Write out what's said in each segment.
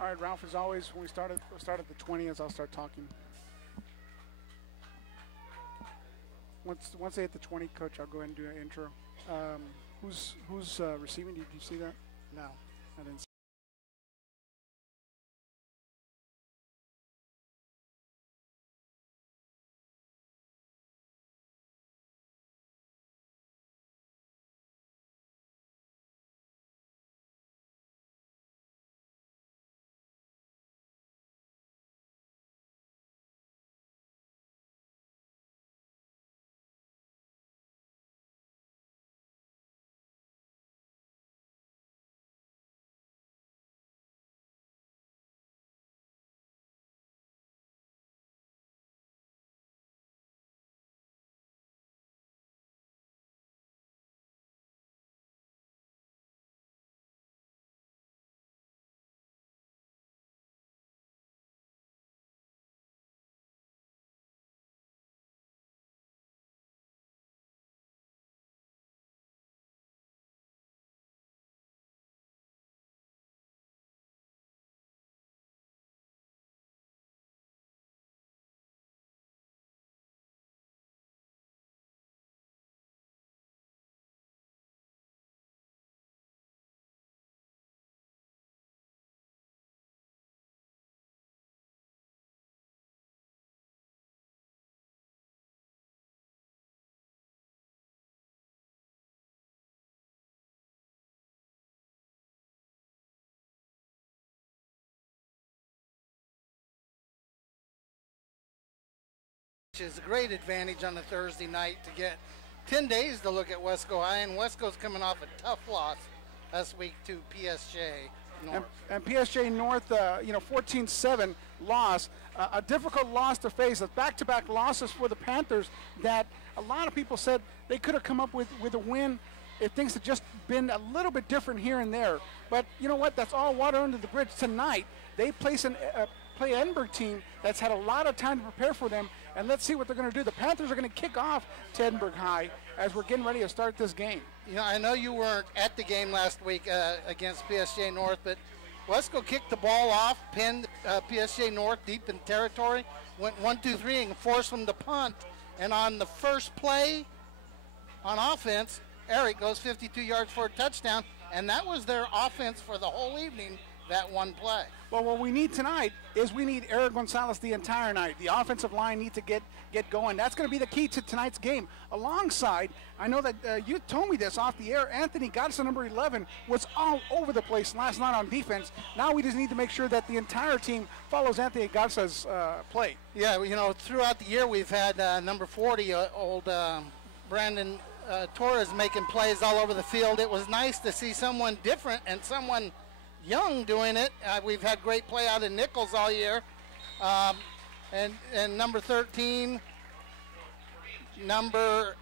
All right, Ralph, as always, when we start at the 20s, I'll start talking. Once they hit the 20, Coach, I'll go ahead and do an intro. Who's receiving? Did you see that? No. I didn't see. Is a great advantage on a Thursday night to get 10 days to look at Weslaco High, and Wesco's coming off a tough loss last week to PSJ North. And PSJ North, 14-7 loss, a difficult loss to face, back-to-back losses for the Panthers that a lot of people said they could have come up with a win if things had just been a little bit different here and there. But you know what? That's all water under the bridge. Tonight, they play Edinburg team that's had a lot of time to prepare for them, and let's see what they're going to do. The Panthers are going to kick off to Edinburg High as we're getting ready to start this game. You know, I know you weren't at the game last week against PSG North, but Weslaco kicked the ball off, pinned PSG North deep in territory, went 1-2-3 and forced them to punt. And on the first play on offense, Eric goes 52 yards for a touchdown, and that was their offense for the whole evening, that one play. Well, what we need tonight is we need Eric Gonzalez the entire night. The offensive line needs to get going. That's going to be the key to tonight's game. Alongside, I know that you told me this off the air, Anthony Godson, number 11, was all over the place last night on defense. Now we just need to make sure that the entire team follows Anthony Godson's play. Yeah, you know, throughout the year we've had number 40, old Brandon Torres, making plays all over the field. It was nice to see someone different and someone young doing it. We've had great play out of Nichols all year. And number 13, number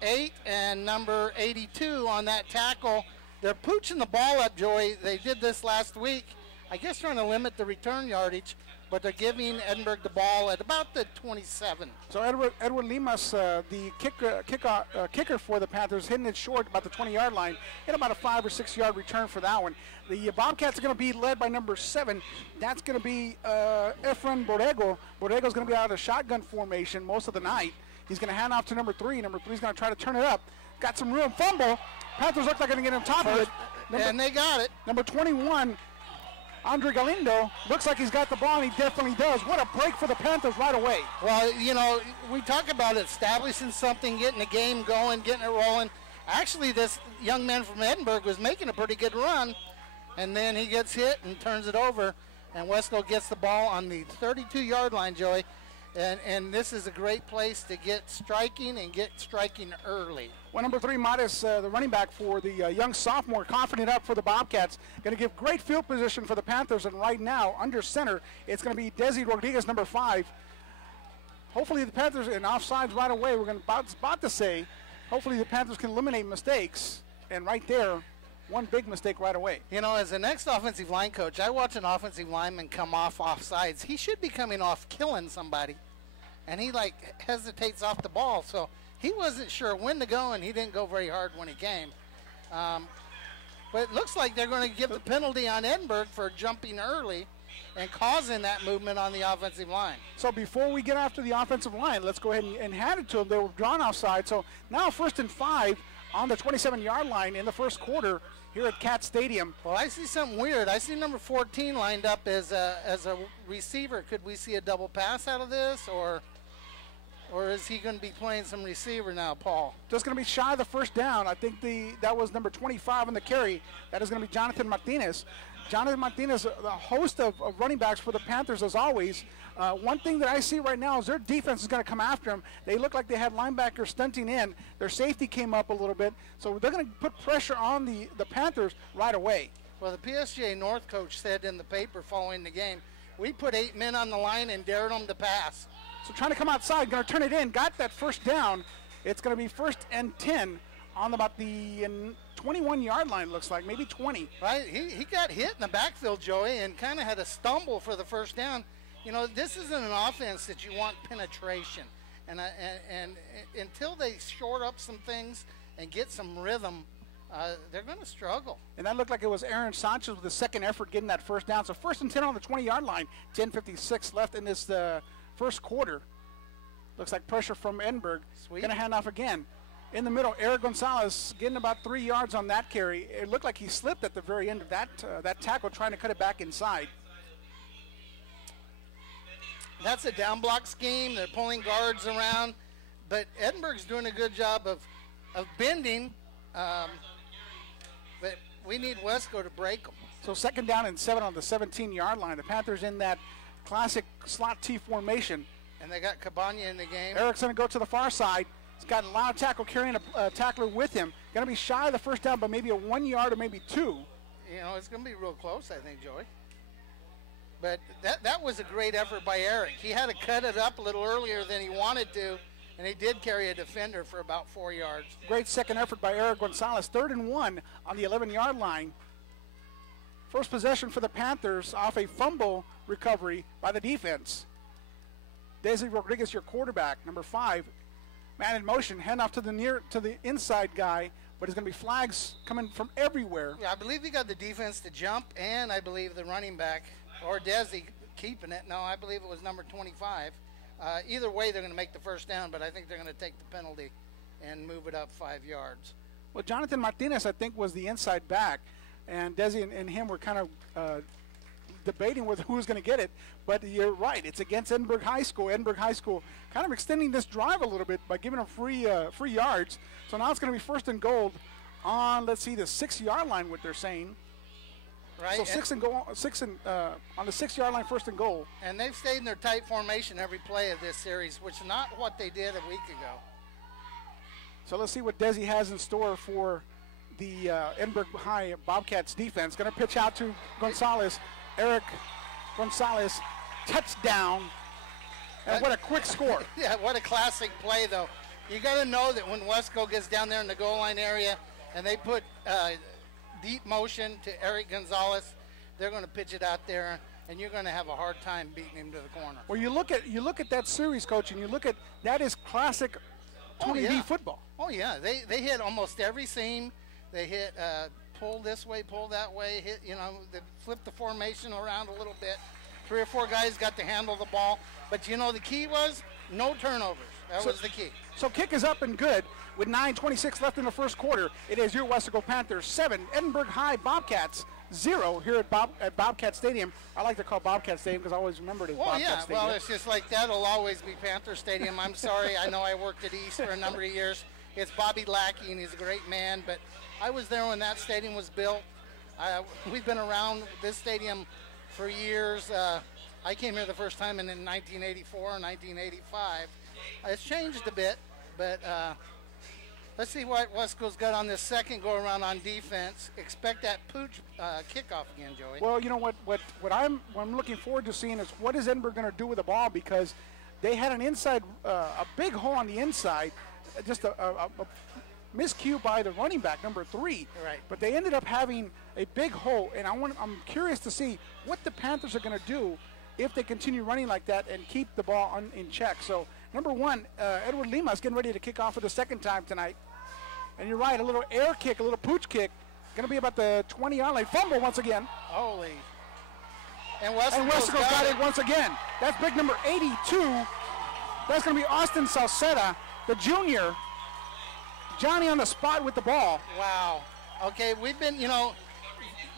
8, and number 82 on that tackle. They're pooching the ball up, Joey. They did this last week, I guess trying to limit the return yardage, but they're giving Edinburg the ball at about the 27. So Edward Limas, the kicker for the Panthers, hitting it short about the 20-yard line, hit about a 5 or 6 yard return for that one. The Bobcats are going to be led by number 7. That's going to be Efren Borrego. Borrego's going to be out of the shotgun formation most of the night. He's going to hand off to number 3. Number 3 is going to try to turn it up. Got some room. Fumble. Panthers look like they're going to get on top of it. And they got it. Number 21. Andre Galindo looks like he's got the ball, and he definitely does. What a break for the Panthers right away. Well, you know, we talk about establishing something, getting the game going, getting it rolling. Actually, this young man from Edinburg was making a pretty good run, and then he gets hit and turns it over, and Weslaco gets the ball on the 32-yard line, Joey. And this is a great place to get striking and get striking early. Well, number 3, Matis, the running back for the young sophomore, confident up for the Bobcats. Going to give great field position for the Panthers. And right now, under center, it's going to be Desi Rodriguez, number 5. Hopefully the Panthers, and offsides right away, we're going to about to say, hopefully the Panthers can eliminate mistakes. And right there, one big mistake right away. You know, as the next offensive line coach, I watch an offensive lineman come off offsides. He should be coming off killing somebody. And he, hesitates off the ball. So he wasn't sure when to go, and he didn't go very hard when he came. But But it looks like they're going to give the penalty on Edinburg for jumping early and causing that movement on the offensive line. So before we get after the offensive line, let's go ahead and hand it to them. They were drawn offside. So now 1st and 5 on the 27-yard line in the first quarter here at Cat Stadium. Well, I see something weird. I see number 14 lined up as a receiver. Could we see a double pass out of this, or is he going to be playing some receiver now, Paul? Just going to be shy of the first down. I think that was number 25 on the carry. That is going to be Jonathan Martinez. Jonathan Martinez, the host of running backs for the Panthers as always. One thing that I see right now is their defense is going to come after him. They look like they had linebackers stunting in. Their safety came up a little bit. So they're going to put pressure on the Panthers right away. Well, the PSGA North coach said in the paper following the game, we put 8 men on the line and dared them to pass. So trying to come outside, going to turn it in, got that first down. It's going to be 1st and 10 on about the 21-yard line, looks like, maybe 20. Right, he got hit in the backfield, Joey, and kind of had a stumble for the first down. You know, this isn't an offense that you want penetration. And until they short up some things and get some rhythm, they're going to struggle. And that looked like it was Aaron Sanchez with the second effort getting that first down. So 1st and 10 on the 20-yard line, 10:56 left in this first quarter. Looks like pressure from Edinburg. Going to hand off again. In the middle, Eric Gonzalez getting about 3 yards on that carry. It looked like he slipped at the very end of that tackle, trying to cut it back inside. That's a down block scheme. They're pulling guards around. But Edinburgh's doing a good job of bending. But we need Weslaco to break them. So 2nd down and 7 on the 17-yard line. The Panthers in that classic slot T formation. And they got Cabana in the game. Eric's going to go to the far side. He's got a lot of tackle, carrying a tackler with him. Going to be shy of the first down, but maybe a 1 yard or maybe 2. You know, it's going to be real close, I think, Joey. But that was a great effort by Eric. He had to cut it up a little earlier than he wanted to, and he did carry a defender for about 4 yards. Great second effort by Eric Gonzalez. 3rd and 1 on the 11-yard line. First possession for the Panthers off a fumble recovery by the defense. Desi Rodriguez, your quarterback, number 5. Man in motion, hand off to the inside guy, but it's going to be flags coming from everywhere. Yeah, I believe he got the defense to jump, and I believe the running back, or Desi, keeping it. No, I believe it was number 25. Either way, they're going to make the first down, but I think they're going to take the penalty and move it up 5 yards. Well, Jonathan Martinez, I think, was the inside back, and Desi and him were kind of debating with who's going to get it, but you're right. It's against Edinburg High School. Edinburg High School kind of extending this drive a little bit by giving them free yards. So now it's going to be 1st and goal on, let's see, the 6-yard line, what they're saying. Right. So 6 and goal, on the 6-yard line, 1st and goal. And they've stayed in their tight formation every play of this series, which is not what they did a week ago. So let's see what Desi has in store for the Edinburg High Bobcats defense. Going to pitch out to Gonzalez. Eric Gonzalez, touchdown. And what a quick score. Yeah, what a classic play, though. You got to know that when Weslaco gets down there in the goal line area and they put deep motion to Eric Gonzalez, they're going to pitch it out there, and you're going to have a hard time beating him to the corner. Well, you look at that series, Coach, and you look at that is classic 20D football. Oh, yeah. They hit almost every seam. They hit pull this way, pull that way, hit, they flip the formation around a little bit. 3 or 4 guys got to handle the ball. But, the key was no turnovers. That was the key. So kick is up and good with 9:26 left in the first quarter. It is your Weslaco Panthers 7, Edinburg High Bobcats 0 here at Bobcat Stadium. I like to call Bobcat Stadium because I always remember it as Bobcat Stadium. Well, it's just like that. It'll always be Panther Stadium. I'm sorry. I know I worked at East for a number of years. It's Bobby Lackey, and he's a great man, but I was there when that stadium was built. We've been around this stadium for years. I came here the first time in 1984, 1985. It's changed a bit, but let's see what Weslaco's got on this second go-around on defense. Expect that pooch kickoff again, Joey. Well, you know what I'm looking forward to seeing is what is Edinburg going to do with the ball, because they had an inside, a big hole on the inside, just a miscue by the running back, number 3. Right. But they ended up having a big hole, and I'm curious to see what the Panthers are going to do if they continue running like that and keep the ball in check. So, number 1, Edward Lima is getting ready to kick off for the second time tonight. And you're right, a little air kick, a little pooch kick Going to be about the 20-yard line. Fumble once again. Holy. And Weslaco got it once again. That's big number 82. That's going to be Austin Salceda, the junior. Johnny on the spot with the ball. Wow. Okay, we've been,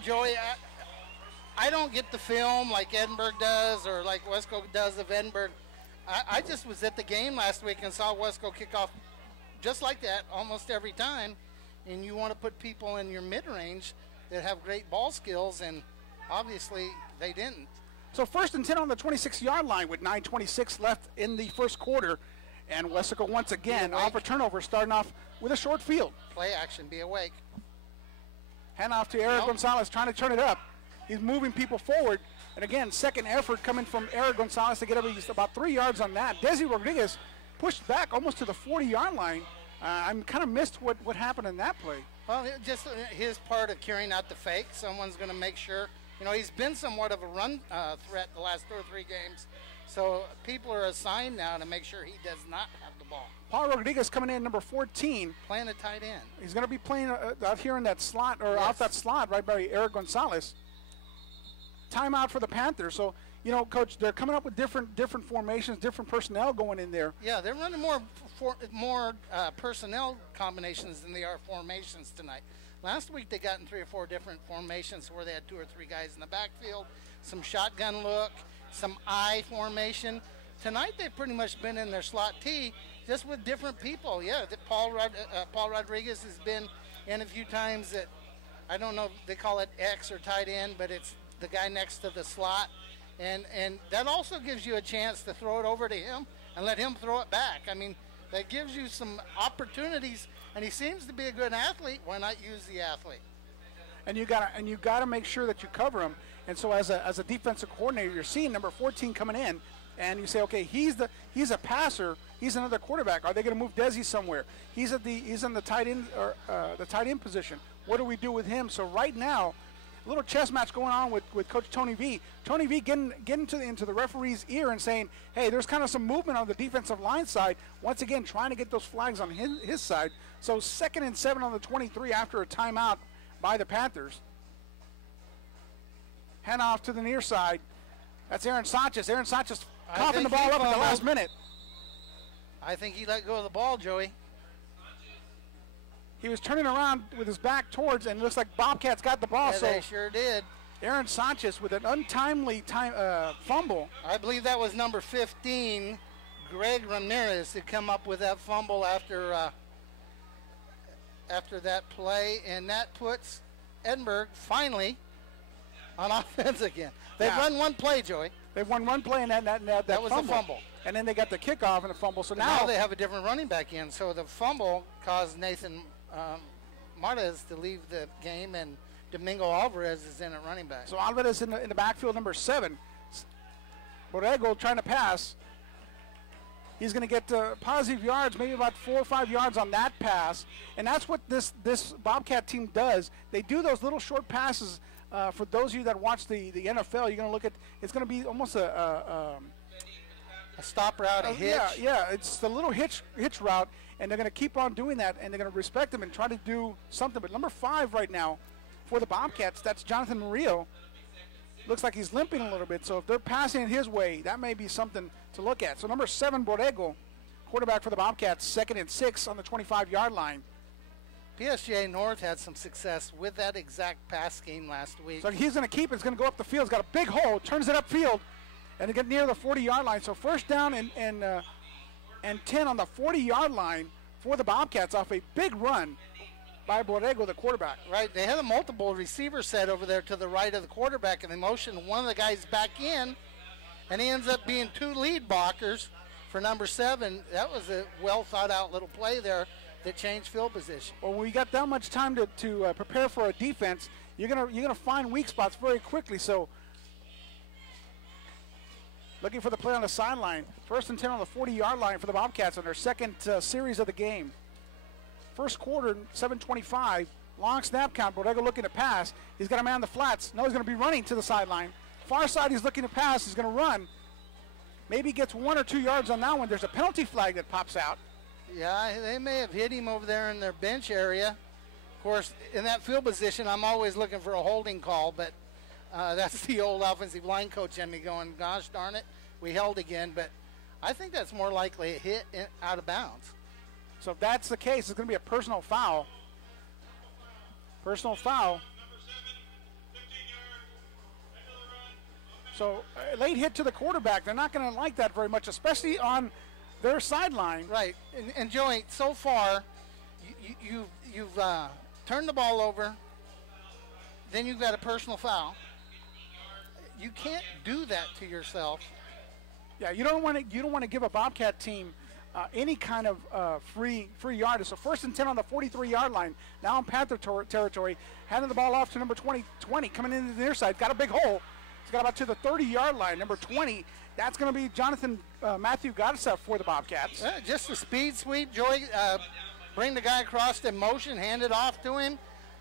Joey, I don't get the film like Edinburg does or like Weslaco does of Edinburg. I just was at the game last week and saw Weslaco kick off just like that almost every time. And you want to put people in your mid-range that have great ball skills, and obviously they didn't. So 1st and 10 on the 26-yard line with 9:26 left in the first quarter. And Weslaco once again off a turnover, starting off with a short field. Play action, be awake. Hand off to Eric Gonzalez, trying to turn it up. He's moving people forward. And again, second effort coming from Eric Gonzalez to get at least about 3 yards on that. Desi Rodriguez pushed back almost to the 40-yard line. I'm kind of missed what happened in that play. Well, just his part of carrying out the fake. Someone's going to make sure. He's been somewhat of a run threat the last 2 or 3 games. So people are assigned now to make sure he does not have the ball. Paul Rodriguez coming in, number 14. Playing a tight end. He's going to be playing out here in that slot, or off that slot right by Eric Gonzalez. Timeout for the Panthers. So, Coach, they're coming up with different formations, different personnel going in there. Yeah, they're running more personnel combinations than they are formations tonight. Last week they got in 3 or 4 different formations where they had 2 or 3 guys in the backfield, some shotgun look, some I formation. Tonight they've pretty much been in their slot T, just with different people. Yeah, Paul Rodriguez has been in a few times. That I don't know if they call it X or tight end, but it's the guy next to the slot. And that also gives you a chance to throw it over to him and let him throw it back. I mean, that gives you some opportunities, and he seems to be a good athlete. Why not use the athlete? And you gotta make sure that you cover him. And so as a defensive coordinator, you're seeing number 14 coming in, and you say, okay, he's a passer, he's another quarterback. Are they going to move Desi somewhere? He's in the tight end or the tight end position. What do we do with him? So right now, a little chess match going on with Coach Tony V. Tony V getting into the referee's ear and saying, hey, there's kind of some movement on the defensive line side. Once again, trying to get those flags on his side. So 2nd and 7 on the 23 after a timeout by the Panthers. Hand off to the near side. That's Aaron Sanchez. Aaron Sanchez coughing the ball up at the last minute. I think he let go of the ball, Joey. He was turning around with his back towards, and it looks like Bobcats got the ball. Yeah, they sure did. Aaron Sanchez with an untimely fumble. I believe that was number 15, Greg Ramirez, who come up with that fumble after that play, and that puts Edinburg finally on offense again. They've run one play, Joey. They've won one play, and that was fumble. a fumble. And then they got the kickoff and the fumble. So now they have a different running back in. So the fumble caused Nathan Martez to leave the game, and Domingo Alvarez is in at running back. So Alvarez in the backfield, number 7. Borrego trying to pass. He's going to get positive yards, maybe about 4 or 5 yards on that pass. And that's what this Bobcat team does. They do those little short passes. For those of you that watch the NFL, you're going to look at, it's going to be almost a stop route, a hitch. Yeah, it's the little hitch route, and they're going to keep on doing that, and they're going to respect him and try to do something. But number 5 right now for the Bobcats, that's Jonathan Murillo. Looks like he's limping a little bit, so if they're passing it his way, that may be something to look at. So number 7, Borrego, quarterback for the Bobcats, 2nd and 6 on the 25-yard line. PSGA North had some success with that exact pass game last week. So he's going to keep it. It's going to go up the field. He's got a big hole, turns it upfield, and they get near the 40-yard line. So first down and 10 on the 40-yard line for the Bobcats off a big run by Borrego, the quarterback. Right. They had a multiple receiver set over there to the right of the quarterback, and they motioned one of the guys back in, and he ends up being 2 lead blockers for number 7. That was a well-thought-out little play there that changed field position. Well, when you got that much time to prepare for a defense, you're gonna find weak spots very quickly. So looking for the play on the sideline. 1st and 10 on the 40-yard line for the Bobcats on their second series of the game. First quarter, 7:25, long snap count. Borrego looking to pass. He's got a man on the flats. No, he's going to be running to the sideline. Far side, he's looking to pass. He's going to run. Maybe gets 1 or 2 yards on that one. There's a penalty flag that pops out. Yeah, they may have hit him over there in their bench area. Of course, in that field position, I'm always looking for a holding call, but that's the old offensive line coach in me going, gosh darn it, we held again. But I think that's more likely a hit out of bounds. So if that's the case, it's going to be a personal foul. Personal foul. So late hit to the quarterback. They're not going to like that very much, especially on their sideline. Right. And Joey, so far, you've turned the ball over. Then you've got a personal foul. You can't do that to yourself. Yeah, you don't want to give a Bobcat team any kind of free yardage. So 1st and 10 on the 43-yard line. Now in Panther territory, handing the ball off to number 20 coming into the near side. Got a big hole. He's got about to the 30-yard line. Number 20, that's going to be Jonathan Matthew Gottesef for the Bobcats. Just a speed sweep, Joey. Bring the guy across in motion, hand it off to him.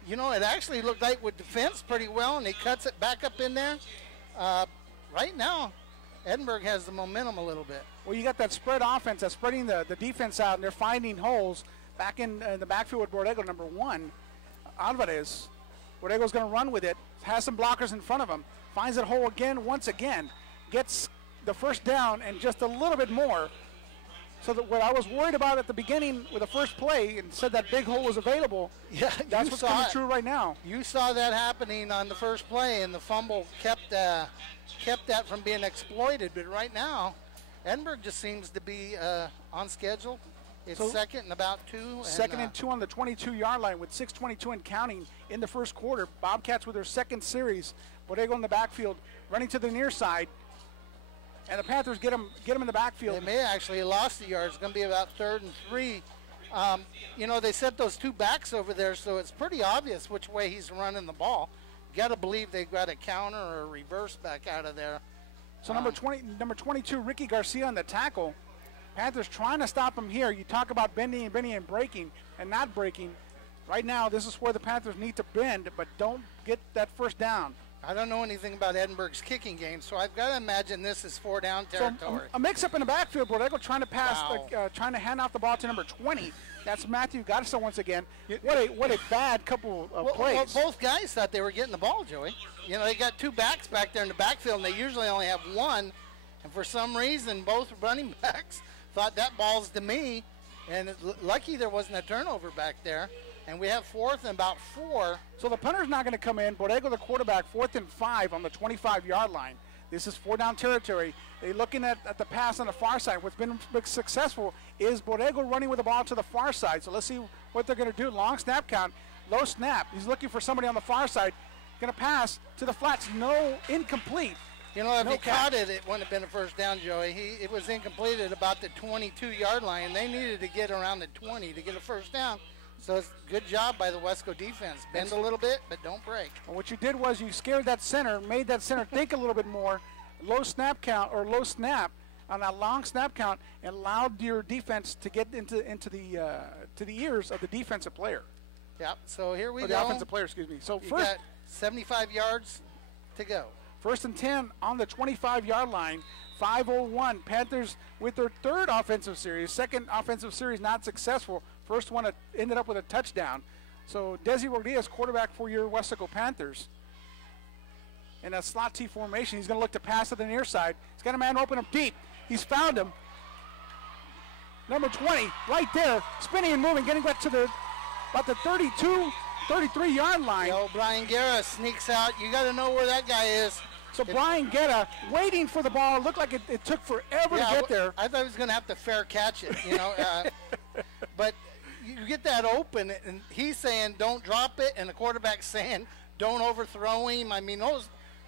You know, it actually looked like with defense pretty well, and he cuts it back up in there. Right now, Edinburg has the momentum a little bit. Well, you got that spread offense that's spreading the defense out, and they're finding holes back in the backfield with Borrego, number 1. Alvarez. Borrego's going to run with it. Has some blockers in front of him. Finds that hole again, once again. Gets the first down and just a little bit more. So that what I was worried about at the beginning with the first play and said that big hole was available, yeah, that's what's coming true right now. You saw that happening on the first play, and the fumble kept that from being exploited. But right now, Edinburg just seems to be on schedule. It's so second and about 2. Second and 2 on the 22-yard line with 6:22 and counting in the first quarter. Bobcats with their second series. Borrego in the backfield, running to the near side. And the Panthers get him in the backfield. They may actually have lost the yards. It's going to be about 3rd and 3. You know, they set those 2 backs over there, so it's pretty obvious which way he's running the ball. You got to believe they've got a counter or a reverse back out of there. So number 22, Ricky Garcia on the tackle. Panthers trying to stop him here. You talk about bending and breaking and not breaking. Right now, this is where the Panthers need to bend, but don't get that first down. I don't know anything about Edinburg's kicking game, so I've got to imagine this is 4-down territory. So a mix-up in the backfield. Borrego trying to pass, trying to hand off the ball to number 20. That's Matthew Gottesef once again. What a bad couple of plays. Well, both guys thought they were getting the ball, Joey. You know, they got 2 backs back there in the backfield, and they usually only have 1. And for some reason, both running backs thought that ball's to me. And lucky there wasn't a turnover back there. And we have 4th and about 4. So the punter's not going to come in. Borrego, the quarterback, 4th and 5 on the 25-yard line. This is 4-down territory. They're looking at the pass on the far side. What's been successful is Borrego running with the ball to the far side. So let's see what they're going to do. Long snap count, low snap. He's looking for somebody on the far side. Going to pass to the flats. No, incomplete. You know, if he caught it, it wouldn't have been a first down, Joey. It was incomplete at about the 22-yard line. They needed to get around the 20 to get a first down. So it's a good job by the Weslaco defense. Bend a little bit, but don't break. And what you did was you scared that center, made that center think a little bit more. Low snap count or low snap on that long snap count, and allowed your defense to get into the ears of the defensive player. Yep. So here we go. The offensive player, excuse me. So you got 75 yards to go. 1st and 10 on the 25-yard line. 5:01. Panthers with their 3rd offensive series. 2nd offensive series not successful. First one ended up with a touchdown. So Desi Rodriguez, quarterback for your Weslaco Panthers. In a slot T formation, he's going to look to pass to the near side. He's got a man open up deep. He's found him. Number 20, right there, spinning and moving, getting back to about the 32, 33-yard line. Yo, Brian Guerra sneaks out. You got to know where that guy is. So Brian Guerra waiting for the ball. It looked like it took forever to get there. I thought he was going to have to fair catch it, you know. But you get that open, and he's saying don't drop it, and the quarterback's saying don't overthrow him. I mean,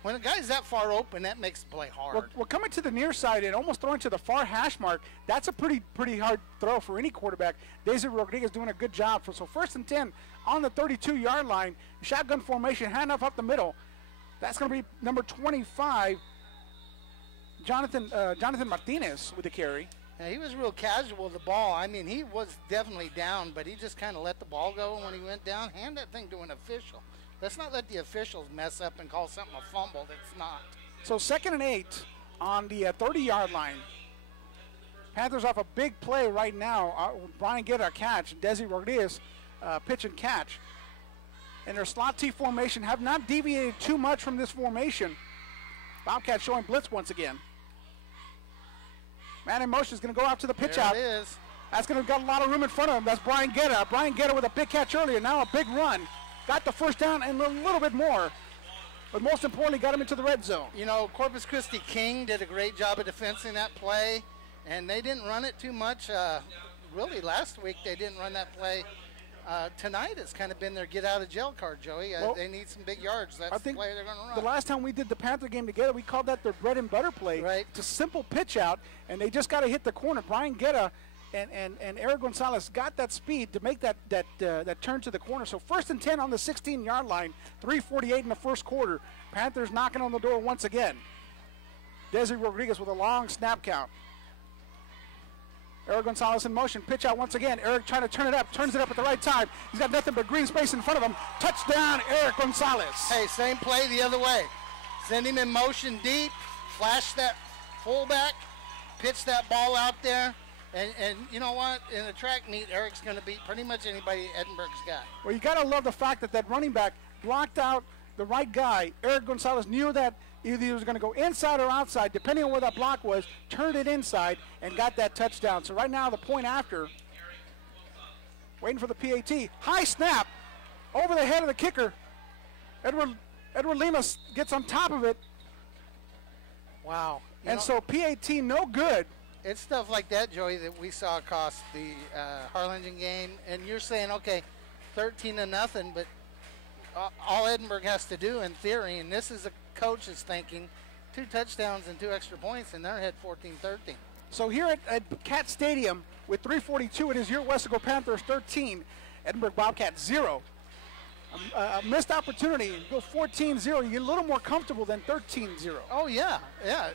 when a guy's that far open, that makes the play hard. Well, coming to the near side and almost throwing to the far hash mark, that's a pretty hard throw for any quarterback. Desi Rodriguez doing a good job. So 1st and 10 on the 32-yard line, shotgun formation, handoff up the middle. That's going to be number 25, Jonathan Martinez with the carry. Yeah, he was real casual with the ball. I mean, he was definitely down, but he just kind of let the ball go when he went down. Hand that thing to an official. Let's not let the officials mess up and call something a fumble that's not. So 2nd and 8 on the 30-yard line. Panthers off a big play right now. Brian Guerra catch. Desi Rodriguez pitch and catch. in their slot T formation, have not deviated too much from this formation. Bobcats showing blitz once again. Man in motion is going to go out to the pitch out. There it is. That's going to got a lot of room in front of him. That's Brian Guetta. Brian Guetta with a big catch earlier. Now a big run. Got the first down and a little bit more. But most importantly, got him into the red zone. You know, Corpus Christi King did a great job of defending that play, and they didn't run it too much. Really, last week they didn't run that play. Tonight it's kind of been their get-out-of-jail card, Joey. Well, they need some big yards. That's the play they're going to run. The last time we did the Panther game together, we called that their bread and butter play. Right. It's a simple pitch out, and they just got to hit the corner. Brian Guetta and Eric Gonzalez got that speed to make that turn to the corner. So 1st and 10 on the 16-yard line, 3:48 in the first quarter. Panthers knocking on the door once again. Desi Rodriguez with a long snap count. Eric Gonzalez in motion, pitch out once again. Eric trying to turn it up, turns it up at the right time. He's got nothing but green space in front of him. Touchdown, Eric Gonzalez. Hey, same play the other way. Send him in motion deep, flash that fullback, pitch that ball out there. And you know what? In a track meet, Eric's going to beat pretty much anybody Edinburgh's got. Well, you got to love the fact that running back blocked out the right guy. Eric Gonzalez knew that either he was going to go inside or outside, depending on where that block was, turned it inside, and got that touchdown. So right now, the point after, waiting for the PAT. High snap over the head of the kicker. Edward Lemus gets on top of it. Wow. And so PAT no good. It's stuff like that, Joey, that we saw cost the Harlingen game. And you're saying, okay, 13-0, but all Edinburgh has to do in theory, and this is a coach is thinking, 2 touchdowns and 2 extra points, and they're ahead 14-13. So here at Cat Stadium with 3:42, it is your Weslaco Panthers 13, Edinburgh Bobcats 0. A missed opportunity. Go 14-0. You get a little more comfortable than 13-0. Oh, yeah.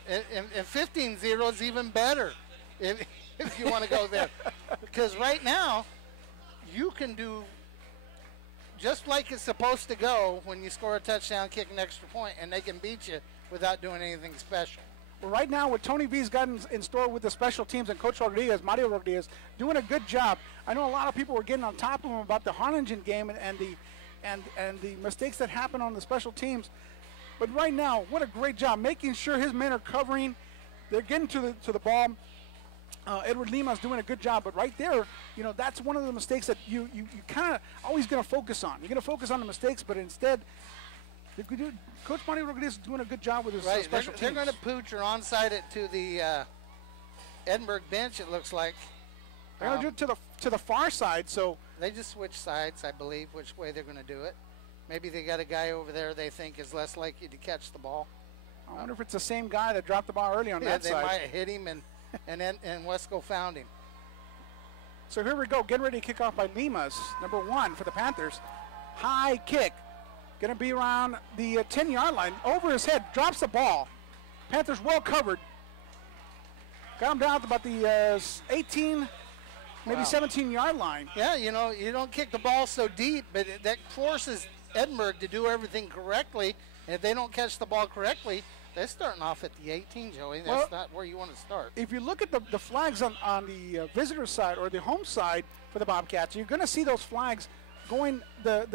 And 15-0 is even better if you want to go there. Because right now, you can do just like it's supposed to go when you score a touchdown, kick an extra point, and they can beat you without doing anything special. Well, right now, what Tony V's got in store with the special teams and Coach Rodriguez, Mario Rodriguez, doing a good job. I know a lot of people were getting on top of him about the Harlingen game and the mistakes that happen on the special teams. But right now, what a great job making sure his men are covering. They're getting to the ball. Edward Lima's doing a good job. But right there, you know, that's one of the mistakes that you kind of always going to focus on. You're going to focus on the mistakes, but instead, Coach Mario Rodriguez is doing a good job with his special teams. They're going to pooch or onside it to the Edinburgh bench, it looks like. They're going to do it to the far side, so they just switch sides, I believe, which way they're going to do it. Maybe they got a guy over there they think is less likely to catch the ball. I wonder if it's the same guy that dropped the ball early on that side. They might have hit him, and Wesco found him. So here we go, getting ready to kick off by Limas, number 1 for the Panthers. High kick, going to be around the 10-yard line, over his head, drops the ball. Panthers well covered. Got him down to about the 18, maybe 17-yard line. Yeah, you know, you don't kick the ball so deep, but that forces Edinburgh to do everything correctly. And if they don't catch the ball correctly, they're starting off at the 18, Joey. That's not where you want to start. If you look at the flags on the visitor side or the home side for the Bobcats, you're going to see those flags going the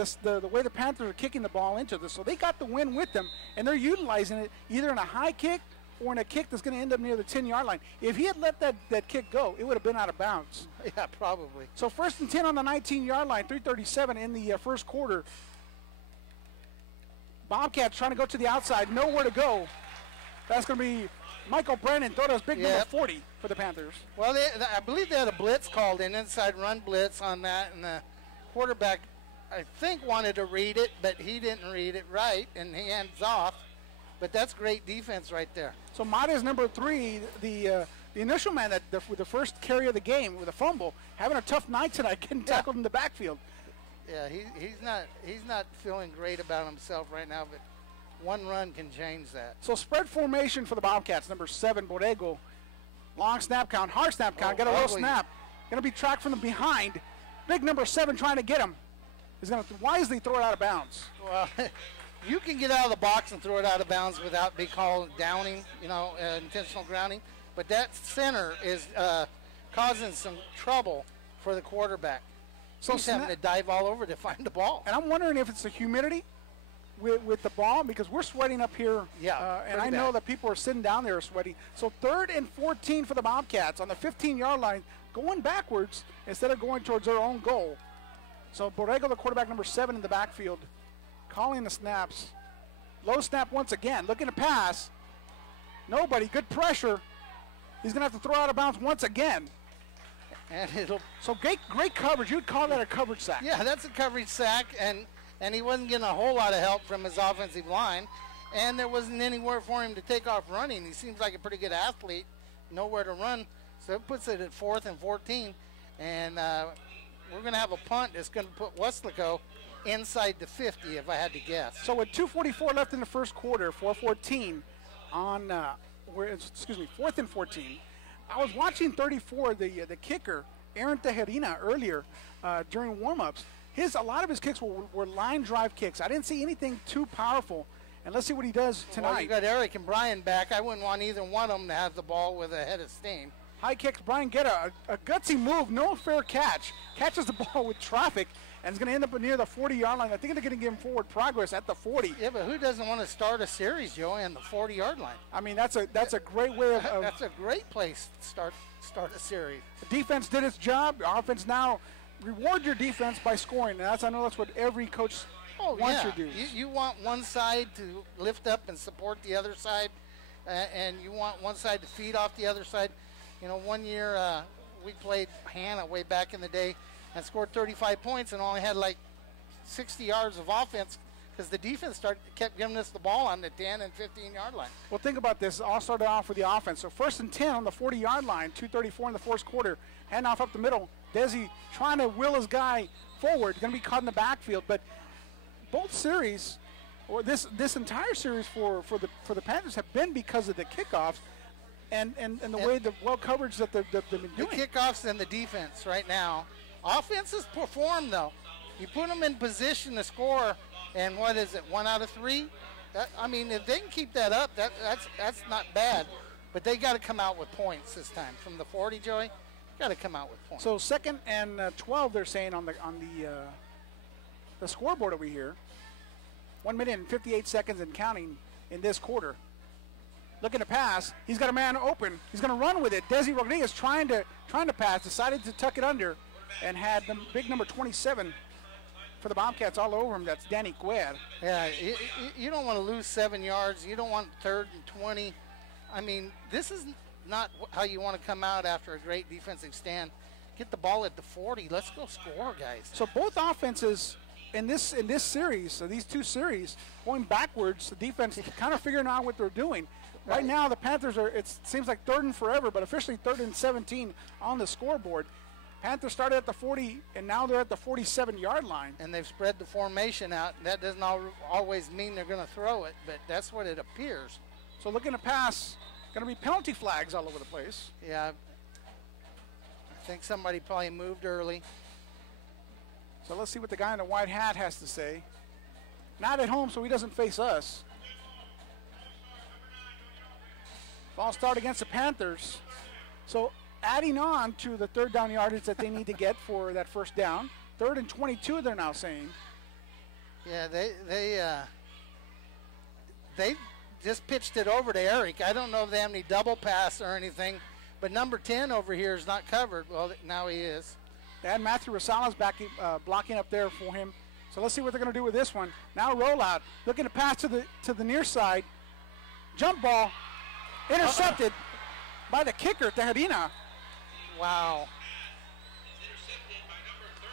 way the Panthers are kicking the ball into this. So they got the win with them, and they're utilizing it either in a high kick or in a kick that's going to end up near the 10-yard line. If he had let that kick go, it would have been out of bounds. Yeah, probably. So 1st and 10 on the 19-yard line, 3:37 in the first quarter. Bobcats trying to go to the outside, nowhere to go. That's going to be Michael Brennan, throw us big number 40 for the Panthers. Well, I believe they had a blitz called, an inside run blitz on that, and the quarterback, I think, wanted to read it, but he didn't read it right, and he hands off. But that's great defense right there. So Mata's number 3, the initial man with the first carry of the game with a fumble, having a tough night tonight, getting tackled in the backfield. Yeah, he's not feeling great about himself right now, but one run can change that. So spread formation for the Bobcats, number 7, Borrego. Long snap count, hard snap count, got a low snap. Going to be tracked from the behind. Big number 7 trying to get him. He's going to wisely throw it out of bounds. Well, you can get out of the box and throw it out of bounds without being called downing, intentional grounding. But that center is causing some trouble for the quarterback. So he's having to dive all over to find the ball. And I'm wondering if it's the humidity with the ball, because we're sweating up here. Yeah, and I know that people are sitting down there sweating. So 3rd and 14 for the Bobcats on the 15-yard line, going backwards instead of going towards their own goal. So Borrego, the quarterback, number 7 in the backfield, calling the snaps. Low snap once again, looking to pass. Nobody, good pressure. He's going to have to throw out of bounds once again. And it'll. So great coverage. You'd call that a coverage sack. Yeah, that's a coverage sack, and he wasn't getting a whole lot of help from his offensive line, and there wasn't anywhere for him to take off running. He seems like a pretty good athlete, nowhere to run, so it puts it at 4th and 14, and we're going to have a punt that's going to put Weslaco inside the 50, if I had to guess. So with 2:44 left in the first quarter, 4:14 on, 4th and 14. I was watching 34, the kicker, Aaron Tejerina, earlier during warmups. A lot of his kicks were line drive kicks. I didn't see anything too powerful. And let's see what he does tonight. Well, you got Eric and Brian back. I wouldn't want either one of them to have the ball with a head of steam. High kicks, Brian Guetta, a gutsy move, no fair catch. Catches the ball with traffic and is going to end up near the 40-yard line. I think they're going to give him forward progress at the 40. Yeah, but who doesn't want to start a series, Joey, on the 40-yard line? I mean, that's a great way of that's a great place to start a series. The defense did its job. The offense now reward your defense by scoring. And I know that's what every coach wants you to do. You want one side to lift up and support the other side, and you want one side to feed off the other side. You know, one year we played Hannah way back in the day and scored 35 points and only had like 60 yards of offense because the defense kept giving us the ball on the 10 and 15-yard line. Well, think about this. All started off with the offense. So 1st and 10 on the 40-yard line, 2:34 in the fourth quarter. Hand off up the middle. Desi trying to will his guy forward. Going to be caught in the backfield. But both series, or this entire series for the Panthers have been because of the kickoffs and the way the well coverage that they've been doing. The kickoffs and the defense right now. Offenses perform, though. You put them in position to score, and what is it, 1 out of 3? I mean, if they can keep that up, that's not bad. But they got to come out with points this time. From the 40, Joey, got to come out with points. So 2nd and 12, they're saying on the scoreboard over here. 1 minute and 58 seconds and counting in this quarter. Looking to pass. He's got a man open. He's going to run with it. Desi Rodriguez trying to pass, decided to tuck it under, and had the big number 27 for the Bobcats all over him. That's Danny Guerre. Yeah, you don't want to lose 7 yards. You don't want 3rd and 20. I mean, this is not how you want to come out after a great defensive stand. Get the ball at the 40. Let's go score, guys. So both offenses in this series, so these two series, going backwards, the defense kind of figuring out what they're doing. Right now, the Panthers it seems like 3rd and forever, but officially 3rd and 17 on the scoreboard. Panthers started at the 40, and now they're at the 47-yard line. And they've spread the formation out. That doesn't always mean they're going to throw it, but that's what it appears. So looking to pass, going to be penalty flags all over the place. Yeah, I think somebody probably moved early. So let's see what the guy in the white hat has to say. Not at home, so he doesn't face us. False start against the Panthers. So adding on to the 3rd down yardage that they need to get for that 1st down. 3rd and 22, they're now saying. Yeah, they just pitched it over to Eric. I don't know if they have any double pass or anything, but number 10 over here is not covered. Well, now he is. And Matthew Rosales blocking up there for him. So let's see what they're going to do with this one. Now rollout, looking to pass to the near side. Jump ball, intercepted by the kicker, Tejerina. Wow.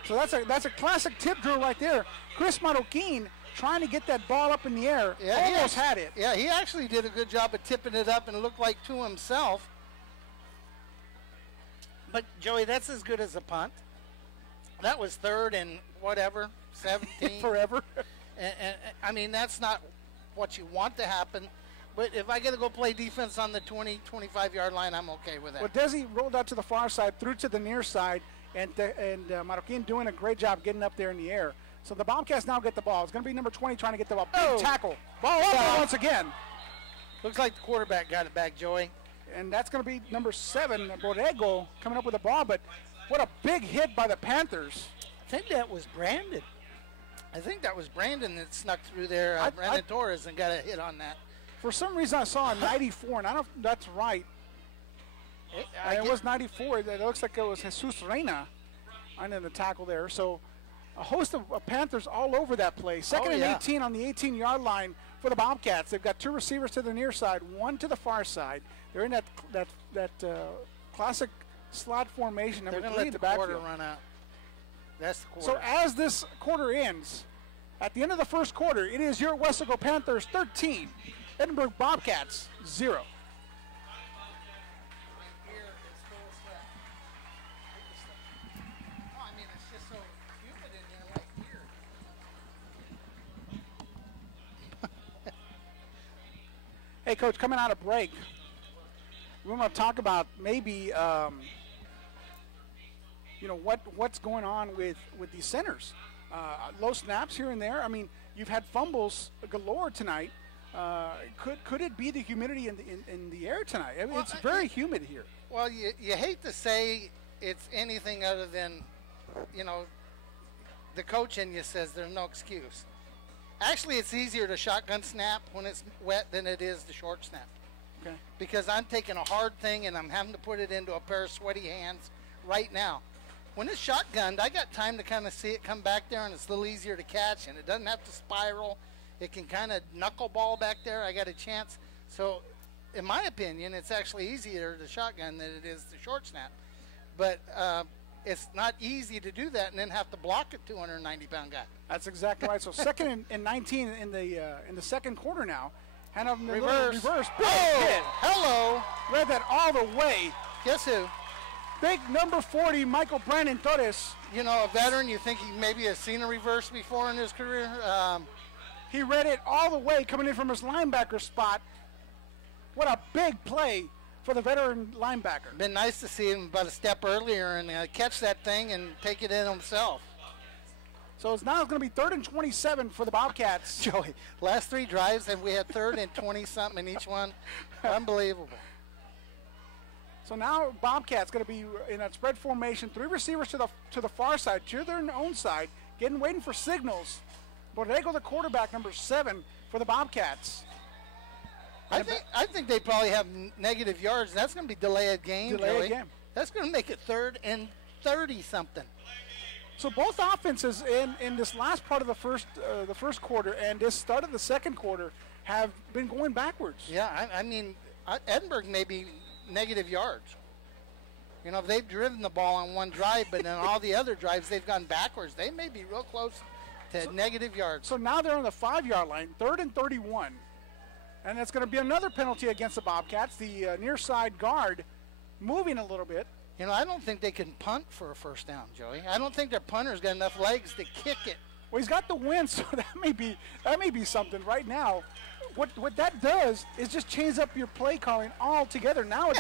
So that's a classic tip drill right there. Chris Marroquin trying to get that ball up in the air. Yeah, almost had it. Yeah, he actually did a good job of tipping it up and looked like to himself. But, Joey, that's as good as a punt. That was 3rd and whatever, 17. Forever. And I mean, that's not what you want to happen. But if I got to go play defense on the 20, 25-yard line, I'm okay with that. Well, Desi rolled out to the far side, threw to the near side, and Marroquin doing a great job getting up there in the air. So the Bobcats now get the ball. It's going to be number 20 trying to get the ball. Big tackle. Ball over once again. Looks like the quarterback got it back, Joey. And that's going to be number 7, Borrego, coming up with the ball. But what a big hit by the Panthers. think that was Brandon. I think that was Brandon that snuck through there. Brandon Torres and got a hit on that. For some reason, I saw a 94, and I don't know if that's right. It was 94. It looks like it was Jesus Reina under the tackle there. So a host of Panthers all over that play. Second and 18 on the 18-yard line for the Bobcats. They've got two receivers to the near side, one to the far side. They're in that classic slot formation. They're going to let the quarter run out. That's the quarter. So as this quarter ends, at the end of the first quarter, it is your Weslaco Panthers 13, Edinburg Bobcats 0. Hey, Coach, coming out of break, we want to talk about maybe, what's going on with these centers. Low snaps here and there. I mean, you've had fumbles galore tonight. Could it be the humidity in the air tonight? I mean, it's very humid here. Well, you hate to say it's anything other than, the coach in you says there's no excuse. Actually, it's easier to shotgun snap when it's wet than it is to short snap. Okay. Because I'm taking a hard thing and I'm having to put it into a pair of sweaty hands right now. When it's shotgunned, I got time to kind of see it come back there, and it's a little easier to catch, and it doesn't have to spiral. It can kind of knuckleball back there. I got a chance. So, in my opinion, it's actually easier to shotgun than it is to short snap. But it's not easy to do that and then have to block a 290-pound guy. That's exactly right. So second and 19 in the second quarter now. Hand off in the reverse. Oh, hello. Read that all the way. Guess who? Big number 40, Michael Brandon Torres. You know, a veteran. You think he maybe has seen a reverse before in his career? He read it all the way coming in from his linebacker spot. What a big play for the veteran linebacker. Been nice to see him about a step earlier and catch that thing and take it in himself. So it's now going to be 3rd and 27 for the Bobcats. Joey, last 3 drives and we had 3rd and 20-something in each one. Unbelievable. So now Bobcats going to be in that spread formation. 3 receivers to the far side, to their own side, waiting for signals. Borrego, the quarterback, number 7 for the Bobcats. I think they probably have negative yards. That's going to be delayed game. That's going to make it 3rd and 30-something. So both offenses in this last part of the first quarter and this start of the second quarter have been going backwards. Yeah, I mean, Edinburg may be negative yards. You know, they've driven the ball on one drive, but in all the other drives they've gone backwards. They may be real close to negative yards. So now they're on the 5-yard line, 3rd and 31. And that's going to be another penalty against the Bobcats. The near side guard moving a little bit. You know, I don't think they can punt for a first down, Joey. I don't think their punter's got enough legs to kick it. Well, he's got the win, so that may be something right now. What that does is just change up your play calling altogether. Now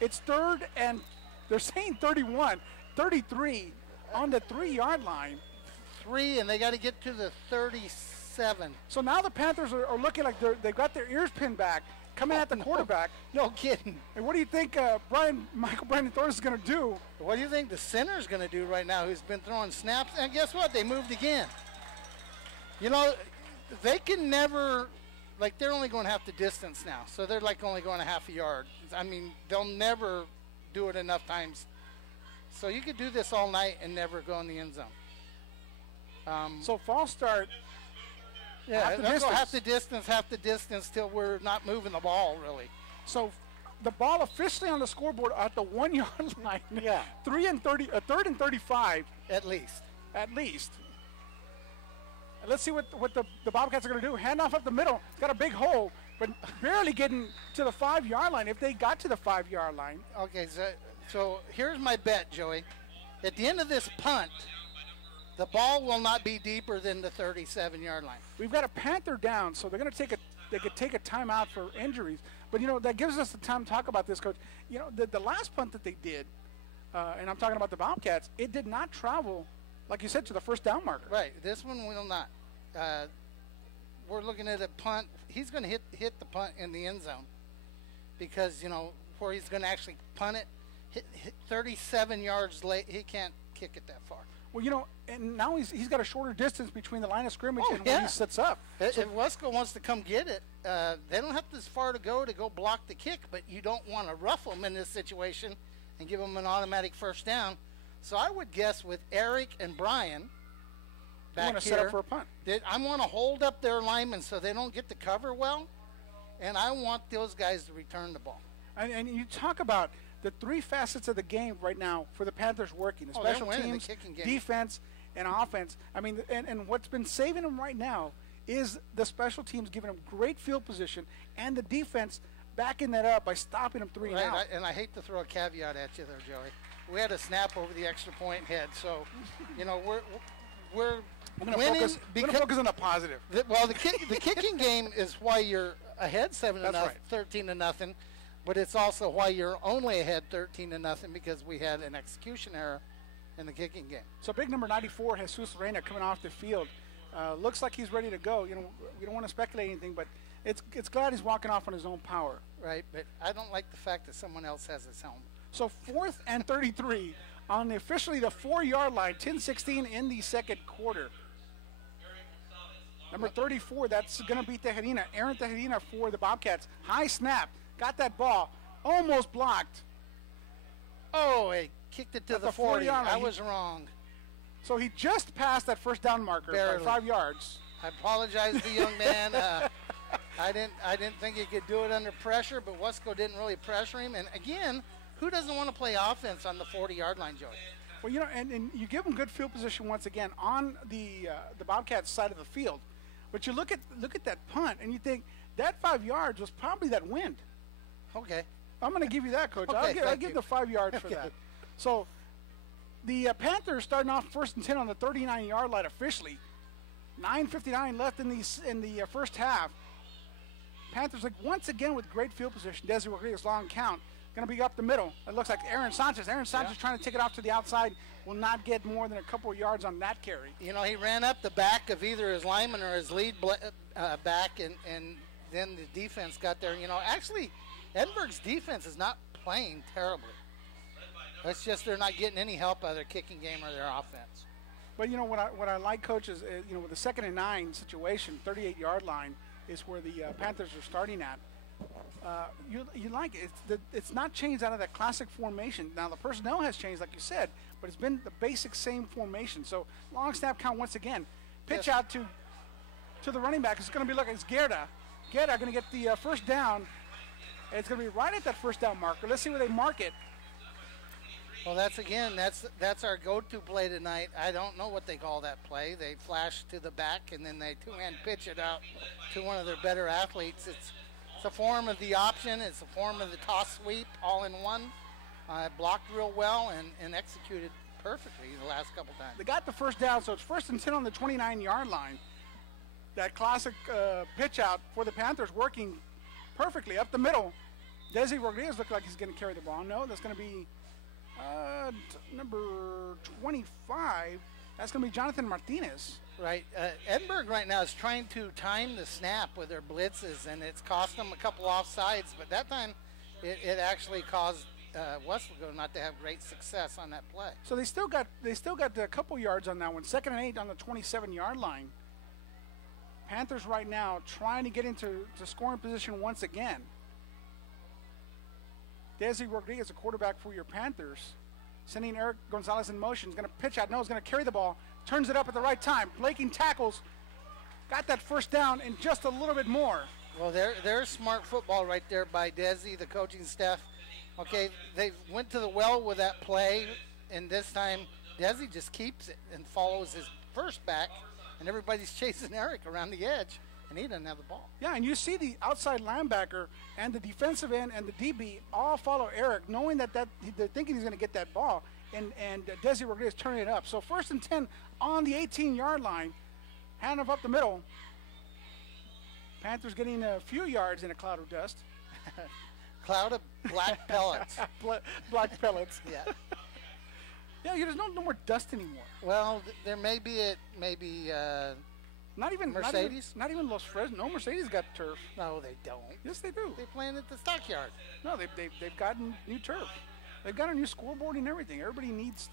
it's 3rd and they're saying 31, 33 on the 3-yard line. 3, and they got to get to the 37. So now the Panthers are looking like they've got their ears pinned back, coming at the quarterback. No kidding. And what do you think Michael Brandon Torres is going to do? What do you think the center's going to do right now, who's been throwing snaps? And guess what? They moved again. You know, they can never, like, they're only going half the distance now. So they're, like, only going a half a yard. I mean, they'll never do it enough times. So you could do this all night and never go in the end zone. So false start. Yeah, half the distance till we're not moving the ball, really. So the ball officially on the scoreboard at the 1-yard line. Yeah. 3rd and 35. At least. And let's see what the Bobcats are going to do. Handoff up the middle. It's got a big hole, but barely getting to the 5-yard line. If they got to the 5-yard line. Okay, so here's my bet, Joey. At the end of this punt, the ball will not be deeper than the 37-yard line. We've got a Panther down, so they could take a timeout for injuries. But, you know, that gives us the time to talk about this, Coach. You know, the last punt that they did, and I'm talking about the Bobcats, it did not travel, like you said, to the first down marker. Right. This one will not. We're looking at a punt. He's going to hit the punt in the end zone because, you know, where he's going to actually punt it, hit 37 yards late, he can't kick it that far. Well, and now he's got a shorter distance between the line of scrimmage and yeah. where he sets up. If Weslaco wants to come get it, they don't have this far to go block the kick, but you don't want to rough them in this situation and give them an automatic first down. So I would guess with Eric and Brian back want to here, set up for a punt. I want to hold up their linemen so they don't get the cover well, and I want those guys to return the ball. And you talk about the three facets of the game right now for the Panthers working: the Oh, they're special winning the teams, kicking game. defense, and offense. I mean, and what's been saving them right now is the special teams giving them great field position and the defense backing that up by stopping them 3 and out. And I hate to throw a caveat at you there, Joey. We had a snap over the extra point head, so we're winning because focus on the positive. The kicking game is why you're ahead 7-0, That's right. 13-0, but it's also why you're only ahead 13-0 because we had an execution error in the kicking game. So big number 94, Jesus Reina, coming off the field. Looks like he's ready to go. We don't want to speculate anything, but it's glad he's walking off on his own power. Right, but I don't like the fact that someone else has his helmet. So 4th and 33 on officially the 4-yard line, 10-16 in the second quarter. Number 34, that's going to be Tejerina. Aaron Tejerina for the Bobcats. High snap, got that ball, almost blocked. Oh, he kicked it to the 40. I was wrong. So he just passed that first down marker Barely. by 5 yards. I apologize to the young man. I didn't think he could do it under pressure, but Weslaco didn't really pressure him. And again, who doesn't want to play offense on the 40-yard line, Joey? Well, and you give them good field position once again on the Bobcats side of the field. But you look at that punt and you think that 5 yards was probably that wind. Okay. I'm going to give you that, Coach. Okay, I'll give the 5 yards for that. So the Panthers starting off 1st and 10 on the 39-yard line officially. 9:59 left in the first half. Panthers once again with great field position. Desi Rodriguez long count. Going to be up the middle. It looks like Aaron Sanchez. Trying to take it off to the outside. Will not get more than a couple of yards on that carry. He ran up the back of either his lineman or his lead back, and then the defense got there. Actually, Edinburg's defense is not playing terribly. It's just they're not getting any help out of their kicking game or their offense. But what I like, Coach, is with the 2nd and 9 situation, 38-yard line is where the Panthers are starting at. You like it. It's not changed out of that classic formation. Now the personnel has changed, like you said, but it's been the basic same formation. So long snap count once again. Pitch out to the running back. It's going to be it's Guerra. Guerra going to get the first down. And it's going to be right at that first down marker. Let's see where they mark it. Well, that's our go-to play tonight. I don't know what they call that play. They flash to the back and then they two-hand pitch it out to one of their better athletes. It's a form of the option. It's a form of the toss sweep all in one. Blocked real well and executed perfectly the last couple times. They got the first down, so it's 1st and 10 on the 29-yard line. That classic pitch out for the Panthers working perfectly up the middle. Desi Rodriguez looked like he's going to carry the ball. No, that's going to be number 25. That's going to be Jonathan Martinez. Right. Edinburg right now is trying to time the snap with their blitzes, and it's cost them a couple offsides. But that time, it actually caused Weslaco not to have great success on that play. So they still got a couple yards on that one. 2nd and 8 on the 27-yard line. Panthers right now trying to get into scoring position once again. Desi Rodriguez, a quarterback for your Panthers, sending Eric Gonzalez in motion. He's going to pitch out. No, he's going to carry the ball. Turns it up at the right time. Breaking tackles. Got that first down and just a little bit more. Well, there's smart football right there by Desi, the coaching staff. Okay, they went to the well with that play, and this time Desi just keeps it and follows his first back, and everybody's chasing Eric around the edge, and he doesn't have the ball. Yeah, and you see the outside linebacker and the defensive end and the DB all follow Eric, knowing that they're thinking he's going to get that ball, and Desi Rodriguez turning it up. So 1st and 10 on the 18-yard line, hand up the middle. Panthers getting a few yards in a cloud of dust. Cloud of black pellets. Black pellets. Yeah. Yeah, there's no more dust anymore. Well, there may be not even Mercedes. Not even Los Fresnos. No, Mercedes got turf. No, they don't. Yes, they do. They're playing at the stockyard. No, they've gotten new turf. They've got a new scoreboard and everything. Everybody needs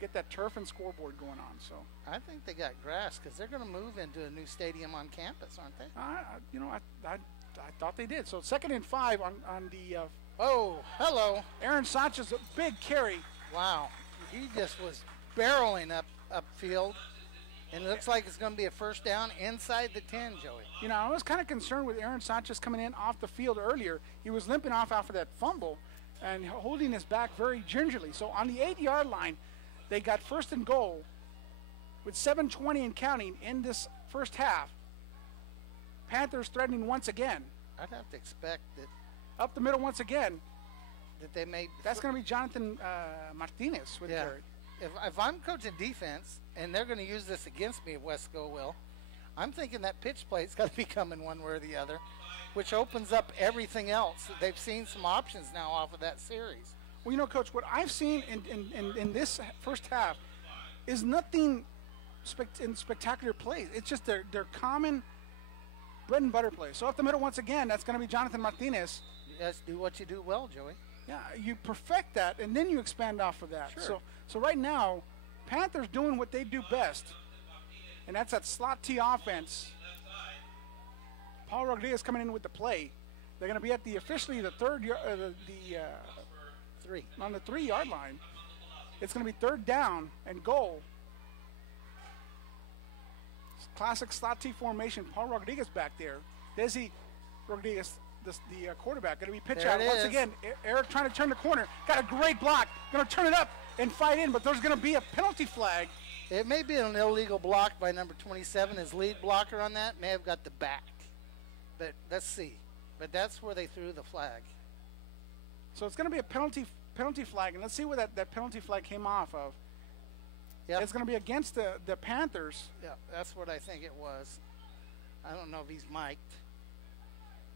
get that turf and scoreboard going on. So I think they got grass because they're going to move into a new stadium on campus, aren't they? I thought they did. So 2nd and 5 on the. Oh, hello. Aaron Sanchez, a big carry. Wow, he just was barreling upfield. And it looks like it's going to be a first down inside the 10, Joey. I was kind of concerned with Aaron Sanchez coming in off the field earlier. He was limping off after that fumble and holding his back very gingerly. So on the 8-yard line, they got 1st and goal with 7:20 and counting in this first half. Panthers threatening once again. I'd have to expect that. Up the middle once again. That they made. That's going to be Jonathan Martinez with carry. If I'm coaching defense and they're going to use this against me, Weslaco will, I'm thinking that pitch play's got to be coming one way or the other, which opens up everything else. They've seen some options now off of that series. Well, Coach, what I've seen in this first half is nothing in spectacular plays. It's just their common bread and butter plays. So up the middle once again, that's going to be Jonathan Martinez. Yes, do what you do well, Joey. Yeah, you perfect that, and then you expand off of that. Sure. So right now, Panthers doing what they do best, and that's that slot T offense. Paul Rodriguez coming in with the play. They're going to be at officially the 3 on the 3-yard line. It's going to be 3rd down and goal. Classic slot T formation. Paul Rodriguez back there. Desi Rodriguez, the quarterback, going to be pitch out once again. Eric trying to turn the corner. Got a great block. Going to turn it up and fight in, but there's going to be a penalty flag. It may be an illegal block by number 27. His lead blocker on that may have got the back. But let's see. But that's where they threw the flag. So it's going to be a penalty flag, and let's see where that penalty flag came off of. Yep. It's going to be against the Panthers. Yeah, that's what I think it was. I don't know if he's mic'd.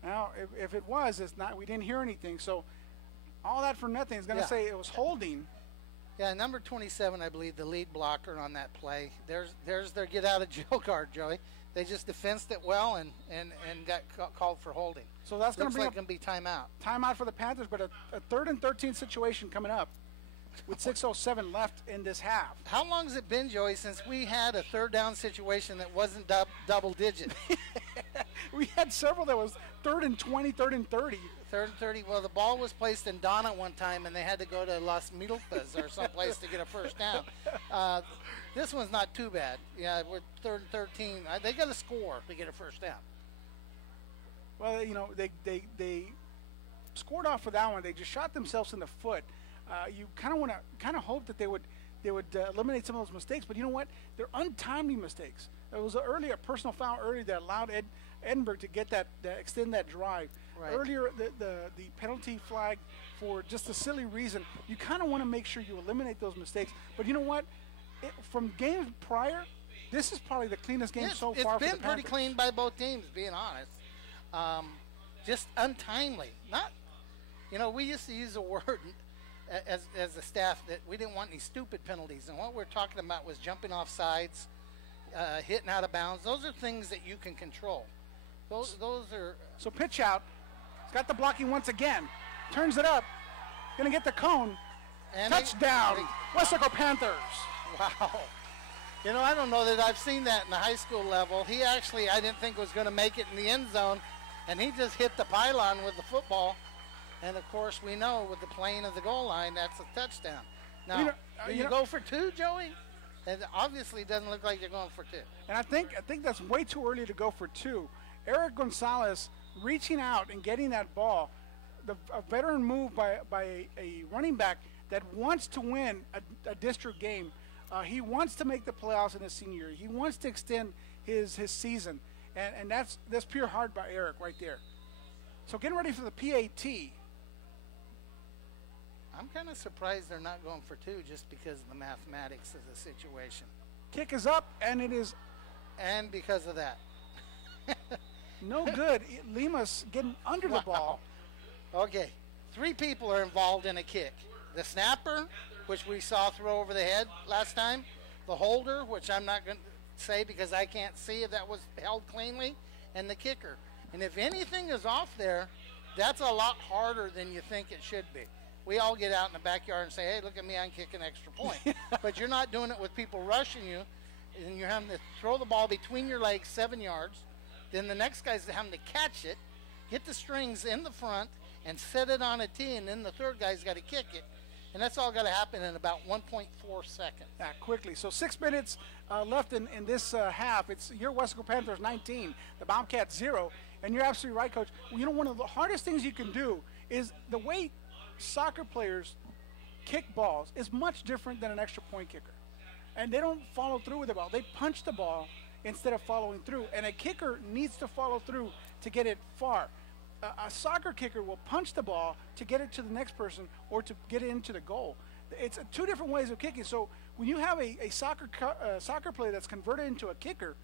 Now, if it was, it's not. We didn't hear anything. So all that for nothing is going to say it was holding. Yeah, number 27, I believe, the lead blocker on that play. There's their get out of jail card, Joey. They just defensed it well and got called for holding. So that's going to be timeout. Timeout for the Panthers, but a 3rd and 13 situation coming up with 6:07 left in this half. How long has it been, Joey, since we had a 3rd down situation that wasn't double digit? We had several that was 3rd and 20, 3rd and 30. 3rd and 30. Well, the ball was placed in Donna one time, and they had to go to Las Milpas or someplace to get a first down. This one's not too bad. Yeah, we're 3rd and 13. They got to score to get a first down. Well, they scored off for that one. They just shot themselves in the foot. You kind of hope that they would eliminate some of those mistakes, but you know what? They're untimely mistakes. There was a personal foul earlier that allowed Edinburgh to get extend that drive. Right. Earlier, the penalty flag for just a silly reason. You kind of want to make sure you eliminate those mistakes. But you know what? From games prior, this is probably the cleanest game so far for the Panthers. It's been pretty clean by both teams, being honest. Just untimely. Not, we used to use a word as a staff that we didn't want any stupid penalties. And what we're talking about was jumping off sides, hitting out of bounds. Those are things that you can control. Those are. So pitch out. He's got the blocking once again. Turns it up. Going to get the cone. And touchdown. Weslaco Panthers. Wow. I don't know that I've seen that in the high school level. He actually, I didn't think was going to make it in the end zone, and he just hit the pylon with the football. And, of course, we know with the plane of the goal line, that's a touchdown. Now, do you go for 2, Joey? It obviously doesn't look like you're going for 2. And I think that's way too early to go for 2. Eric Gonzalez reaching out and getting that ball, a veteran move by a running back that wants to win a district game. He wants to make the playoffs in his senior year. He wants to extend his season, and that's pure heart by Eric right there. So getting ready for the PAT. I'm kind of surprised they're not going for 2 just because of the mathematics of the situation. Kick is up, and it is. And because of that. No good. Lima's getting under the ball. Okay. 3 people are involved in a kick. The snapper, which we saw throw over the head last time. The holder, which I'm not going to say because I can't see if that was held cleanly. And the kicker. And if anything is off there, that's a lot harder than you think it should be. we all get out in the backyard and say, hey, look at me, I'm kicking extra point. But you're not doing it with people rushing you, and you're having to throw the ball between your legs 7 yards. Then the next guy's having to catch it, get the strings in the front, and set it on a tee, and then the third guy's got to kick it. And that's all got to happen in about 1.4 seconds. Yeah, quickly. So 6 minutes left in this half. It's your Weslaco Panthers 19, the Bobcats 0. And you're absolutely right, Coach. Well, you know, one of the hardest things you can do is the way soccer players kick balls is much different than an extra point kicker. And they don't follow through with the ball. They punch the ball instead of following through. And a kicker needs to follow through to get it far. A soccer kicker will punch the ball to get it to the next person or to get it into the goal. It's two different ways of kicking. So when you have a soccer player that's converted into a kicker,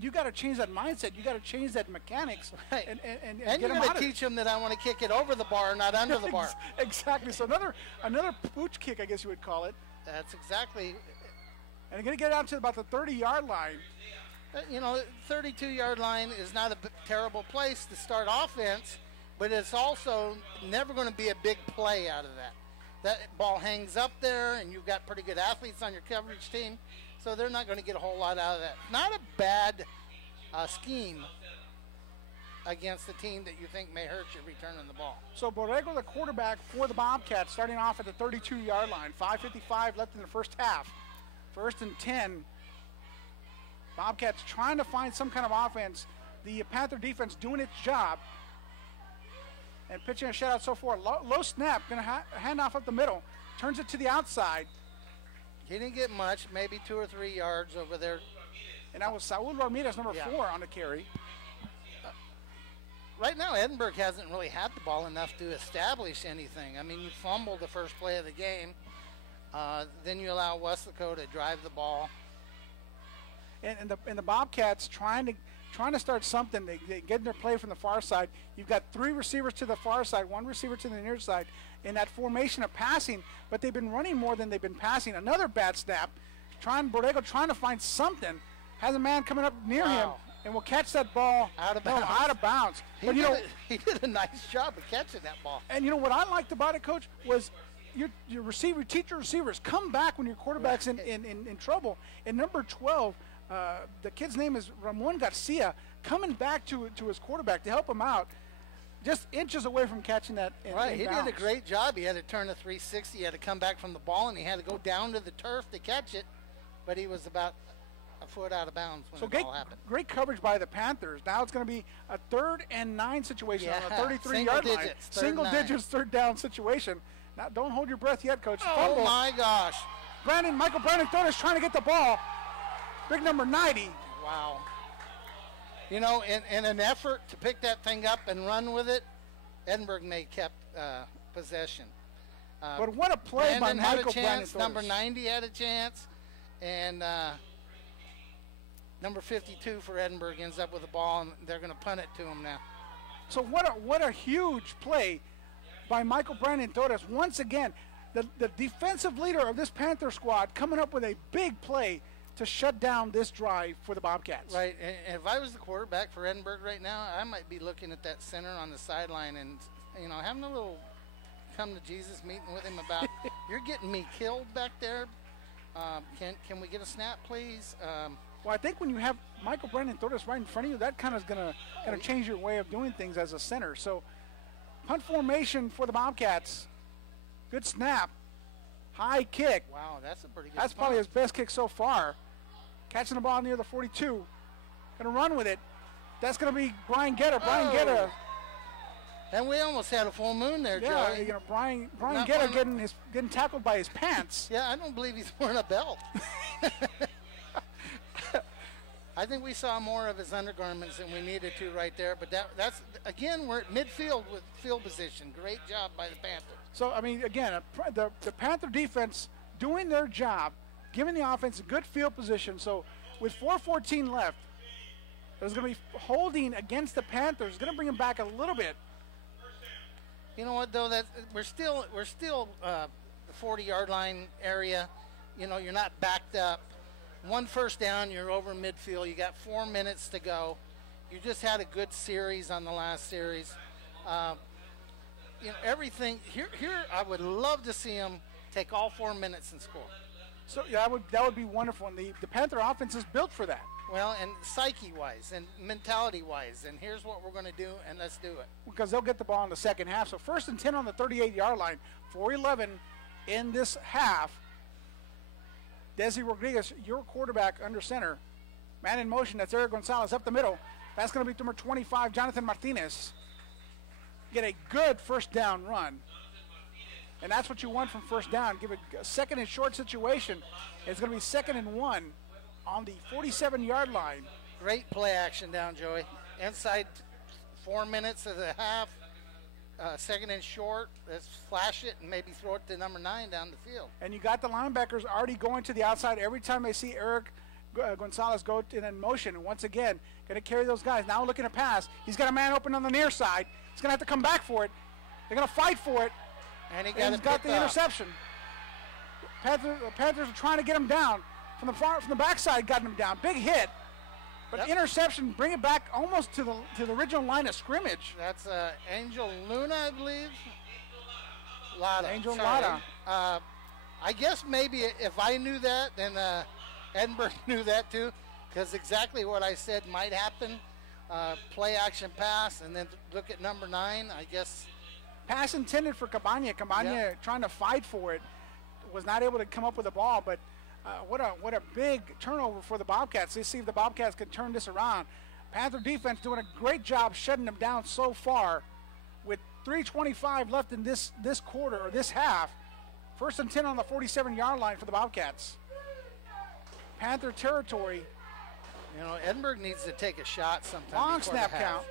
you got to change that mindset. You got to change that mechanics. Right. And you're going to teach them that I want to kick it over the bar, not under the bar. Exactly. So another pooch kick, I guess you would call it. That's exactly. And you're going to get out to about the 30-yard line. You know, 32-yard line is not a terrible place to start offense, but it's also never going to be a big play out of that. That ball hangs up there, and you've got pretty good athletes on your coverage team, so they're not going to get a whole lot out of that. Not a bad scheme against a team that you think may hurt you returning the ball. So Borrego, the quarterback for the Bobcats, starting off at the 32-yard line. 5:55 left in the first half. 1st and 10. Bobcats trying to find some kind of offense. The Panther defense doing its job. And pitching a shutout so far. Low snap, going to hand off up the middle. Turns it to the outside. He didn't get much, maybe 2 or 3 yards over there. And that was Saul Ramirez, number 4 on the carry. Right now, Edinburg hasn't really had the ball enough to establish anything. I mean, you fumble the first play of the game. Then you allow Weslaco to drive the ball. And the Bobcats trying to start something. They get their play from the far side. You've got 3 receivers to the far side, 1 receiver to the near side in that formation of passing, but they've been running more than they've been passing. Another bad snap. Borrego trying to find something. Has a man coming up near him and will catch that ball out of bounds. Out of bounds. He did a nice job of catching that ball. And you know what I liked about it, Coach, was your receiver, teach your receivers, come back when your quarterback's in trouble. And number 12, the kid's name is Ramon Garcia, coming back to his quarterback to help him out, just inches away from catching that. He did a great job. He had to turn a 360. He had to come back from the ball, and he had to go down to the turf to catch it. But he was about a foot out of bounds when the ball happened. Great coverage by the Panthers. Now it's going to be a 3rd and 9 situation on a 33-yard line. Single digits, 3rd down situation. Now, don't hold your breath yet, Coach. Oh, my gosh. Michael Brandon Torres trying to get the ball. Big number 90. Wow. You know, in an effort to pick that thing up and run with it, Edinburg may have kept possession. But what a play by Michael Brandon Torres. Number 90 had a chance. And number 52 for Edinburg ends up with the ball, and they're going to punt it to him now. So what a huge play by Michael Brandon Torres. Once again, the defensive leader of this Panther squad coming up with a big play to shut down this drive for the Bobcats. Right, and if I was the quarterback for Edinburg right now, I might be looking at that center on the sideline and, you know, having a little come to Jesus meeting with him about, you're getting me killed back there. Can we get a snap, please? Well, I think when you have Michael Brandon Torres right in front of you, that kind of is gonna change your way of doing things as a center. So, punt formation for the Bobcats. Good snap, high kick. Wow, that's a pretty good. That's probably his best kick so far. Catching the ball near the 42, gonna run with it. That's gonna be Brian Guetta. Guetta. And we almost had a full moon there, yeah, Joey. You know, Brian Guetta getting tackled by his pants. Yeah, I don't believe he's wearing a belt. I think we saw more of his undergarments than we needed to right there. But that's again, we're at midfield with field position. Great job by the Panthers. So, I mean, again, the Panther defense doing their job, giving the offense a good field position. So, with 4:14 left, there's going to be holding against the Panthers. Going to bring them back a little bit. You know what, though? That we're still the 40-yard line area. You know, you're not backed up. 1 first down, you're over midfield. You got 4 minutes to go. You just had a good series on the last series. everything. Here, I would love to see him take all 4 minutes and score. So yeah, that would be wonderful. And the Panther offense is built for that. Well, and psyche-wise and mentality-wise, and here's what we're going to do, and let's do it. Because they'll get the ball in the second half. So 1st and 10 on the 38-yard line, 4:11 in this half. Desi Rodriguez, your quarterback under center. Man in motion, that's Eric Gonzalez up the middle. That's going to be number 25, Jonathan Martinez. Get a good first down run. And that's what you want from first down. Give a second and short situation. It's going to be 2nd and 1 on the 47-yard line. Great play action down, Joey. Inside 4 minutes of the half, 2nd and short. Let's flash it and maybe throw it to number 9 down the field. And you got the linebackers already going to the outside every time they see Eric Gonzalez go in motion. And once again, going to carry those guys. Now looking to pass. He's got a man open on the near side. He's going to have to come back for it. They're going to fight for it. And he's got the interception. Panthers are trying to get him down. From the backside, got him down. Big hit. But interception, bring it back almost to the original line of scrimmage. That's Angel Luna, I believe. Angel Lada. I guess maybe if I knew that, then Edinburg knew that too, because exactly what I said might happen. Play action pass, and then look at number 9, I guess. Pass intended for Cabana. Cabana trying to fight for it. Was not able to come up with the ball, but what a big turnover for the Bobcats. Let's see if the Bobcats can turn this around. Panther defense doing a great job shutting them down so far. With 3:25 left in this quarter or this half, 1st and 10 on the 47-yard line for the Bobcats. Panther territory. Edinburg needs to take a shot sometime. Long snap count.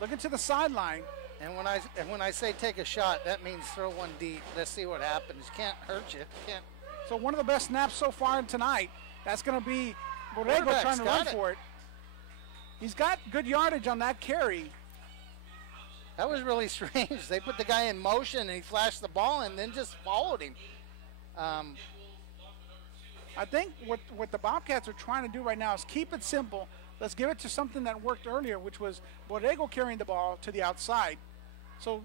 Looking to the sideline. And when I say take a shot, that means throw one deep. Let's see what happens. Can't hurt you. Can't. So one of the best snaps so far tonight. That's going to be Borrego trying to run for it. He's got good yardage on that carry. That was really strange. They put the guy in motion and he flashed the ball and then just followed him. I think what the Bobcats are trying to do right now is keep it simple. Let's give it to something that worked earlier, which was Borrego carrying the ball to the outside. So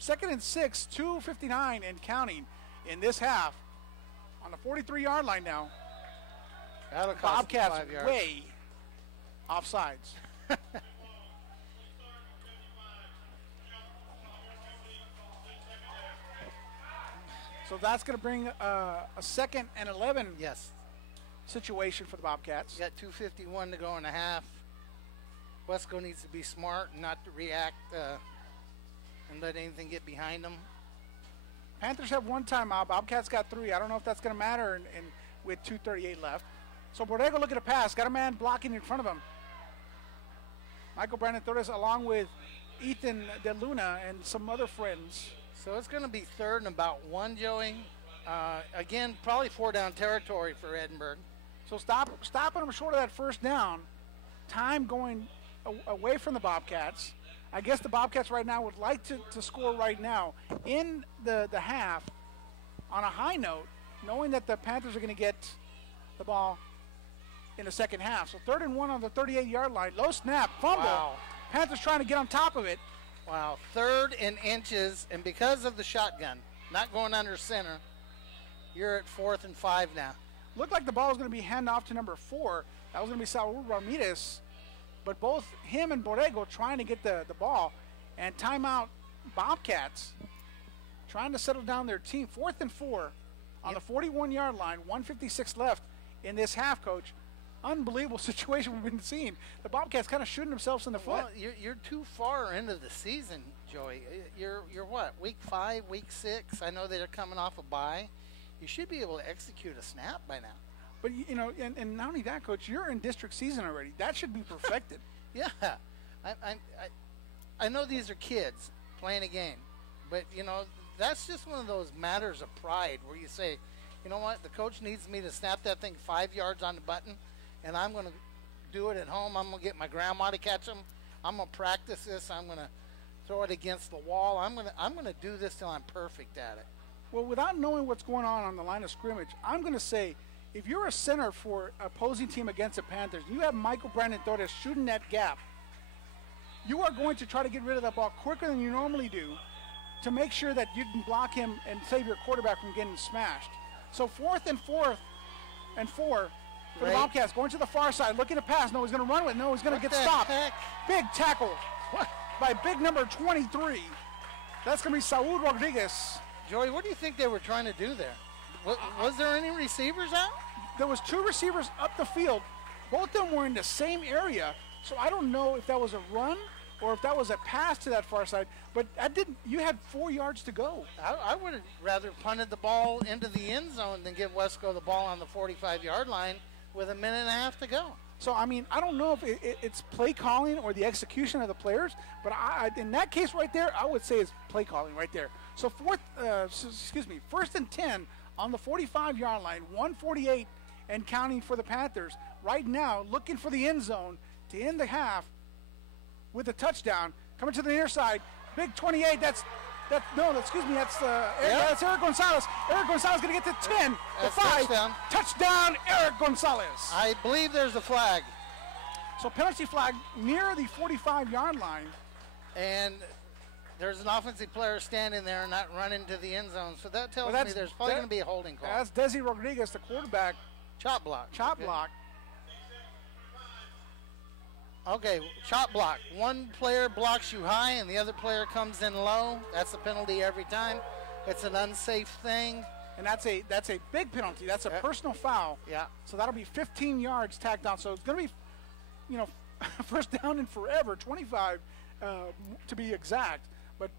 2nd and 6, 2:59 and counting in this half on the 43-yard line now. Bobcats way offsides. So that's going to bring a 2nd and 11 situation for the Bobcats. You got 2:51 to go in a half. Weslaco needs to be smart and not to react and let anything get behind them. Panthers have 1 timeout. Bobcats got 3. I don't know if that's going to matter with 2:38 left. So Borrego looking to pass. Got a man blocking in front of him. Michael Brandon Torres along with Ethan De Luna and some other friends. So it's going to be 3rd and about 1, Joey. Again, probably 4-down territory for Edinburg. So stopping them short of that first down. Time going away from the Bobcats. I guess the Bobcats right now would like to score right now in the half on a high note, knowing that the Panthers are going to get the ball in the second half. So 3rd and 1 on the 38-yard line. Low snap, fumble. Wow. Panthers trying to get on top of it. Wow, 3rd and inches, and because of the shotgun, not going under center, you're at 4th and 5 now. Looked like the ball was going to be handed off to number 4. That was going to be Saul Ramirez. But both him and Borrego trying to get the ball. And timeout Bobcats trying to settle down their team. 4th and 4 on the 41-yard line. 1:56 left in this half, Coach. Unbelievable situation we've been seeing. The Bobcats kind of shooting themselves in the foot. Well, you're too far into the season, Joey. You're what, week 5, week 6? I know they're coming off a bye. You should be able to execute a snap by now. But, and not only that, Coach, you're in district season already. That should be perfected. Yeah. I know these are kids playing a game. But, that's just one of those matters of pride where you say, you know what, the coach needs me to snap that thing 5 yards on the button, and I'm going to do it at home. I'm going to get my grandma to catch them. I'm going to practice this. I'm going to throw it against the wall. I'm going to do this till I'm perfect at it. Well, without knowing what's going on the line of scrimmage, I'm going to say if you're a center for opposing team against the Panthers, you have Michael Brandon Torres shooting that gap, you are going to try to get rid of that ball quicker than you normally do to make sure that you can block him and save your quarterback from getting smashed. So 4th and 4 for the Bobcats, going to the far side, looking to pass. No, he's going to run with it. No, he's going to get stopped. Heck? Big tackle by big number 23. That's going to be Saul Rodriguez. Joey, what do you think they were trying to do there? Was there any receivers out? There was 2 receivers up the field. Both of them were in the same area. So I don't know if that was a run or if that was a pass to that far side. But you had 4 yards to go. I would have rather punted the ball into the end zone than give Weslaco the ball on the 45-yard line with 1.5 minutes to go. So, I mean, I don't know if it's play calling or the execution of the players, but in that case right there, I would say it's play calling right there. So 1st and 10 on the 45-yard line, 1:48 and counting for the Panthers. Right now, looking for the end zone to end the half with a touchdown. Coming to the near side, big 28. That's Eric Gonzalez. Eric Gonzalez going to get to 10, to 5. Touchdown, Eric Gonzalez. I believe there's a flag. So penalty flag near the 45-yard line. And there's an offensive player standing there and not running to the end zone. So that tells me there's probably going to be a holding call. That's Desi Rodriguez, the quarterback. Chop block. Block. Okay, chop block. One player blocks you high and the other player comes in low. That's a penalty every time. It's an unsafe thing. And that's a big penalty. That's a personal foul. Yeah. So that'll be 15 yards tacked on. So it's going to be, first down in forever, 25 to be exact. But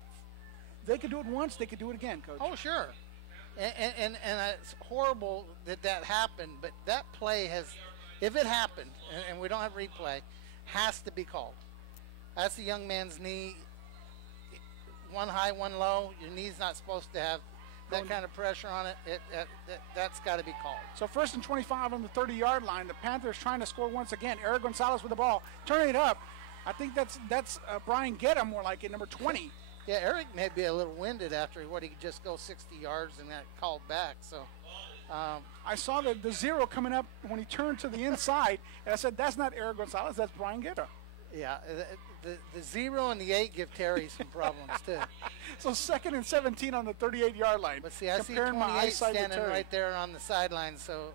they could do it once. They could do it again, Coach. Oh, sure. And it's horrible that happened. But that play has, if it happened, and we don't have replay, has to be called. That's the young man's knee, one high, one low. Your knee's not supposed to have that kind of pressure on it. That's got to be called. So 1st and 25 on the 30-yard line. The Panthers trying to score once again. Eric Gonzalez with the ball, turning it up. I think that's Brian Guetta more like it, number 20. Yeah, Eric may be a little winded after he could just go 60 yards and that called back. So. I saw the 0 coming up when he turned to the inside, and I said, that's not Eric Gonzalez, that's Brian Guetta. Yeah, the 0 and the 8 give Terry some problems, too. So 2nd and 17 on the 38-yard line. But see, I see 28 standing right there on the sideline, so.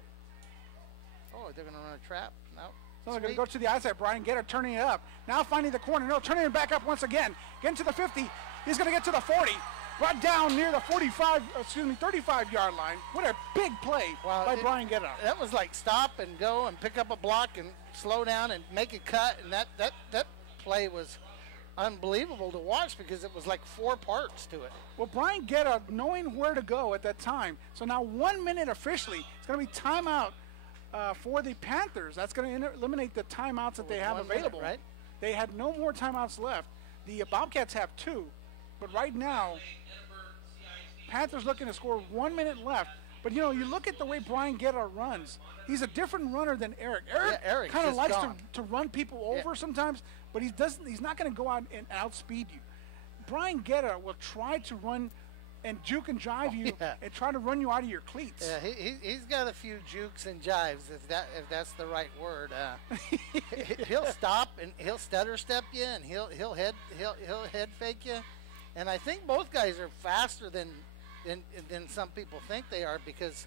Oh, they're going to run a trap? No. So they're going to go to the outside. Brian Guetta turning it up. Now finding the corner. No, turning it back up once again. Getting to the 50. He's going to get to the 40. Right down near the 35-yard line. What a big play by Brian Guetta. That was like stop and go and pick up a block and slow down and make a cut. And that play was unbelievable to watch because it was like 4 parts to it. Well, Brian Guetta knowing where to go at that time. So now 1 minute officially. It's going to be timeout for the Panthers. That's going to eliminate the timeouts that they have available. Minute, right? They had no more timeouts left. The Bobcats have 2. But right now, Panthers looking to score 1 minute left. But, you look at the way Brian Guetta runs. He's a different runner than Eric. Eric kind of likes to run people over sometimes, but he's not going to go out and outspeed you. Brian Guetta will try to run and juke and jive you and try to run you out of your cleats. Yeah, he's got a few jukes and jives, if that's the right word. He'll stop and he'll stutter step you and he'll head fake you. And I think both guys are faster than some people think they are because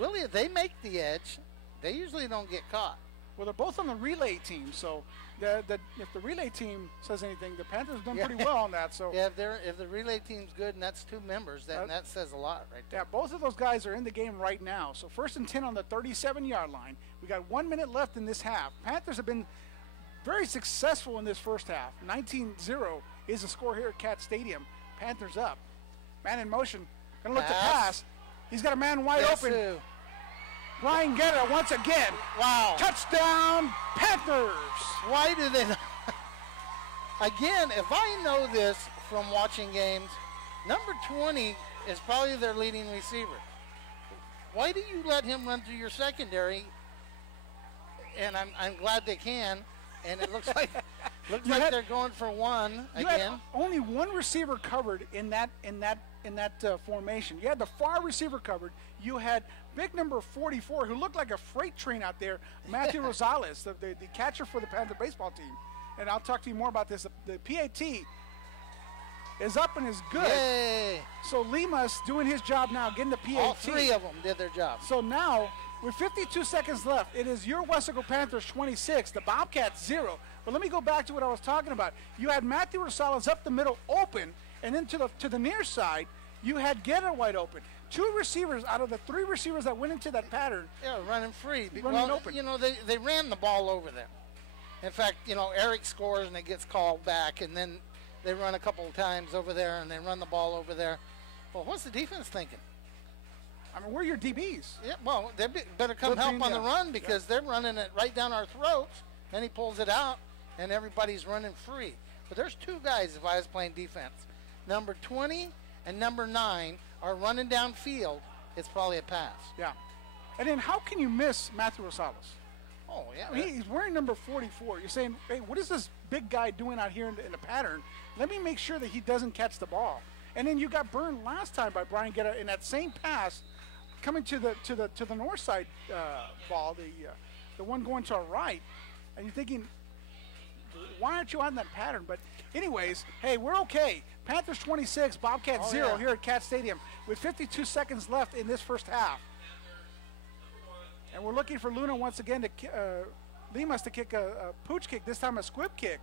really if they make the edge, they usually don't get caught. Well, they're both on the relay team, so if the relay team says anything, the Panthers have done pretty well on that. So if the relay team's good and that's 2 members, that says a lot right there. Yeah, both of those guys are in the game right now. So 1st and 10 on the 37-yard line. We got 1 minute left in this half. Panthers have been very successful in this first half. 19-0 is the score here at Cat Stadium. Panthers up. Man in motion. Going to look to pass. He's got a man wide open. Brian Guetta once again. Wow. Touchdown, Panthers. Why do they not? Again, if I know this from watching games, number 20 is probably their leading receiver. Why do you let him run through your secondary? And I'm glad they can. And it looks like they're going for one again. You had only one receiver covered in that formation. You had the far receiver covered. You had big number 44, who looked like a freight train out there, Matthew Rosales, the catcher for the Panther baseball team. And I'll talk to you more about this. The PAT is up and is good. Yay! So Lima's doing his job now, getting the PAT. All three of them did their job. So now, with 52 seconds left, it is your Weslaco Panthers 26, the Bobcats 0. But let me go back to what I was talking about. You had Matthew Rosales up the middle open, and then to the near side, you had Guerra wide open. 2 receivers out of the 3 receivers that went into that pattern. Yeah, running free. Running open. You know, they ran the ball over them. In fact, you know, Eric scores and it gets called back, and then they run a couple of times over there and they run the ball over there. Well, what's the defense thinking? I mean, we're your DBs. Yeah, well, they better come help on the run because they're running it right down our throats. Then he pulls it out, and everybody's running free. But there's 2 guys, if I was playing defense. Number 20 and number 9 are running downfield. It's probably a pass. Yeah. And then how can you miss Matthew Rosales? Oh, yeah. I mean, he's wearing number 44. You're saying, hey, what is this big guy doing out here in the pattern? Let me make sure that he doesn't catch the ball. And then you got burned last time by Brian Guerra in that same pass coming to the north side ball, the one going to our right. And you're thinking, why aren't you on that pattern? But anyways, hey, we're okay. Panthers 26, Bobcats 0 here at Cat Stadium with 52 seconds left in this first half. And we're looking for Luna once again to Limas to kick a pooch kick, this time a squib kick.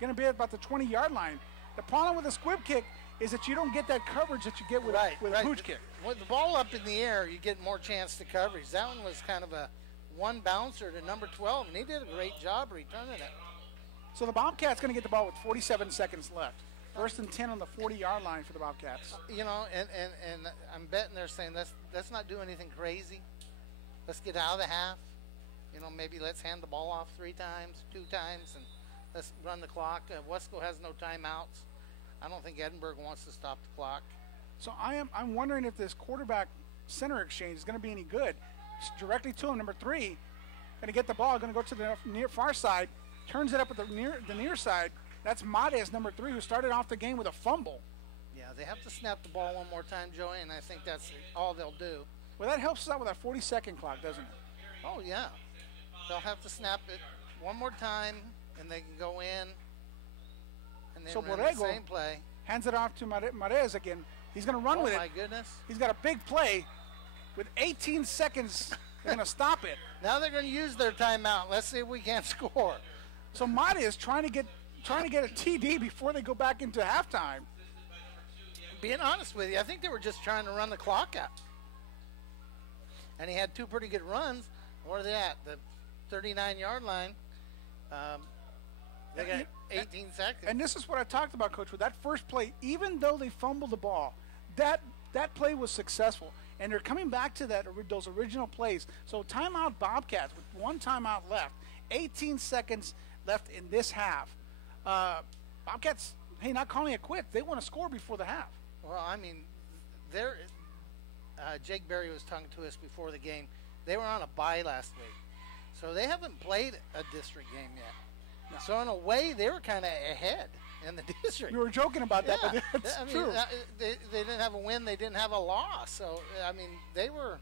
Going to be at about the 20-yard line. The problem with a squib kick is that you don't get that coverage that you get with a pooch kick. With the ball up in the air, you get more chance to coverage. That one was kind of a one bouncer to number 12, and he did a great job returning it. So the Bobcats going to get the ball with 47 seconds left. First and 10 on the 40-yard line for the Bobcats. You know, and I'm betting they're saying let's not do anything crazy. Let's get out of the half. You know, maybe let's hand the ball off 3 times, 2 times, and let's run the clock. Wesco has no timeouts. I don't think Edinburg wants to stop the clock. So I'm wondering if this quarterback center exchange is going to be any good. It's directly to him, number 3, going to get the ball, going to go to the near far side, turns it up at the near side. That's Mades, number 3, who started off the game with a fumble. Yeah, they have to snap the ball one more time, Joey, and I think that's all they'll do. Well, that helps us out with that 40-second clock, doesn't it? Oh, yeah. They'll have to snap it one more time, and they can go in, and then run the same play. Hands it off to Mades again. He's going to run with it. Oh, my goodness. He's got a big play. With 18 seconds, they're going to stop it. Now they're going to use their timeout. Let's see if we can't score. So Mades is trying to get a TD before they go back into halftime. Being honest with you, I think they were just trying to run the clock out. And he had 2 pretty good runs. Where are they at? The 39-yard line. They got 18 seconds. And this is what I talked about, Coach, with that first play. Even though they fumbled the ball, that play was successful. And they're coming back to those original plays. So timeout Bobcats with 1 timeout left. 18 seconds left in this half. Bobcats, hey, not calling it quits. They want to score before the half. Well, I mean, Jake Berry was talking to us before the game. They were on a bye last week. So they haven't played a district game yet. No. So in a way, they were kind of ahead in the district. You were joking about that, but that's true. They didn't have a win. They didn't have a loss. So, I mean, they were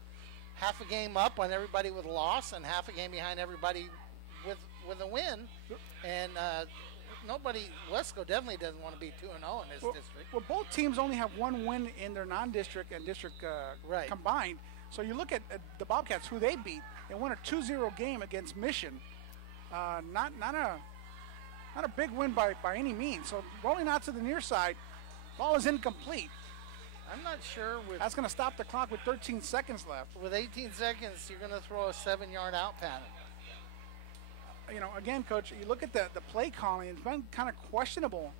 half a game up on everybody with a loss and half a game behind everybody with a win. And Wesco definitely doesn't want to be 2-0 in this district. Well, both teams only have 1 win in their non-district and district combined. So you look at the Bobcats, who they beat. They won a 2-0 game against Mission. Not a big win by any means. So rolling out to the near side, ball is incomplete. I'm not sure. That's going to stop the clock with 13 seconds left. With 18 seconds, you're going to throw a 7-yard out pattern. You know, again, Coach, you look at the play calling, it's been kind of questionable.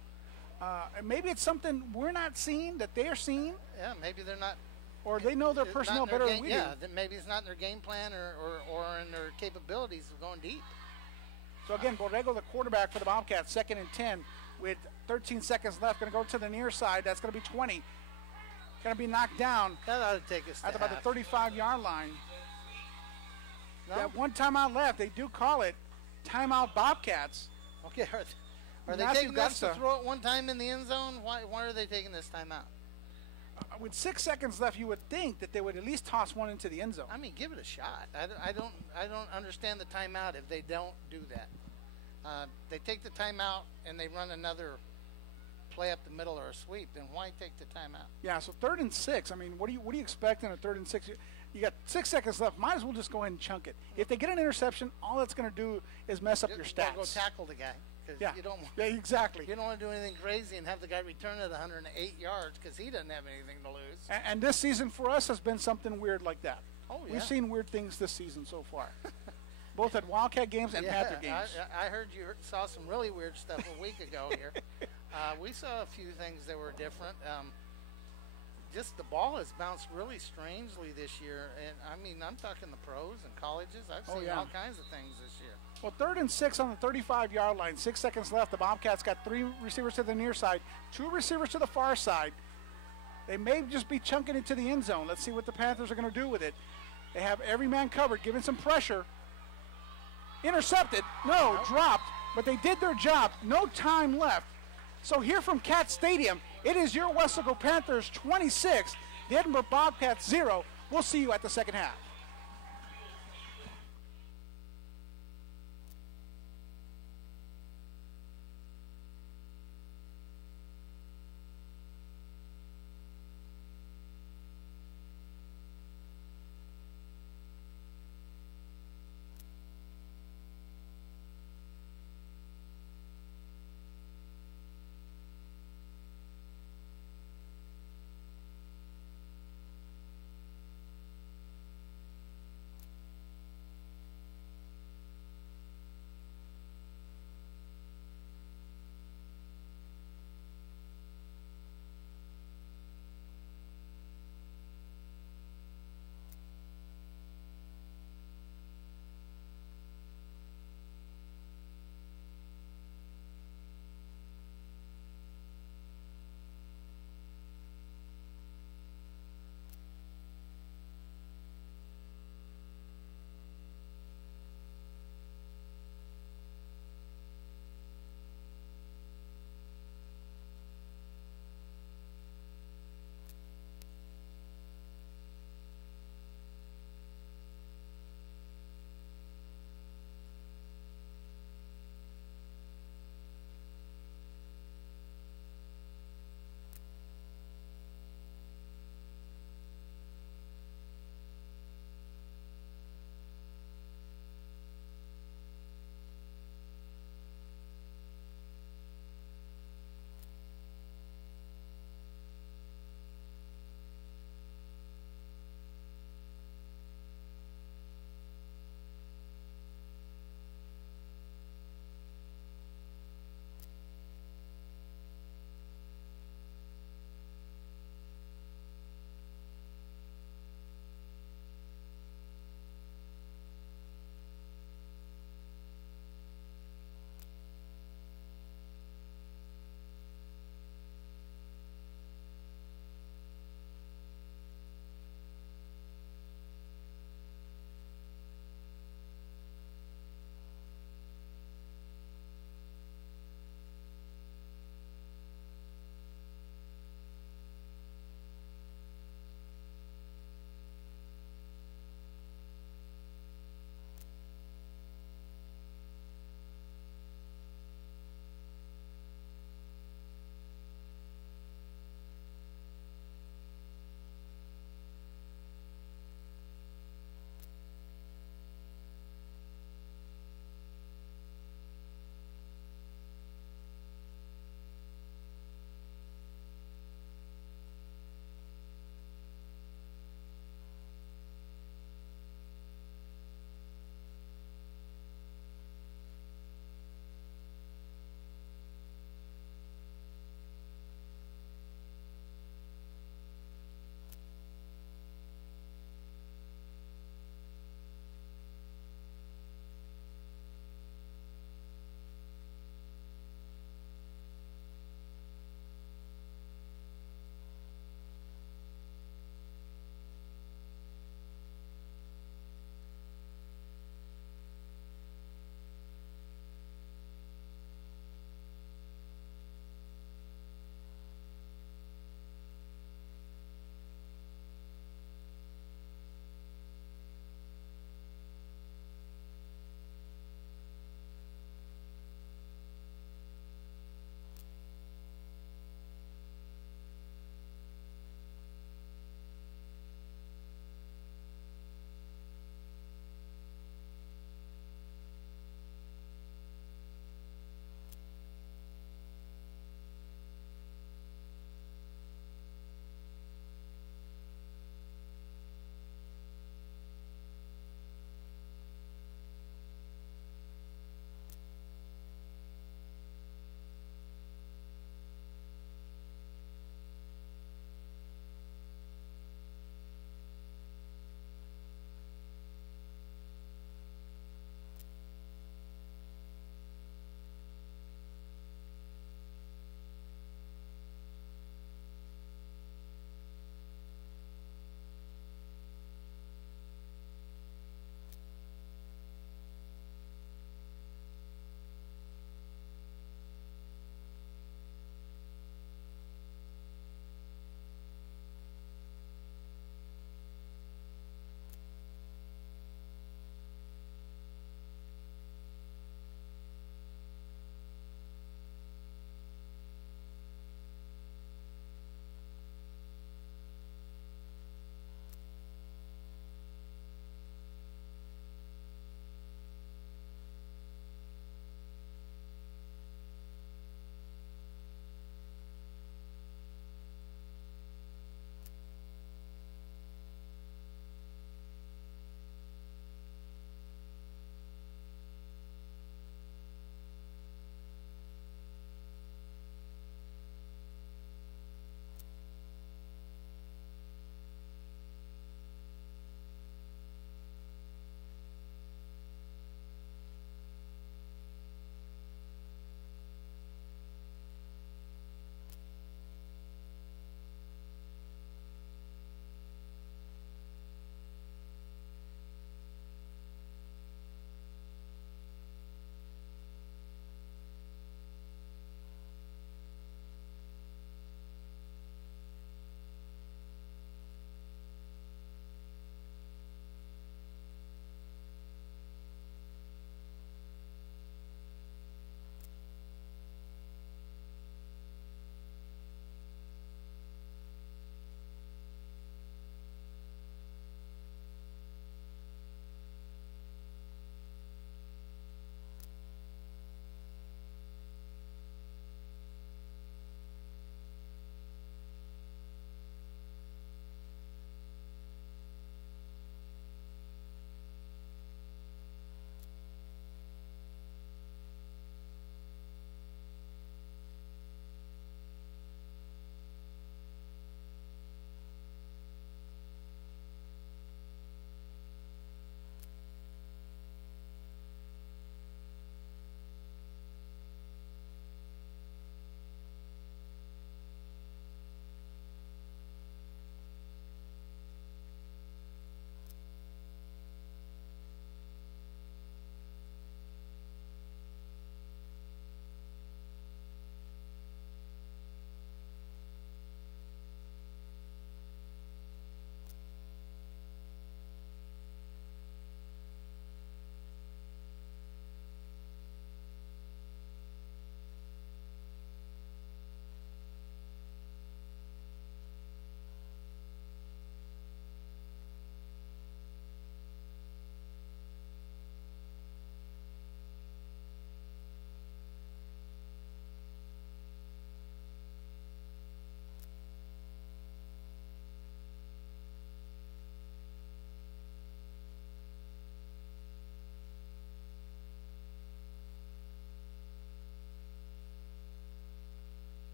And maybe it's something we're not seeing that they're seeing. Yeah, maybe they're not. Or they know their personnel better than we do. Yeah, maybe it's not in their game plan or in their capabilities of going deep. So again, Borrego, the quarterback for the Bobcats, 2nd and 10 with 13 seconds left. Going to go to the near side. That's going to be 20. Going to be knocked down. That ought to take us at about the 35-yard line. No? That 1 timeout left. They do call it timeout Bobcats. Okay, are they taking this to throw it 1 time in the end zone? Why are they taking this timeout? With 6 seconds left, you would think that they would at least toss 1 into the end zone. I mean, give it a shot. I don't understand the timeout if they don't do that. They take the timeout and they run another play up the middle or a sweep, then why take the timeout? Yeah, so 3rd and 6. I mean, what do you expect in a 3rd and 6? You got 6 seconds left. Might as well just go ahead and chunk it. If they get an interception, all that's going to do is mess up your You gotta go stats. tackle the guy. Yeah, You don't, exactly. you don't want to do anything crazy and have the guy return at 108 yards because he doesn't have anything to lose. And this season for us has been something weird like that. Oh, yeah. We've seen weird things this season so far, both at Wildcat games and Panther games. I heard you saw some really weird stuff a week ago here. We saw a few things that were different. Just the ball has bounced really strangely this year. And, I mean, I'm talking the pros and colleges. I've seen all kinds of things this year. Well, 3rd and 6 on the 35-yard line. 6 seconds left. The Bobcats got 3 receivers to the near side, 2 receivers to the far side. They may just be chunking it to the end zone. Let's see what the Panthers are going to do with it. They have every man covered, giving some pressure. Intercepted. No, dropped. But they did their job. No time left. So here from Cat Stadium, it is your Weslaco Panthers 26, the Edinburg Bobcats 0. We'll see you at the second half.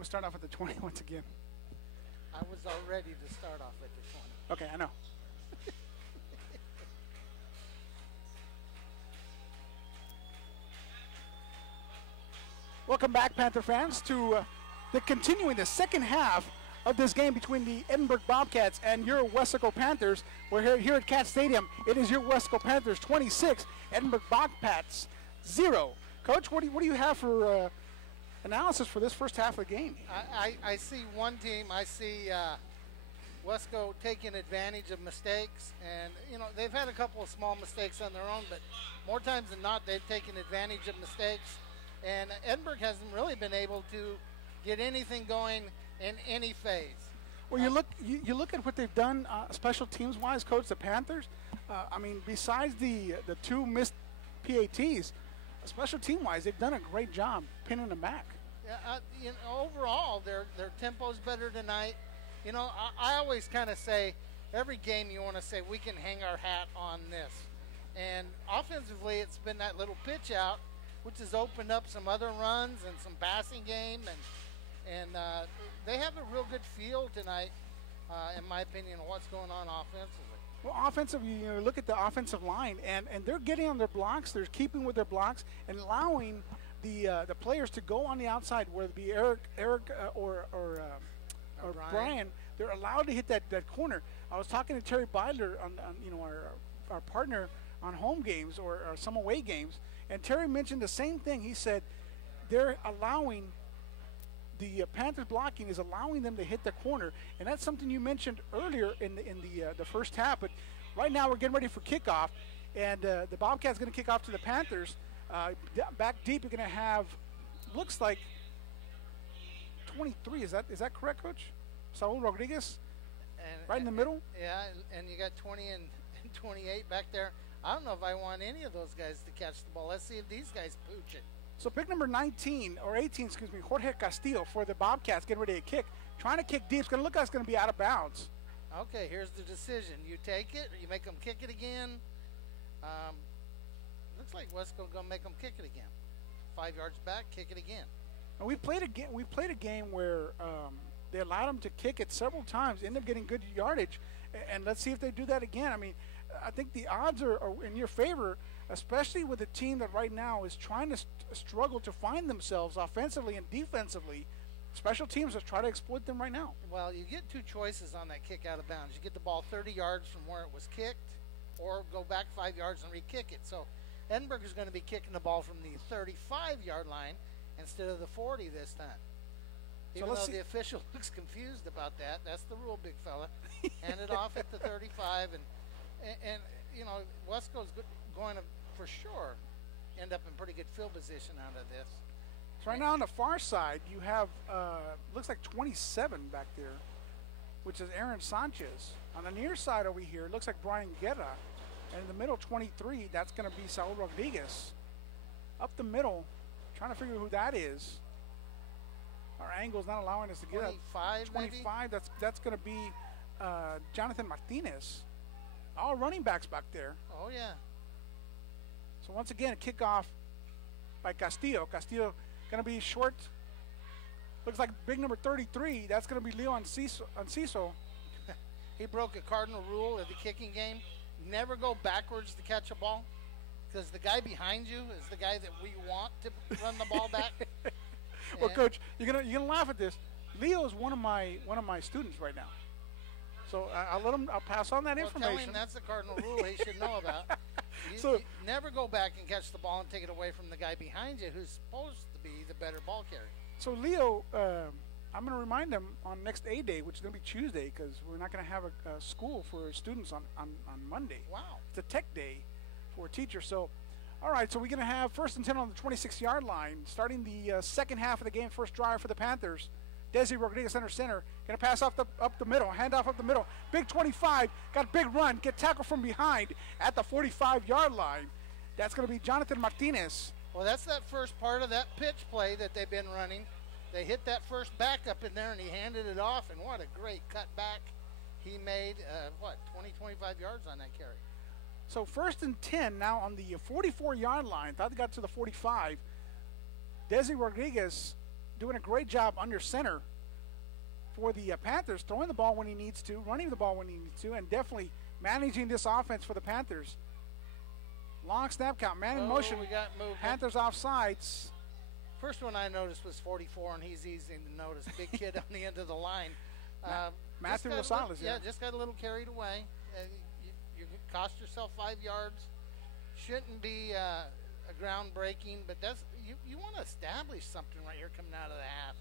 We'll start off at the 20 once again. I was all ready to start off at the 20. Okay, I know. Welcome back, Panther fans, to continuing the second half of this game between the Edinburg Bobcats and your Weslaco Panthers. We're here at Cat Stadium. It is your Weslaco Panthers 26, Edinburg Bobcats 0. Coach, what do you have for analysis for this first half of the game? I see one team. I see Weslaco taking advantage of mistakes, and they've had a couple of small mistakes on their own, but more times than not, they've taken advantage of mistakes. And Edinburg hasn't really been able to get anything going in any phase. Well, you look at what they've done special teams wise, Coach. The Panthers. I mean, besides the two missed PATs, special team wise, they've done a great job pinning them back. Yeah, overall, their tempo's better tonight. I always kind of say every game you want to say we can hang our hat on this, and offensively, it's been that little pitch out, which has opened up some other runs and some passing game, and they have a real good feel tonight, in my opinion, of what's going on offensively. Well, offensively, look at the offensive line, and they're getting on their blocks, they're keeping with their blocks, and allowing the players to go on the outside, whether it be Eric or Brian. They're allowed to hit that corner. I was talking to Terry Beidler on our partner on home games or some away games, and Terry mentioned the same thing. He said they're allowing the Panthers blocking is allowing them to hit the corner, and that's something you mentioned earlier in the first half. But right now we're getting ready for kickoff, and the Bobcats going to kick off to the Panthers. Back deep, you're going to have looks like 23. Is that correct, Coach? Saul Rodriguez, right in the middle. Yeah, and you got 20 and 28 back there. I don't know if I want any of those guys to catch the ball. Let's see if these guys pooch it. So pick number 19, or 18, excuse me, Jorge Castillo for the Bobcats, getting ready to kick. Trying to kick deep. It's going to look like it's going to be out of bounds. Okay, here's the decision. You take it, or you make them kick it again. Looks like Weslaco going to make them kick it again. 5 yards back, kick it again. And we played a game where they allowed them to kick it several times, end up getting good yardage. And let's see if they do that again. I mean, I think the odds are in your favor, especially with a team that right now is trying to struggle to find themselves offensively and defensively. Special teams just try to exploit them right now. Well, you get two choices on that kick out of bounds. You get the ball 30 yards from where it was kicked, or go back 5 yards and re-kick it. So Edinburg is going to be kicking the ball from the 35-yard line instead of the 40 this time. Even though the official looks confused about that, that's the rule, big fella. Hand it off at the 35, and Weslaco's going to, for sure, end up in pretty good field position out of this. So right now on the far side, you have looks like 27 back there, which is Aaron Sanchez. On the near side over here, it looks like Brian Guerra, and in the middle, 23. That's going to be Saul Rodriguez. Up the middle, trying to figure who that is. Our angle's not allowing us to get 25, 25. Maybe? That's going to be Jonathan Martinez. All running backs back there. Oh yeah. So once again, a kickoff by Castillo. Castillo going to be short. Looks like big number 33. That's going to be Leo Enciso. He broke a cardinal rule of the kicking game. Never go backwards to catch a ball, because the guy behind you is the guy that we want to run the ball back. Well, Coach, you're gonna laugh at this. Leo is one of my students right now. So I'll pass on that information. Tell him that's the cardinal rule he should know about. You never go back and catch the ball and take it away from the guy behind you, who's supposed to be the better ball carrier. So Leo, I'm going to remind him on next A Day, which is going to be Tuesday, because we're not going to have a school for students on Monday. Wow. It's a tech day for teachers. So, all right, so we're going to have 1st and 10 on the 26-yard line, starting the second half of the game, first drive for the Panthers. Desi Rodriguez center, going to pass up the middle, handoff up the middle. Big 25, got a big run, get tackled from behind at the 45-yard line. That's going to be Jonathan Martinez. Well, that's that first part of that pitch play that they've been running. They hit that first back up in there, and he handed it off, and what a great cutback he made. 20, 25 yards on that carry. So 1st and 10 now on the 44-yard line. Thought they got to the 45. Desi Rodriguez doing a great job under center for the Panthers, throwing the ball when he needs to, running the ball when he needs to, and definitely managing this offense for the Panthers. Long snap count, man in motion. We got movement. Panthers offsides. First one I noticed was 44, and he's easy to notice. Big kid on the end of the line. Matthew Rosales. Yeah, just got a little carried away. You cost yourself 5 yards. Shouldn't be a groundbreaking, but that's you want to establish something right here coming out of the half.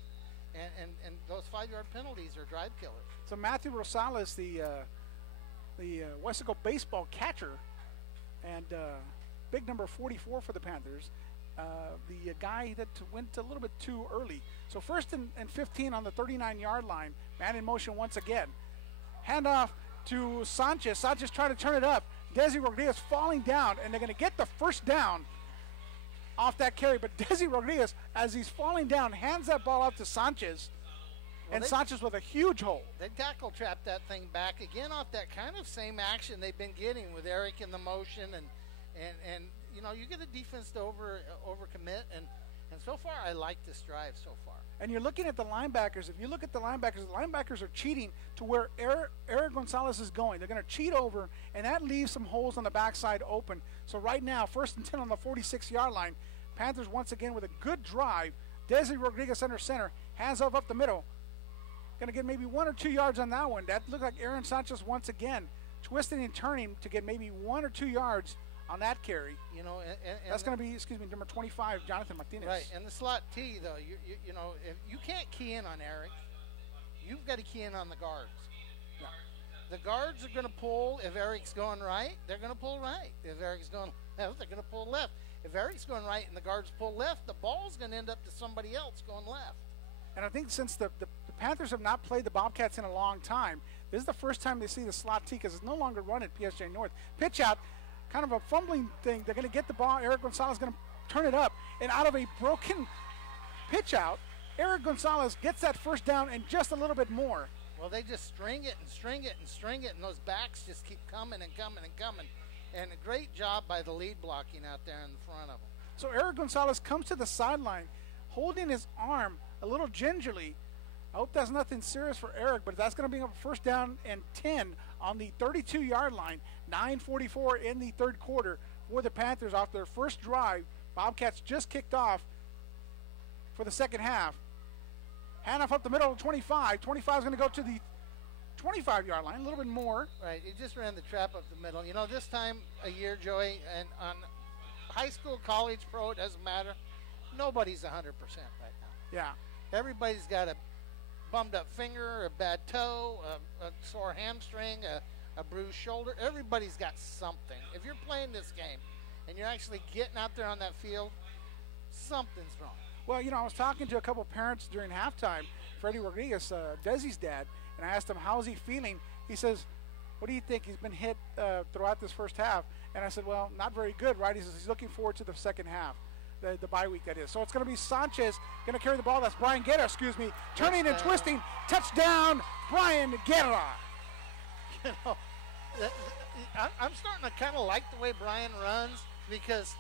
And those 5-yard penalties are drive killers. So Matthew Rosales, the Weslaco baseball catcher, and big number 44 for the Panthers, the guy that went a little bit too early. So first and 15 on the 39-yard line, man in motion once again. Handoff to Sanchez. Sanchez trying to turn it up. Desi Rodriguez falling down, and they're going to get the first down off that carry. But Desi Rodriguez, as he's falling down, hands that ball out to Sanchez. And Sanchez with a huge hole. They tackle trapped that thing back again off that kind of same action they've been getting with Eric in the motion, and you know, you get a defense to overcommit, and so far I like this drive so far. And you're looking at the linebackers. If you look at the linebackers are cheating to where Eric Gonzalez is going. They're going to cheat over, and that leaves some holes on the backside open. So right now, 1st and 10 on the 46-yard line. Panthers once again with a good drive. Desi Rodriguez under center, hands off up the middle. Going to get maybe 1 or 2 yards on that one. That looked like Aaron Sanchez once again twisting and turning to get maybe 1 or 2 yards on that carry. You know, and that's going to be, number 25, Jonathan Martinez. Right, and the slot T, though, you know, if you can't key in on Eric, you've got to key in on the guards. Yeah. The guards are going to pull. If Eric's going right, they're going to pull right. If Eric's going left, they're going to pull left. If Eric's going right and the guards pull left, the ball's going to end up to somebody else going left. And I think since the Panthers have not played the Bobcats in a long time, this is the first time they see the slot T because it's no longer run at PSG North. Pitch out, kind of a fumbling thing. They're going to get the ball. Eric Gonzalez is going to turn it up. And out of a broken pitch out, Eric Gonzalez gets that first down and just a little bit more. Well, they just string it and string it and string it, and those backs just keep coming and coming and coming. And a great job by the lead blocking out there in the front of them. So Eric Gonzalez comes to the sideline, holding his arm a little gingerly. I hope that's nothing serious for Eric, but that's going to be a first down and 10 on the 32-yard line. 9:44 in the third quarter for the Panthers off their first drive. Bobcats just kicked off for the second half. Handoff up the middle of 25. 25 is going to go to the 25-yard line, a little bit more. Right, he just ran the trap up the middle. You know, this time a year, Joey, and on high school, college, pro, it doesn't matter. Nobody's 100% right now. Yeah. Everybody's got a bummed up finger, a bad toe, a sore hamstring, a bruised shoulder. Everybody's got something. If you're playing this game and you're actually getting out there on that field, something's wrong. Well, you know, I was talking to a couple parents during halftime, Freddie Rodriguez, Desi's dad, and I asked him, how's he feeling? He says, what do you think? He's been hit throughout this first half. And I said, well, not very good, right? He says he's looking forward to the second half. The bye week, that is. So it's going to be Sanchez going to carry the ball. That's Brian Guerra, turning and twisting. Touchdown, Brian Guerra. You know, I'm starting to kind of like the way Brian runs because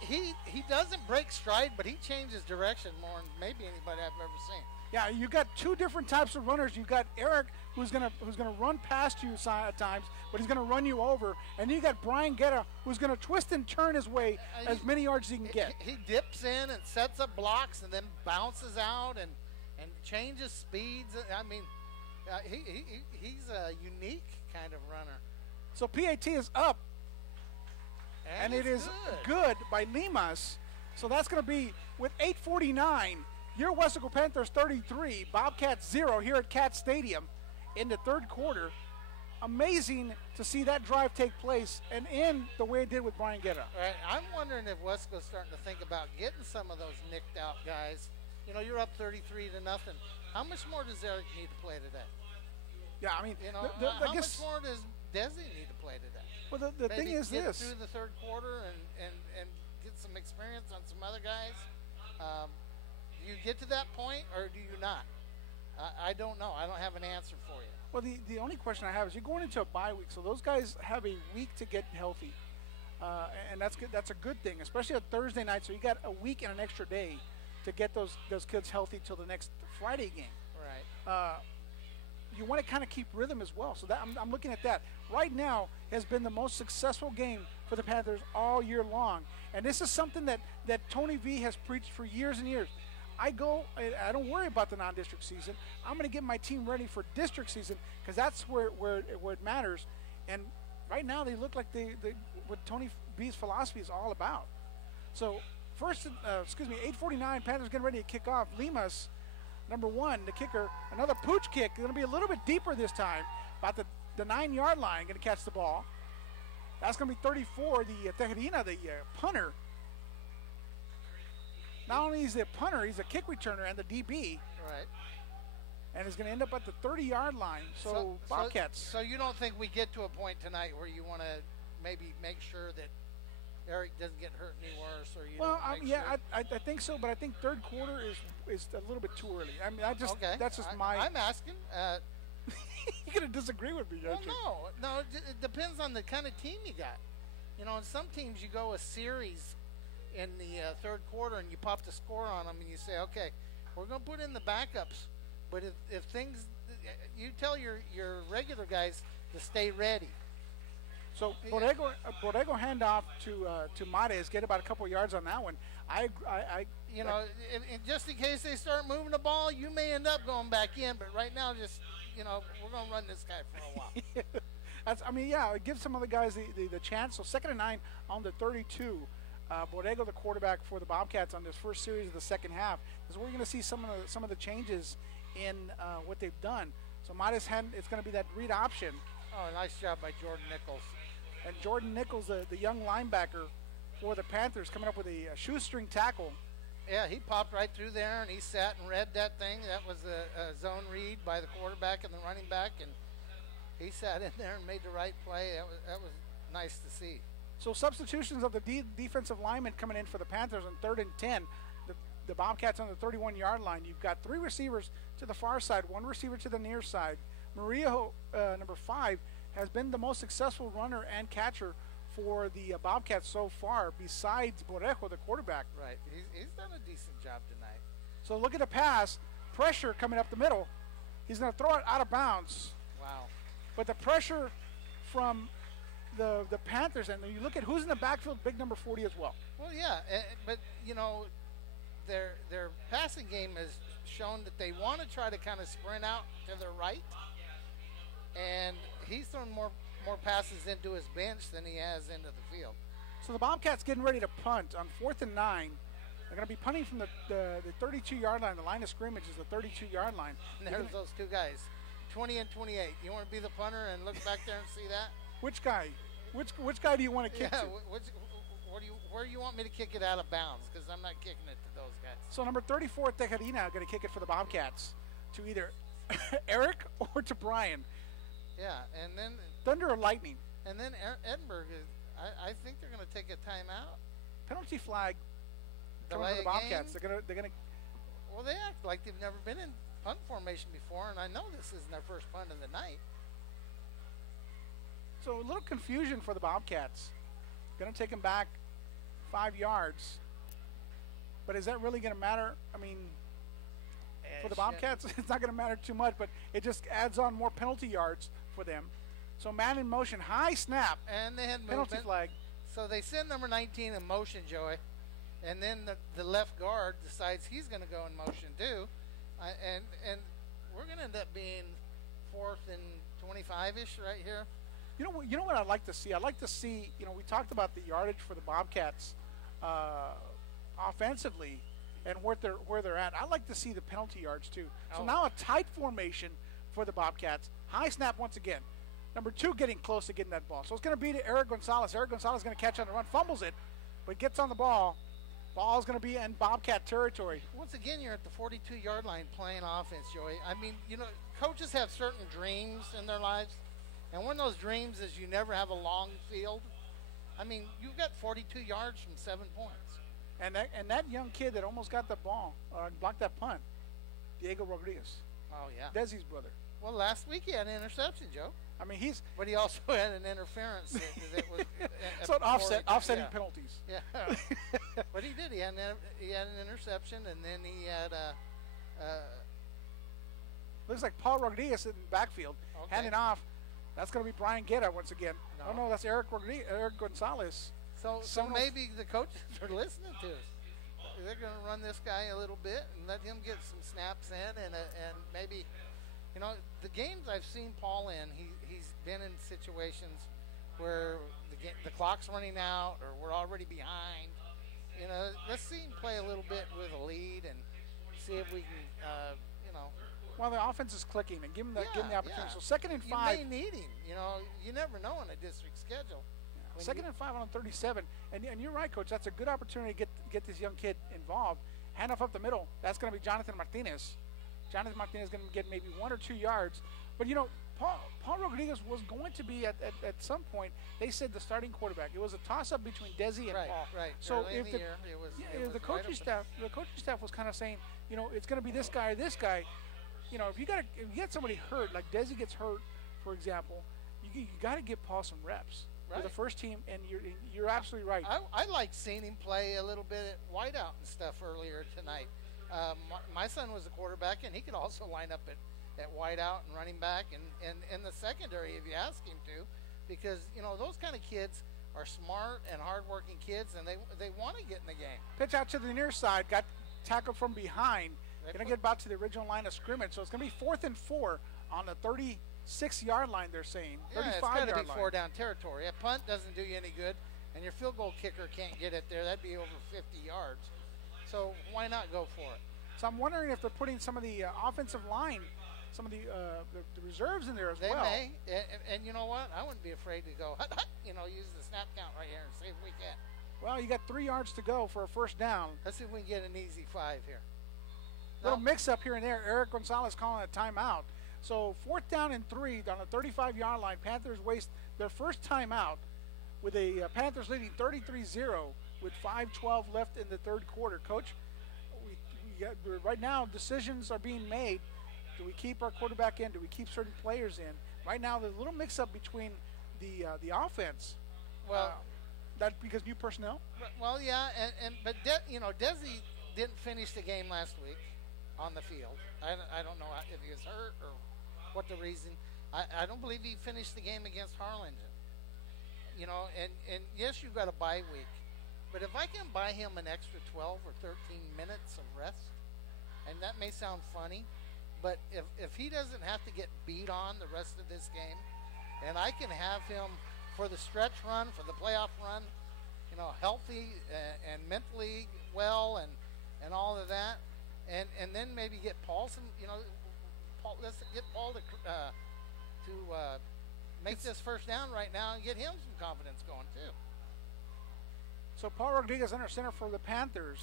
he doesn't break stride, but he changes direction more than maybe anybody I've ever seen. Yeah, you got two different types of runners. You got Eric, who's gonna run past you at times, but he's gonna run you over, and then you got Brian Guerra, who's gonna twist and turn his way as many yards as he can get. He dips in and sets up blocks, and then bounces out and changes speeds. I mean, he's a unique kind of runner. So PAT is up, and it is good by Limas. So that's gonna be with 8:49. Your Weslaco Panthers 33, Bobcats 0 here at Cat Stadium in the third quarter. Amazing to see that drive take place and end the way it did with Brian Guerra. Right. I'm wondering if Weslaco's starting to think about getting some of those nicked out guys. You know, you're up 33-0. How much more does Eric need to play today? Yeah, I mean, you know, how much more does Desi need to play today? Well, the thing is get this. Through the third quarter and get some experience on some other guys. Do you get to that point or do you not? I don't know. I don't have an answer for you. Well, the only question I have is you're going into a bye week, so those guys have a week to get healthy, and that's good. That's a good thing, especially on Thursday night. So you got a week and an extra day to get those kids healthy till the next Friday game. Right. You want to kind of keep rhythm as well. So that I'm looking at that. Right now has been the most successful game for the Panthers all year long. And this is something that Tony V has preached for years and years. I don't worry about the non-district season. I'm going to get my team ready for district season because that's where it matters. And right now they look like what Tony V's philosophy is all about. So first, 8:49, Panthers getting ready to kick off. Limas, number 1, the kicker, another pooch kick. Going to be a little bit deeper this time, about the 9-yard line. Going to catch the ball. That's going to be 34. The Tejerina, the punter. Not only is he a punter, he's a kick returner and the DB. Right. And is going to end up at the 30-yard line. So Bobcats. So you don't think we get to a point tonight where you want to maybe make sure that Eric doesn't get hurt any worse, or you? Well, sure? I think so, but I think third quarter is a little bit too early. I mean, that's just my. I'm asking. You're gonna disagree with me, aren't you? No. It depends on the kind of team you got. You know, in some teams you go a series in the third quarter and you pop the score on them and you say, okay, we're gonna put in the backups, but if things, you tell your regular guys to stay ready. So Borrego handoff to Mares, get about a couple yards on that one. Just in case they start moving the ball, you may end up going back in. But right now, we're going to run this guy for a while. Give some other guys the chance. So 2nd and 9 on the 32. Borrego, the quarterback for the Bobcats, on this first series of the second half. Is we're going to see some of the changes in what they've done. So Mares it's going to be that read option. Oh, nice job by Jordan Nichols. And Jordan Nichols, the young linebacker for the Panthers, coming up with a shoestring tackle. Yeah, he popped right through there, and he sat and read that thing. That was a zone read by the quarterback and the running back, and he sat in there and made the right play. That was nice to see. So substitutions of the defensive linemen coming in for the Panthers on 3rd and 10. The Bobcats on the 31-yard line. You've got 3 receivers to the far side, 1 receiver to the near side. Murillo, number 5, has been the most successful runner and catcher for the Bobcats so far, besides Borrego, the quarterback. Right. He's done a decent job tonight. So look at the pass. Pressure coming up the middle. He's going to throw it out of bounds. Wow. But the pressure from the Panthers, and you look at who's in the backfield, big number 40 as well. Well, yeah, but, their passing game has shown that they want to try to kind of sprint out to their right. And he's thrown more passes into his bench than he has into the field. So the Bobcats getting ready to punt on 4th and 9. They're going to be punting from the 32-yard line. The line of scrimmage is the 32-yard line. And there's those 2 guys, 20 and 28. You want to be the punter and look back there and see that? Which guy? Which guy do you want to kick to? Where do you want me to kick it out of bounds? Because I'm not kicking it to those guys. So number 34, Tejerina, going to kick it for the Bobcats to either Eric or to Brian. Yeah, and then Thunder or Lightning. And then Edinburg I think they're going to take a timeout. Penalty flag coming for the Bobcats. They're gonna. Well, they act like they've never been in punt formation before, and I know this isn't their first punt of the night. So a little confusion for the Bobcats. Going to take them back 5 yards. But is that really going to matter? I mean, for the Bobcats, it's not going to matter too much, but it just adds on more penalty yards for them. So man in motion, high snap, and they had penalty flag. So they send number 19 in motion, Joey, and then the left guard decides he's going to go in motion too, and we're going to end up being 4th and 25-ish right here. You know what I'd like to see? I'd like to see. We talked about the yardage for the Bobcats offensively and where they're at. I'd like to see the penalty yards too. So now a tight formation for the Bobcats. High snap once again. Number 2 getting close to getting that ball. So it's going to be to Eric Gonzalez. Eric Gonzalez is going to catch on the run, fumbles it, but gets on the ball. Ball's going to be in Bobcat territory. Once again, you're at the 42-yard line playing offense, Joey. I mean, coaches have certain dreams in their lives, and one of those dreams is you never have a long field. I mean, you've got 42 yards from 7 points. And that young kid that almost got the ball, blocked that punt, Diego Rodriguez. Oh, yeah. Desi's brother. Well, last week he had an interception, Joe. I mean, But he also had an interference that was so an offsetting penalties. Yeah. But he did. He had an interception, and then he had looks like Paul Rodriguez in the backfield, handing off. That's going to be Brian Guerra once again. No, that's Eric Gonzalez. So maybe the coaches are listening to us. They're going to run this guy a little bit and let him get some snaps in, and maybe, the games I've seen Paul in, he's been in situations where the clock's running out or we're already behind. Let's see him play a little bit with a lead and see if we can, Well, the offense is clicking and give him the opportunity. Yeah. So 2nd and 5. You may need him. You never know in a district schedule. 2nd and 5 on 37, and you're right, Coach. That's a good opportunity to get this young kid involved. Handoff up the middle. That's going to be Jonathan Martinez. Jonathan Martinez is going to get maybe 1 or 2 yards. But Paul Rodriguez was going to be at some point. They said the starting quarterback. It was a toss-up between Desi and Paul. Right. So early if in the year, it was the coaching staff was kind of saying, it's going to be this guy or this guy. If you get somebody hurt, like Desi gets hurt, for example, you got to give Paul some reps. For the first team, and you're absolutely right. I like seeing him play a little bit at wideout and stuff earlier tonight. My son was a quarterback, and he could also line up at wideout and running back and in the secondary if you ask him to, because those kind of kids are smart and hardworking kids, and they want to get in the game. Pitch out to the near side, got tackled from behind. Going to get back to the original line of scrimmage, so it's going to be 4th and 4 on the 36-yard line. They're saying 35-yard line. It's got to be 4-down territory. A punt doesn't do you any good, and your field goal kicker can't get it there. That'd be over 50 yards. So why not go for it? So I'm wondering if they're putting some of the offensive line, some of the reserves in there as well. They may, and you know what? I wouldn't be afraid to go, use the snap count right here and see if we can. Well, you got 3 yards to go for a first down. Let's see if we can get an easy 5 here. Little mix-up here and there. Eric Gonzalez calling a timeout. So 4th down and 3 on the 35-yard line. Panthers waste their first timeout with a Panthers leading 33-0 with 5:12 left in the third quarter. Coach, right now decisions are being made. Do we keep our quarterback in? Do we keep certain players in? Right now, there's a little mix-up between the offense. Well, that because new personnel. Well, yeah, but Desi didn't finish the game last week on the field. I don't know if he was hurt or what the reason. I don't believe he finished the game against Harlingen. And yes, you've got a bye week, but if I can buy him an extra 12 or 13 minutes of rest, and that may sound funny, but if he doesn't have to get beat on the rest of this game, and I can have him for the stretch run, for the playoff run, healthy and mentally well and all of that, and then maybe get Paul some, let's get Paul to make this first down right now and get him some confidence going too. So Paul Rodriguez under center for the Panthers,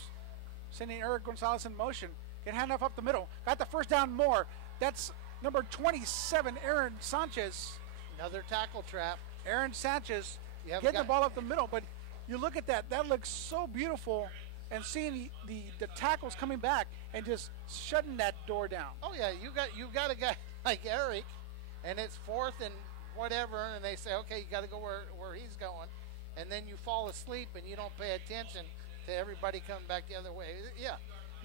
sending Eric Gonzalez in motion. Can hand off up the middle. Got the first down more. That's number 27, Aaron Sanchez. Another tackle trap. Aaron Sanchez getting the ball up the middle, but you look at that. That looks so beautiful, and seeing the tackles coming back and just shutting that door down. Oh yeah, you got a guy like Eric, and it's 4th and whatever, and they say, okay, you got to go where he's going, and then you fall asleep and you don't pay attention to everybody coming back the other way. Yeah,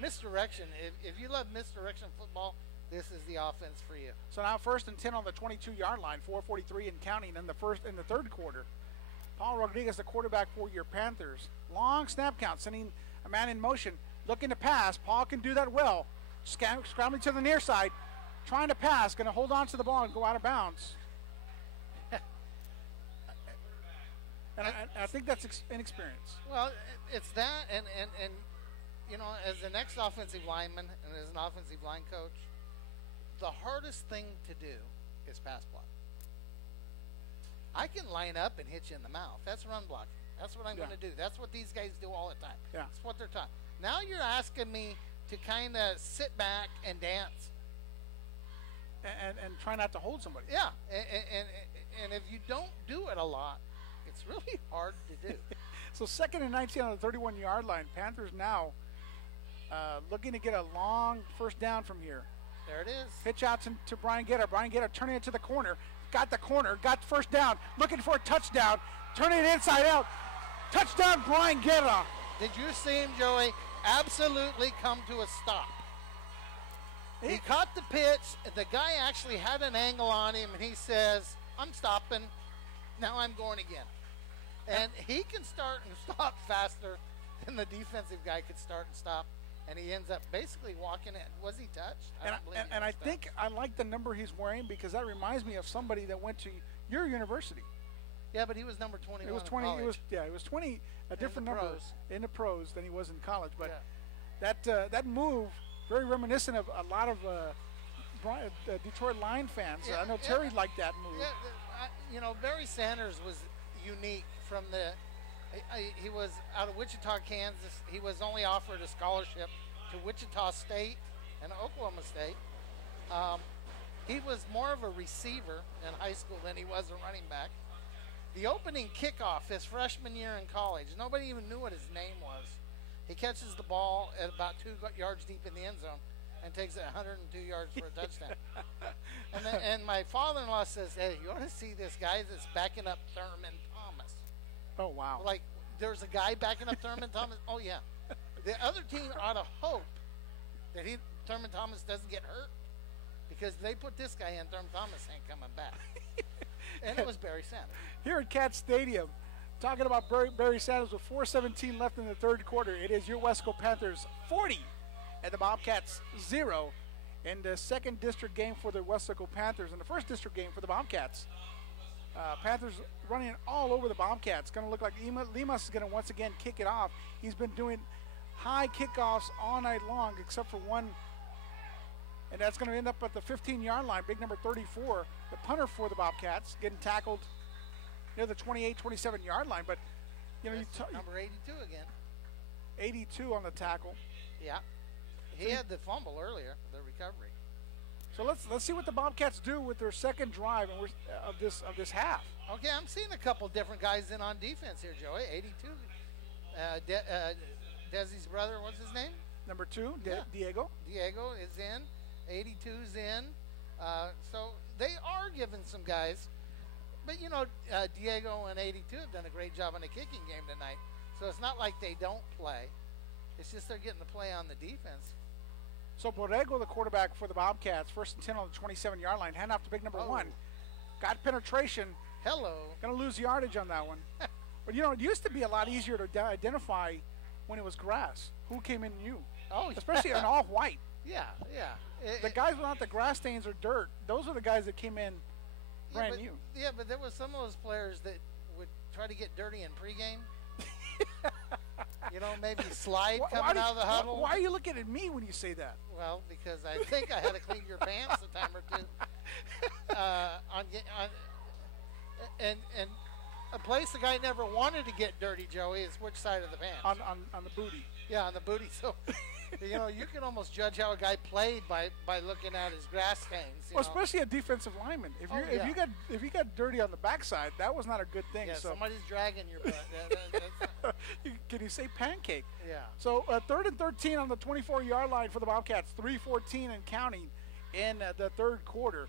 misdirection. If you love misdirection football, this is the offense for you. So now 1st and 10 on the 22-yard line, 4:43 and counting in the third quarter. Paul Rodriguez, the quarterback for your Panthers. Long snap count, sending a man in motion, looking to pass. Paul can do that well. Scrambling to the near side, trying to pass, going to hold on to the ball and go out of bounds. And I think that's inexperience. Well, it's that, and as the next offensive lineman and as an offensive line coach, the hardest thing to do is pass block. I can line up and hit you in the mouth. That's run blocking. That's what I'm going to do. That's what these guys do all the time. Yeah. That's what they're taught. Now you're asking me to kind of sit back and dance. And try not to hold somebody. Yeah, and if you don't do it a lot, it's really hard to do. So 2nd and 19 on the 31-yard line. Panthers now looking to get a long first down from here. There it is. Pitch out to Brian Guetta. Brian Guetta turning it to the corner. Got the corner. Got the first down. Looking for a touchdown. Turning it inside out. Touchdown, Brian Guetta. Did you see him, Joey? Absolutely come to a stop. He caught the pitch. The guy actually had an angle on him, and he says, I'm stopping. Now I'm going again. And he can start and stop faster than the defensive guy could start and stop. And he ends up basically walking in. Was he touched? I think I like the number he's wearing because that reminds me of somebody that went to your university. Yeah, but he was number 21. It was 20. It was 20. A different number in the pros than he was in college. But that move, very reminiscent of a lot of Detroit Lion fans. I know Terry liked that move. Yeah, Barry Sanders was unique from the. He was out of Wichita, Kansas. He was only offered a scholarship to Wichita State and Oklahoma State. He was more of a receiver in high school than he was a running back. The opening kickoff his freshman year in college, nobody even knew what his name was. He catches the ball at about 2 yards deep in the end zone and takes it 102 yards for a touchdown. And my father-in-law says, hey, you want to see this guy that's backing up Thurman Thomas? Oh, wow. Like, there's a guy backing up Thurman Thomas? Oh, yeah. The other team ought to hope that Thurman Thomas doesn't get hurt because they put this guy in, Thurman Thomas ain't coming back. And it was Barry Sanders. Here at Cat Stadium, talking about Barry Sanders with 4:17 left in the third quarter. It is your Weslaco Panthers 40 and the Bobcats 0 in the second district game for the Weslaco Panthers and the first district game for the Bobcats. Panthers running all over the Bobcats. Going to look like Limas is going to once again kick it off. He's been doing high kickoffs all night long except for one. And that's going to end up at the 15-yard line, big number 34, the punter for the Bobcats, getting tackled near the 28, 27-yard line. But, number 82 again. 82 on the tackle. Yeah. He had the fumble earlier, the recovery. So let's see what the Bobcats do with their second drive of this half. Okay, I'm seeing a couple different guys in on defense here, Joey. 82. Desi's brother, what's his name? Number 2, Diego. Diego is in. 82's in. So they are giving some guys. But, Diego and 82 have done a great job in the kicking game tonight. So it's not like they don't play. It's just they're getting the play on the defense. So Borrego, the quarterback for the Bobcats, 1st and 10 on the 27-yard line. Hand off to big number 1. Got penetration. Hello. Going to lose yardage on that one. But, it used to be a lot easier to identify when it was grass. Who came in new. Oh, especially in all white. Yeah. The guys without the grass stains or dirt, those are the guys that came in brand new. Yeah, but there was some of those players that would try to get dirty in pregame. Maybe slide coming out of the huddle. Why are you looking at me when you say that? Well, because I think I had to clean your pants a time or two. And a place the guy never wanted to get dirty, Joey, is which side of the pants? On the booty. Yeah, on the booty. So, you can almost judge how a guy played by looking at his grass stains. Well, especially a defensive lineman. If you got dirty on the backside, that was not a good thing. Yeah, so somebody's dragging your butt. Can you say pancake? Yeah. So 3rd and 13 on the 24-yard line for the Bobcats. 3:14 and counting in the third quarter.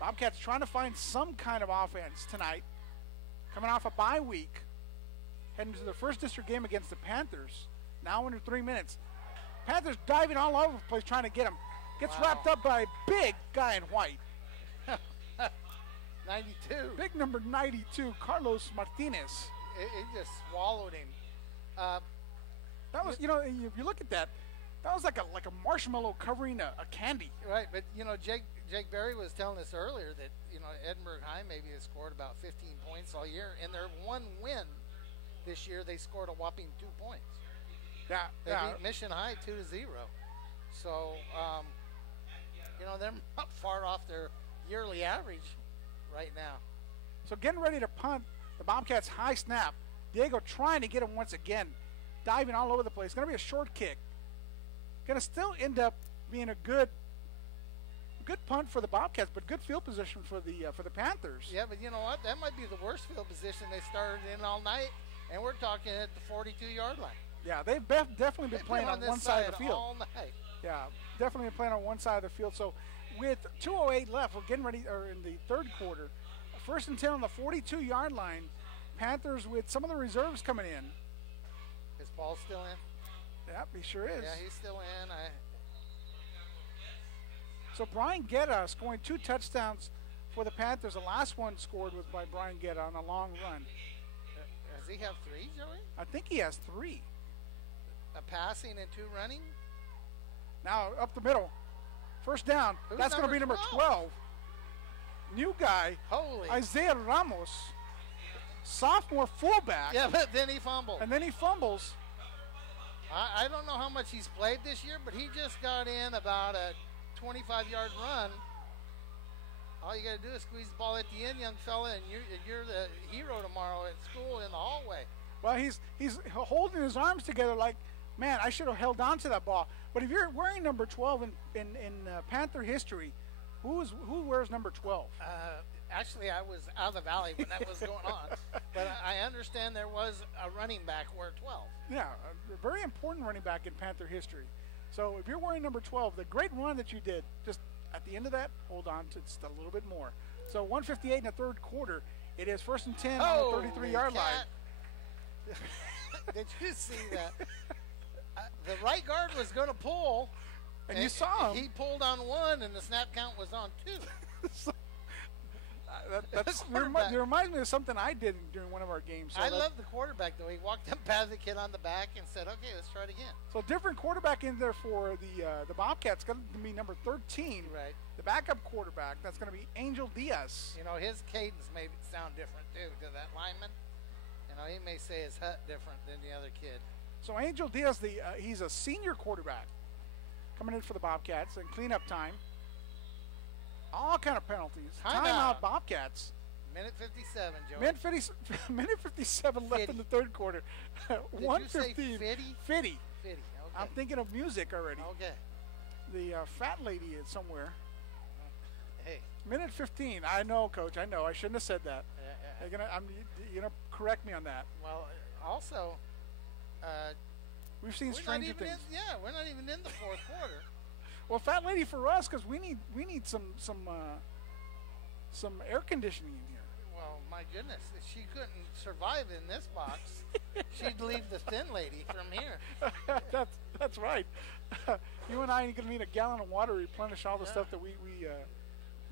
Bobcats trying to find some kind of offense tonight. Coming off a bye week, heading to the first district game against the Panthers. Now under 3 minutes. Panthers diving all over the place trying to get him. Gets wrapped up by a big guy in white. 92. Big number 92, Carlos Martinez. It just swallowed him. That was, if you look at that, that was like a marshmallow covering a candy. Right, but Jake Berry was telling us earlier that Edinburg High maybe has scored about 15 points all year. In their one win this year, they scored a whopping 2 points. They beat Mission High 2-0. So, they're not far off their yearly average right now. So getting ready to punt, the Bobcats high snap. Diego trying to get him once again, diving all over the place. Going to be a short kick. Going to still end up being a good punt for the Bobcats, but good field position for the Panthers. Yeah, but you know what? That might be the worst field position they started in all night, and we're talking at the 42-yard line. Yeah, they've definitely been playing on one side of the field. all night. Yeah, definitely playing on one side of the field. So with 2:08 left, we're getting ready, or in the third quarter. First and 10 on the 42-yard line. Panthers with some of the reserves coming in. Is Paul still in? Yep, he sure is. Yeah, he's still in. So Brian Guetta scoring 2 touchdowns for the Panthers. The last one scored was by Brian Guetta on a long run. Does he have 3, Joey? I think he has 3. A passing and 2 running? Now up the middle. First down. Who's That's going to be number 12. New guy. Holy. Isaiah Ramos. Sophomore fullback. Yeah, but then he fumbled. And then he fumbles. I don't know how much he's played this year, but he just got in about a 25-yard run. All you got to do is squeeze the ball at the end, young fella, and you're the hero tomorrow at school in the hallway. Well, he's holding his arms together like, man, I should have held on to that ball. But if you're wearing number 12 in Panther history, who wears number 12? Actually, I was out of the valley when that was going on. But I understand there was a running back who wore 12. Yeah, a very important running back in Panther history. So if you're wearing number 12, the great run that you did, just at the end of that, hold on to just a little bit more. So 1:58 in the third quarter. It is first and 10 on the 33-yard line. Did you see that? The right guard was going to pull. And you saw him. He pulled on 1, and the snap count was on 2. So, it reminds me of something I did during one of our games. So I love the quarterback, though. He walked up, patted the kid on the back, and said, okay, let's try it again. So different quarterback in there for the Bobcats. Going to be number 13. Right. The backup quarterback, that's going to be Angel Diaz. You know, his cadence may sound different, too, to that lineman. You know, he may say his hut different than the other kid. So Angel Diaz, he's a senior quarterback coming in for the Bobcats, and cleanup time. All kind of penalties. Timeout Bobcats. Minute 57, Joey. Minute 57 left in the third quarter. Did 1:15. you say Fitty. Okay. I'm thinking of music already. Okay. The fat lady is somewhere. Hey. Minute 15. I know, Coach. I know. I shouldn't have said that. You're gonna correct me on that. Well, also, we've seen stranger things. We're not even in the fourth quarter. Well, fat lady for us, because we need some air conditioning in here. Well, my goodness, if she couldn't survive in this box, she'd leave the thin lady from here. That's right. You and I are going to need a gallon of water to replenish all the stuff that we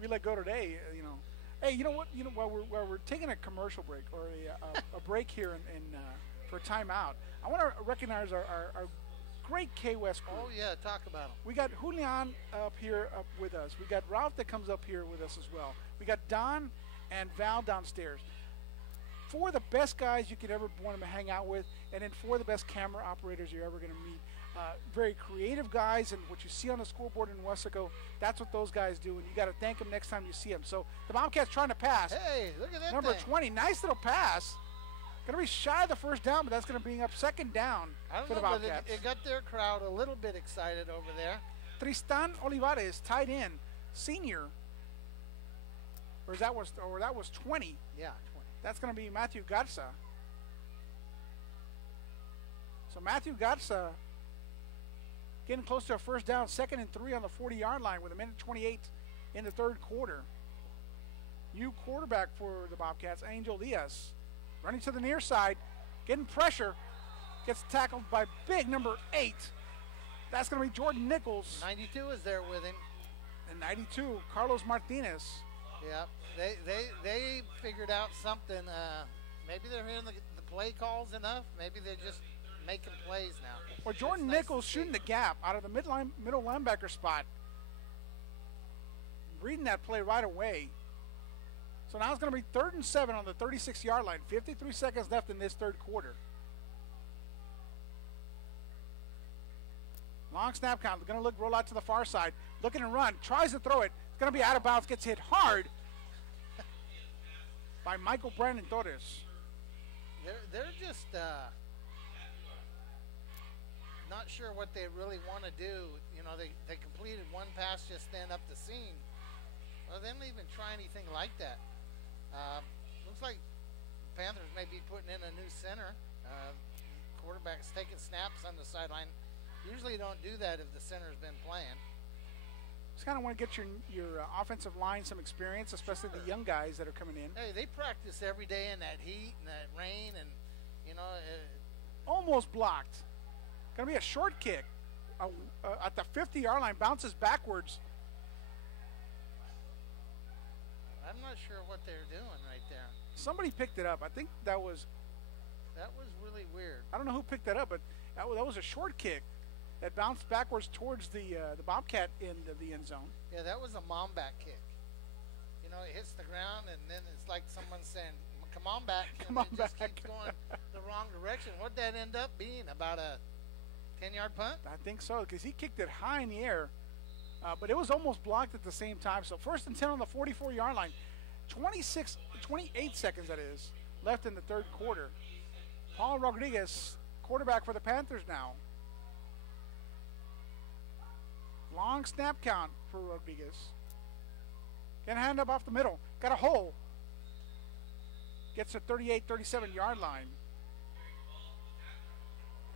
let go today. You know. Hey, you know what? You know, while we're taking a commercial break or a break here for timeout, I want to recognize our great K-West crew. Oh, yeah, talk about them. We got Julian up with us. We got Ralph that comes up here with us as well. We got Don and Val downstairs. 4 of the best guys you could ever want to hang out with, and then 4 of the best camera operators you're ever going to meet. Very creative guys, and what you see on the scoreboard in Weslaco, that's what those guys do, and you got to thank them next time you see them. So the Bobcats trying to pass. Hey, look at that Number thing. 20, nice little pass. Going to be shy of the first down, but that's going to bring up second down for the Bobcats. It got their crowd a little bit excited over there. Tristan Olivares, tight end, senior. Or that was 20. Yeah, 20. That's going to be Matthew Garza. So Matthew Garza getting close to a first down, 2nd and 3 on the 40-yard line with 1:28 in the third quarter. New quarterback for the Bobcats, Angel Diaz. Running to the near side, getting pressure, gets tackled by big number 8. That's going to be Jordan Nichols. 92 is there with him. And 92, Carlos Martinez. Yeah, they figured out something. Maybe they're hearing the play calls enough. Maybe they're just making plays now. Well, Jordan Nichols shooting the gap out of the middle linebacker spot. Reading that play right away. So now it's going to be 3rd and 7 on the 36-yard line. 53 seconds left in this third quarter. Long snap count. They're going to roll out to the far side. Looking to run. Tries to throw it. It's going to be out of bounds. Gets hit hard by Michael Brandon Torres. They're just not sure what they really want to do. You know, they completed one pass just then up the seam. Well, they didn't even try anything like that. Looks like Panthers may be putting in a new center. Quarterback's taking snaps on the sideline. Usually you don't do that if the center's been playing. Just kind of want to get your offensive line some experience, especially the young guys that are coming in. Hey, they practice every day in that heat and that rain, and you know. Almost blocked. Going to be a short kick at the 50-yard line. Bounces backwards. I'm not sure what they're doing right there. Somebody picked it up. I think that was really weird. I don't know who picked that up, but that was a short kick that bounced backwards towards the Bobcat end of the end zone. Yeah, that was a mom back kick. You know, it hits the ground, and then it's like someone saying, "Come on back." Come on it back. just keeps going the wrong direction. What'd that end up being? About a 10-yard punt? I think so, because he kicked it high in the air, but it was almost blocked at the same time. So 1st and 10 on the 44-yard line. 28 seconds, that is, left in the third quarter. Paul Rodriguez, quarterback for the Panthers now. Long snap count for Rodriguez. Can hand up off the middle. Got a hole. Gets to 38, 37-yard line.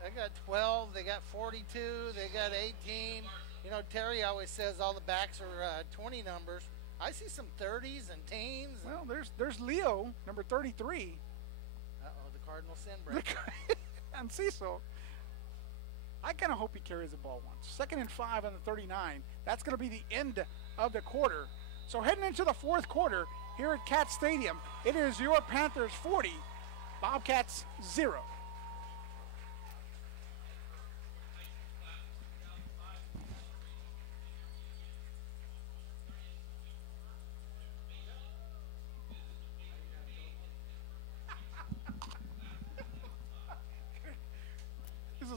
They got 12. They got 42. They got 18. You know, Terry always says all the backs are 20 numbers. I see some 30s and teens. Well, there's Leo, number 33. Uh-oh, the Cardinal sin break. And Cecil. I kind of hope he carries the ball once. 2nd and 5 on the 39. That's going to be the end of the quarter. So heading into the fourth quarter here at Cat Stadium, it is your Panthers 40, Bobcats 0.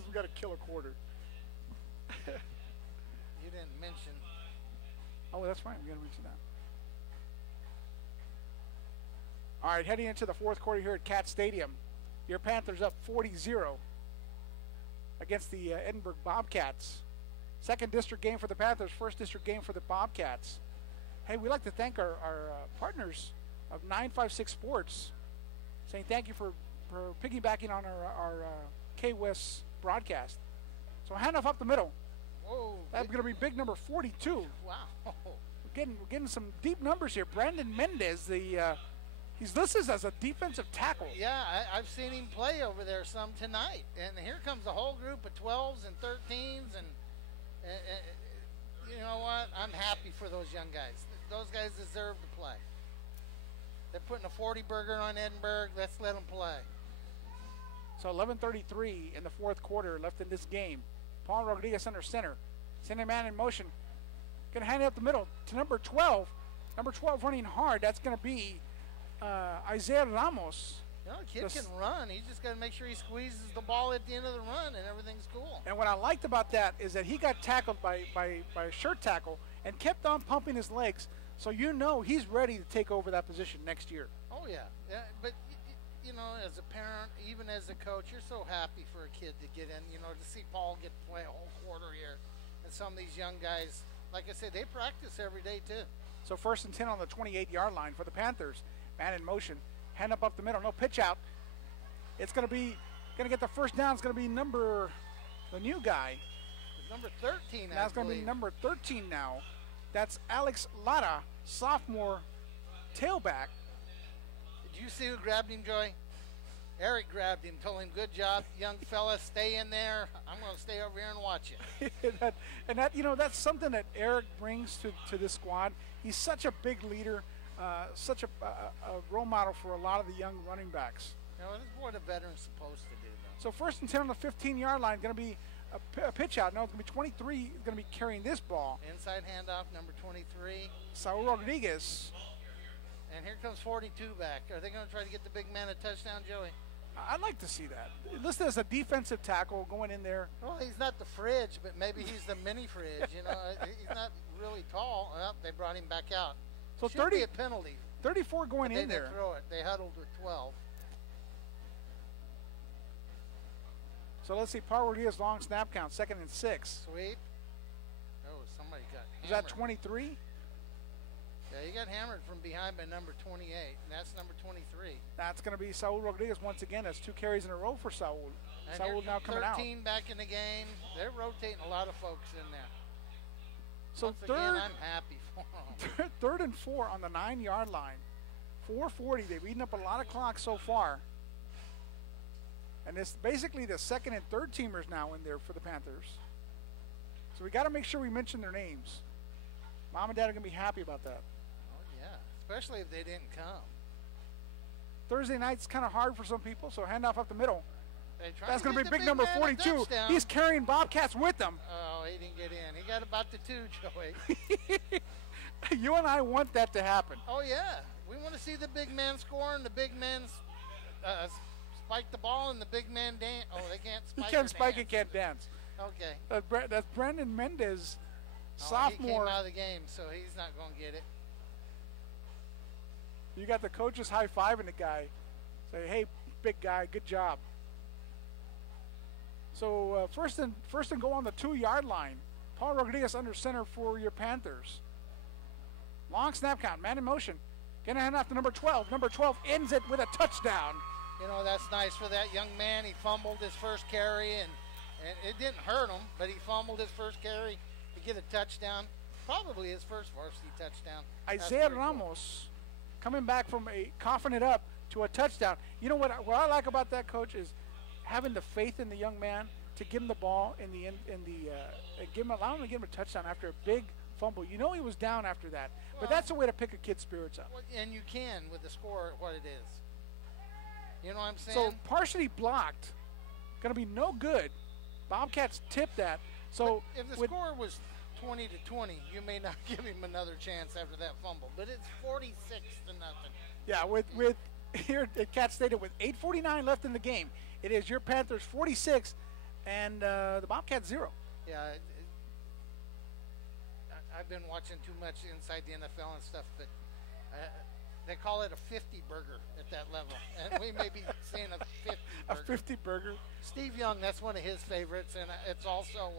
We got to kill a quarter. You didn't mention. Oh, that's fine. We got to mention that. All right, heading into the fourth quarter here at Cat Stadium. Your Panthers up 40-0 against the Edinburg Bobcats. 2nd district game for the Panthers, 1st district game for the Bobcats. Hey, we'd like to thank our partners of 956 Sports, saying thank you for piggybacking on our K-West broadcast. So handoff up the middle. Whoa. That's going to be big number 42. Wow. We're getting some deep numbers here. Brandon Mendez, he's listed as a defensive tackle. Yeah, I've seen him play over there some tonight. And here comes a whole group of 12s and 13s. And you know what? I'm happy for those young guys. Those guys deserve to play. They're putting a 40 burger on Edinburg. Let's let them play. So 11:33 in the fourth quarter left in this game. Paul Rodriguez under center. Sending man in motion. Going to hand it up the middle to number 12. Number 12 running hard. That's going to be Isaiah Ramos. You know, the kid can run. He's just got to make sure he squeezes the ball at the end of the run, and everything's cool. And what I liked about that is that he got tackled by a shirt tackle and kept on pumping his legs. So you know he's ready to take over that position next year. Oh, yeah. But you know, as a parent, even as a coach, you're so happy for a kid to get in, you know, to see Paul get to play a whole quarter here. And some of these young guys, like I said, they practice every day too. So 1st and 10 on the 28-yard line for the Panthers. Man in motion. Hand up the middle. No pitch out. It's going to get the first down. It's going to be the new guy. Number 13, That's going to be number 13 now. That's Alex Lara, sophomore tailback. Did you see who grabbed him, Joey? Eric grabbed him, told him, "Good job, young fella. Stay in there. I'm going to stay over here and watch you." that you know, that's something that Eric brings to this squad. He's such a big leader, such a role model for a lot of the young running backs. You know, this is what a veteran's supposed to do, though. So 1st and 10 on the 15-yard line, going to be a pitch out. No, it's going to be 23 going to be carrying this ball. Inside handoff, number 23. Saul Rodriguez. And here comes 42 back. Are they going to try to get the big man a touchdown, Joey? I'd like to see that. Listed as a defensive tackle going in there. Well, he's not the fridge, but maybe he's the mini fridge. You know, he's not really tall. Well, they brought him back out. So Should be a penalty. 34 going in there. They throw it. They huddled with 12. So let's see. Paul Rodriguez long snap count. 2nd and 6. Sweep. Oh, somebody got hammered. Is that 23? Yeah, he got hammered from behind by number 28, and that's number 23. That's going to be Saul Rodriguez once again. That's 2 carries in a row for Saul. And Saul now coming out. 13 back in the game. They're rotating a lot of folks in there. So once again, I'm happy for them. 3rd and 4 on the 9-yard line. 4:40. They've eaten up a lot of clock so far. And it's basically the 2nd and 3rd teamers now in there for the Panthers. So we got to make sure we mention their names. Mom and Dad are going to be happy about that. Oh, yeah, especially if they didn't come. Thursday night's kind of hard for some people, so handoff up the middle. That's going to be big number 42. He's carrying Bobcats with him. Oh, he didn't get in. He got about the 2, Joey. You and I want that to happen. Oh, yeah. We want to see the big man score and the big men spike the ball and the big man dance. Oh, they can't spike. He can't spike and can't dance. Okay. That's Brandon Mendez, sophomore. He came out of the game, so he's not going to get it. You got the coaches high-fiving the guy. Say, hey, big guy, good job. So first and goal on the 2-yard line. Paul Rodriguez under center for your Panthers. Long snap count, man in motion. Gonna hand off to number 12. Number 12 ends it with a touchdown. You know, that's nice for that young man. He fumbled his first carry, and it didn't hurt him, but he fumbled his first carry to get a touchdown. Probably his first varsity touchdown. Isaiah Ramos coming back from coughing it up to a touchdown. You know what I like about that, Coach, is having the faith in the young man to give him the ball allow him to give him a touchdown after a big fumble. You know he was down after that, but that's a way to pick a kid's spirits up. And you can with the score what it is. You know what I'm saying? So partially blocked, going to be no good. Bobcats tipped that. So but if the score was 20-20, you may not give him another chance after that fumble. But it's 46-0. Yeah, with here at Cat Stadium with 8:49 left in the game, it is your Panthers 46 and the Bobcats 0. Yeah, I've been watching too much inside the NFL and stuff, but they call it a 50 burger at that level, and we may be seeing a 50 burger. A 50 burger. Steve Young, that's one of his favorites, and it's also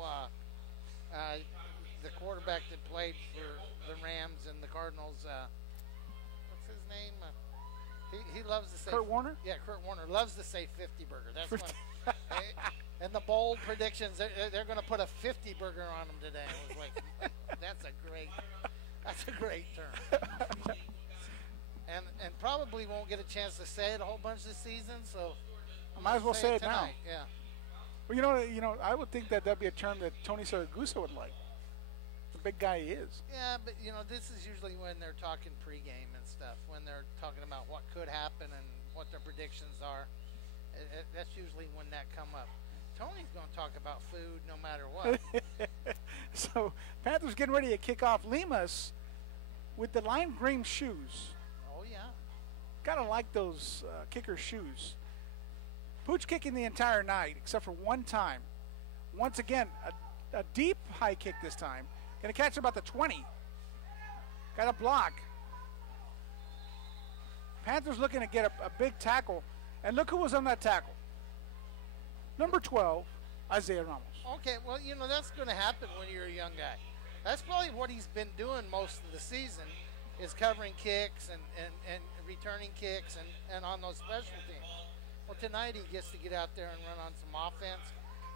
the quarterback that played for the Rams and the Cardinals. What's his name? He loves to say Kurt Warner. Yeah, Kurt Warner loves to say 50 burger. That's one. And the bold predictions, they're going to put a 50 burger on them today. I was like, that's a great term. And probably won't get a chance to say it a whole bunch this season, so might as well say it now. Yeah. Well, you know, I would think that'd be a term that Tony Saragusa would like. The big guy he is. Yeah, but you know, this is usually when they're talking pregame and stuff, when they're talking about what could happen and what their predictions are. That's usually when that come up. Tony's going to talk about food no matter what. So Panthers getting ready to kick off. Limas with the lime green shoes. Oh, yeah. Gotta like those kicker shoes. Pooch kicking the entire night except for one time. Once again, a deep high kick this time. Gonna catch about the 20. Got a block. Panthers looking to get a big tackle. And look who was on that tackle. Number 12, Isaiah Ramos. Okay, well, you know, that's going to happen when you're a young guy. That's probably what he's been doing most of the season, is covering kicks and returning kicks and on those special teams. Well, tonight he gets to get out there and run on some offense.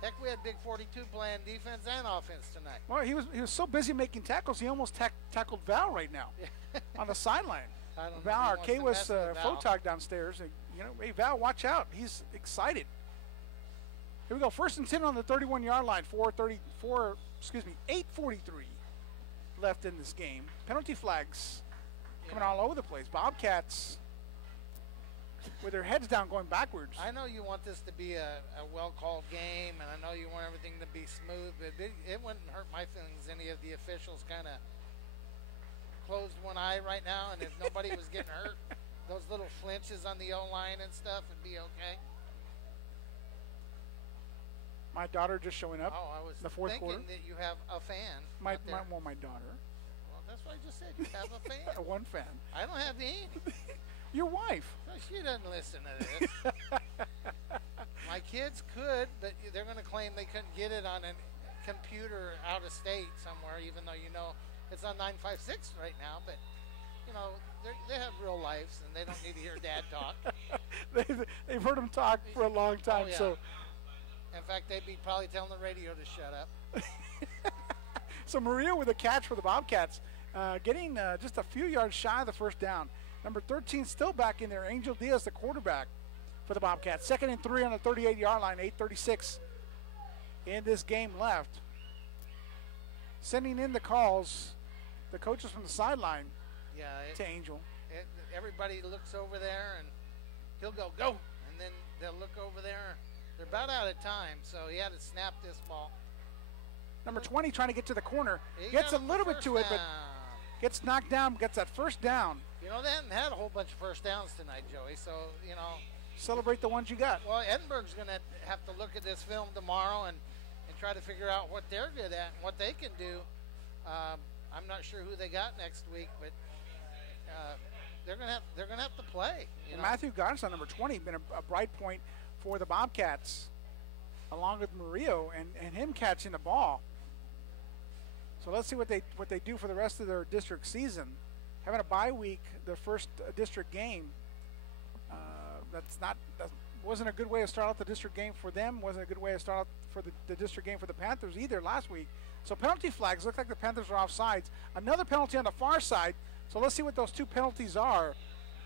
Heck, we had Big 42 playing defense and offense tonight. Well, he was so busy making tackles, he almost tackled Val right now on the sideline. Val, our K-West photog downstairs. And, you know, hey, Val, watch out. He's excited. Here we go. 1st and 10 on the 31-yard line. 8:43 left in this game. Penalty flags coming all over the place. Bobcats with their heads down going backwards. I know you want this to be a well-called game, and I know you want everything to be smooth, but it wouldn't hurt my feelings any of the officials kind of closed one eye right now, and if nobody was getting hurt, those little flinches on the O-line and stuff would be okay. My daughter just showing up. Oh, I was the fourth thinking quarter. That you have a fan. My daughter. Well, that's what I just said. You have a fan. One fan. I don't have any. Your wife. No, she doesn't listen to this. My kids could, but they're going to claim they couldn't get it on a computer out of state somewhere, even though you know it's on 956 right now. But you know, they have real lives and they don't need to hear Dad talk. They've heard him talk for a long time. Oh, yeah. So, in fact, they'd be probably telling the radio to shut up. so Maria with a catch for the Bobcats, getting just a few yards shy of the first down. Number 13 still back in there. Angel Diaz, the quarterback for the Bobcats. 2nd and 3 on the 38-yard line. 8:36 in this game left. Sending in the calls, the coaches from the sideline to Angel. Everybody looks over there, and he'll go, and then they'll look over there. They're about out of time, so he had to snap this ball. Number 20 trying to get to the corner. Gets a little bit to it, but gets knocked down, gets that first down. You know, they haven't had a whole bunch of first downs tonight, Joey, so, you know. Celebrate the ones you got. Well, Edinburgh's going to have to look at this film tomorrow and try to figure out what they're good at and what they can do. I'm not sure who they got next week, but they're going to have to play. You know? Matthew Godson, number 20, been a bright point for the Bobcats, along with Murillo and him catching the ball. So let's see what they do for the rest of their district season. Having a bye week, their first district game. That wasn't a good way to start out the district game for them. Wasn't a good way to start out for the district game for the Panthers either last week. So penalty flags. Look like the Panthers are offsides. Another penalty on the far side. So let's see what those two penalties are.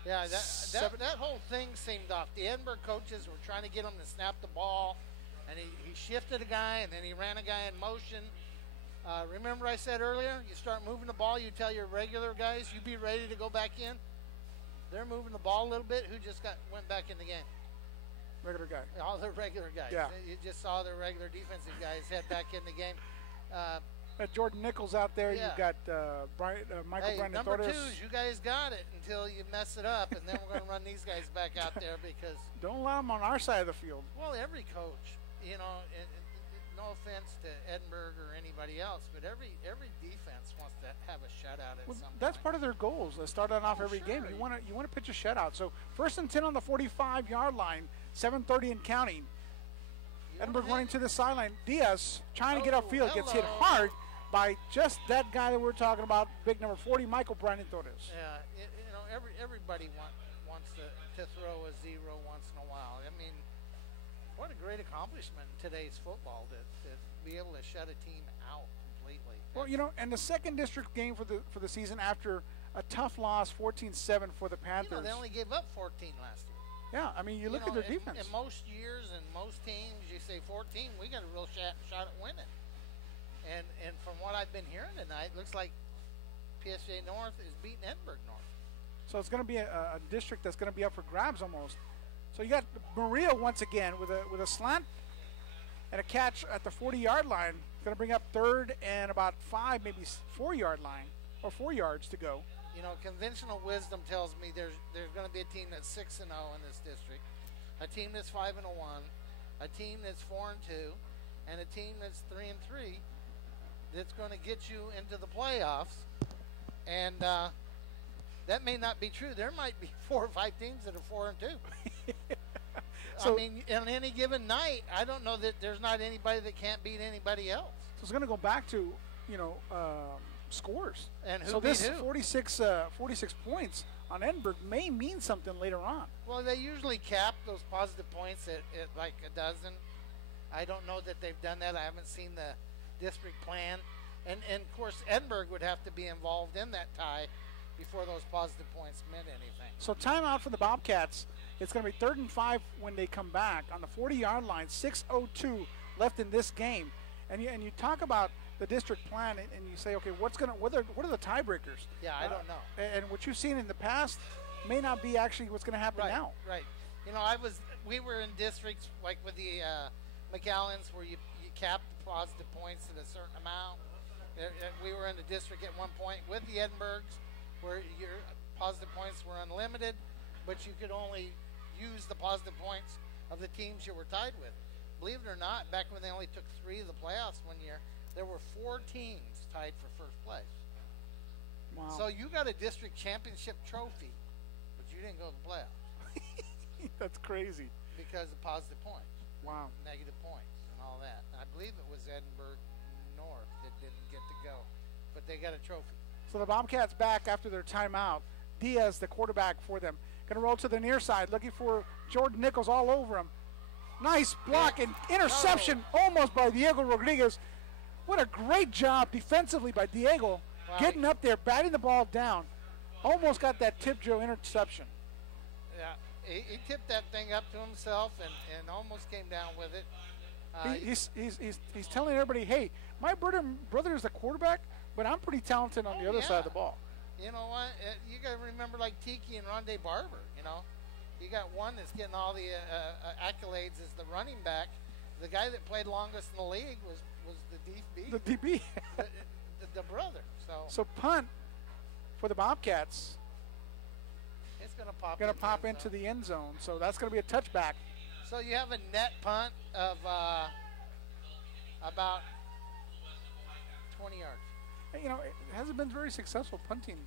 Yeah, that whole thing seemed off. The Edinburg coaches were trying to get him to snap the ball, and he shifted a guy, and then he ran a guy in motion. Remember I said earlier, you start moving the ball, you tell your regular guys, you be ready to go back in. They're moving the ball a little bit. Who just went back in the game? Regular guy. All the regular guys. Yeah. You just saw the regular defensive guys head back in the game. Jordan Nichols out there. Yeah. You've got Michael Brandon number Torres. twos, you guys got it until you mess it up, and then we're going to run these guys back out there because don't allow them on our side of the field. Well, every coach, you know, no offense to Edinburg or anybody else, but every defense wants to have a shutout at some That's point. part of their goals. They start off every sure. game. You want to pitch a shutout. So 1st and 10 on the 45-yard line, 7:30 and counting. Edinburg running to the sideline. Diaz trying to get upfield, gets hit hard by just that guy that we're talking about, big number 40, Michael Brandon Torres. Yeah, you know, everybody wants to throw a zero once in a while. I mean, what a great accomplishment in today's football to be able to shut a team out completely. Well, you know, and the second district game for the season after a tough loss, 14-7 for the Panthers. You know, they only gave up 14 last year. Yeah, I mean, you look at their defense. In most years and most teams, you say 14, we got a real shot at winning. And from what I've been hearing tonight, looks like PSG North is beating Edinburg North. So it's going to be a district that's going to be up for grabs almost. So you got Maria once again with a slant and a catch at the 40-yard line. Going to bring up 3rd and about 5, maybe 4-yard line or 4 yards to go. You know, conventional wisdom tells me there's going to be a team that's 6-0 in this district, a team that's 5-1, a team that's 4-2, and a team that's 3-3 that's going to get you into the playoffs. And that may not be true. There might be 4 or 5 teams that are 4-2. So, I mean, on any given night, I don't know that there's not anybody that can't beat anybody else. So it's going to go back to, you know, scores. And who so beat this who? 46 points on Edinburg may mean something later on. Well, they usually cap those positive points at like a dozen. I don't know that they've done that. I haven't seen the district plan. And of course, Edinburg would have to be involved in that tie before those positive points meant anything. So timeout for the Bobcats. It's going to be 3rd and 5 when they come back on the 40-yard line. 6:02 left in this game. And you talk about the district plan and you say, okay, what are the tiebreakers? Yeah, I don't know. And what you've seen in the past may not be actually what's going to happen now. Right. You know, we were in districts like with the McAllens where you capped the positive points at a certain amount. We were in the district at one point with the Edinburghs where your positive points were unlimited, but you could only use the positive points of the teams you were tied with. Believe it or not, back when they only took 3 of the playoffs one year, there were 4 teams tied for first place. Wow. So you got a district championship trophy, but you didn't go to the playoffs. That's crazy. Because of positive points. Wow. Negative points and all that. And I believe it was Edinburg North that didn't get to go, but they got a trophy. So the Bobcats back after their timeout. Diaz, the quarterback for them. Going to roll to the near side, looking for Jordan Nichols all over him. Nice block and interception almost by Diego Rodriguez. What a great job defensively by Diego, getting up there, batting the ball down. Almost got that tip drill interception. Yeah, he tipped that thing up to himself and almost came down with it. He's telling everybody, hey, my brother is the quarterback, but I'm pretty talented on the other side of the ball. You know what? You got to remember like Tiki and Rondé Barber, you know. You got one that's getting all the accolades as the running back. The guy that played longest in the league was the DB. The DB. the brother. So punt for the Bobcats. It's going to pop into the end zone. So that's going to be a touchback. So you have a net punt of about 20 yards. You know, it hasn't been very successful punting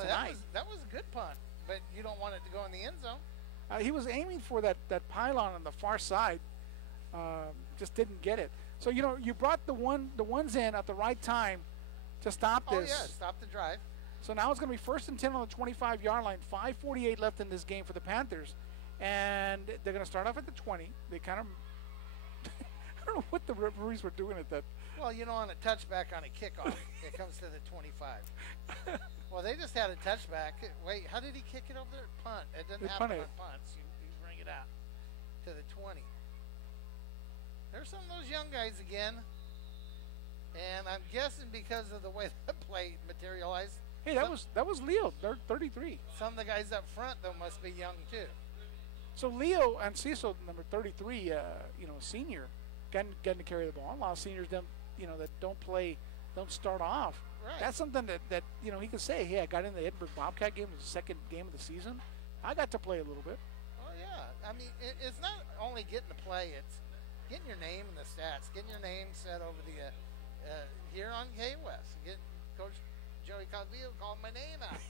tonight. That was a good punt, but you don't want it to go in the end zone. He was aiming for that pylon on the far side, just didn't get it. So, you know, you brought the ones in at the right time to stop this. Oh, yeah, stop the drive. So now it's going to be 1st and 10 on the 25-yard line, 5:48 left in this game for the Panthers. And they're going to start off at the 20. They kind of – I don't know what the referees were doing at that. Well, you know, on a touchback on a kickoff, it comes to the 25. Well, they just had a touchback. Wait, how did he kick it over there? Punt. It doesn't happen on punts. You bring it out to the 20. There's some of those young guys again. And I'm guessing because of the way that play materialized. Hey, that was Leo. They're 33. Some of the guys up front, though, must be young, too. So Leo and Cecil, number 33, senior, getting to carry the ball. A lot of seniors, that don't start off. Right. That's something that he can say, hey, I got in the Edinburg Bobcat game. It was the second game of the season. I got to play a little bit. Oh, yeah. I mean, it's not only getting to play. It's getting your name in the stats, getting your name set over the here on K-West. Coach Joey Coglio called my name out.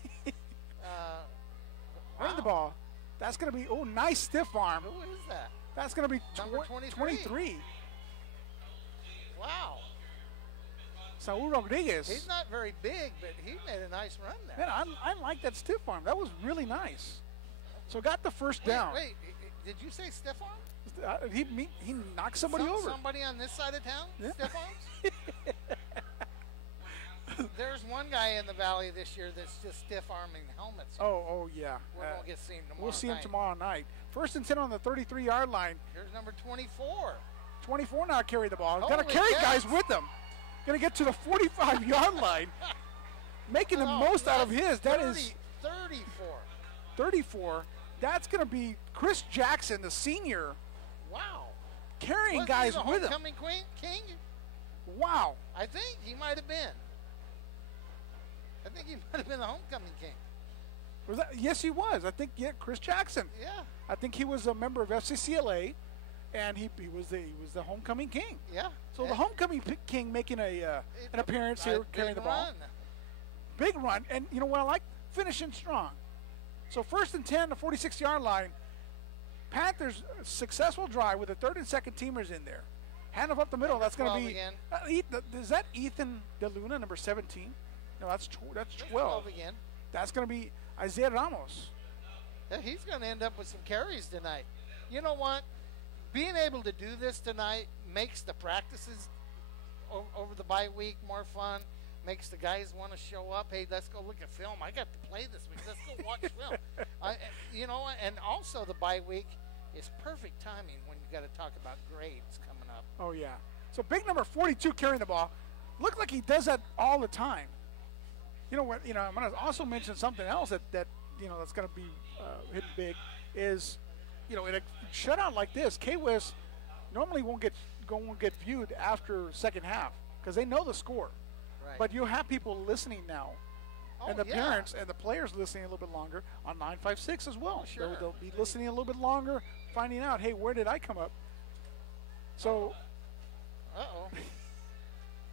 Running the ball. That's going to be, nice stiff arm. Who is that? That's going to be number 23. Wow. Saul Rodriguez. He's not very big, but he made a nice run there. Man, I like that stiff arm. That was really nice. So got the first down. Wait, did you say stiff arm? He knocked somebody over. Somebody on this side of town? Yeah. Stiff arms? There's one guy in the Valley this year that's just stiff-arming helmets. Oh yeah. We're going to get to see him tomorrow We'll see him tomorrow night. 1st and 10 on the 33-yard line. Here's number 24. 24 now carry the ball. Got to carry guys with him. Going to get to the 45-yard line. Making the most out of his. That is 34. 34. That's going to be Chris Jackson, the senior. Wow. Carrying guys with him. Homecoming king? Wow. I think he might have been. I think he might have been the homecoming king. Was that? Yes, he was. I think, Chris Jackson. Yeah. I think he was a member of FCCLA, and he was the homecoming king. Yeah. So the homecoming king making an appearance here, carrying the ball. Big run. And you know what I like? Finishing strong. So 1st and 10, the 46-yard line. Panthers successful drive with the 3rd and 2nd teamers in there. Hand up the middle. That's going to be. Is that Ethan DeLuna, number 17? No, that's 12 again. That's going to be Isaiah Ramos. Yeah, he's going to end up with some carries tonight. You know what? Being able to do this tonight makes the practices over the bye week more fun. Makes the guys want to show up. Hey, let's go look at film. I got to play this week. Let's go watch film. And also the bye week is perfect timing when you got to talk about grades coming up. Oh yeah. So big number 42 carrying the ball. Looks like he does that all the time. You know what? I'm going to also mention something else that that's going to be hit big is, in a shutout like this, K-West normally won't get viewed after second half because they know the score. Right. But you have people listening now, and the parents and the players listening a little bit longer on 956 as well. Oh, sure. They'll be listening a little bit longer, finding out, hey, where did I come up? So. Uh-oh.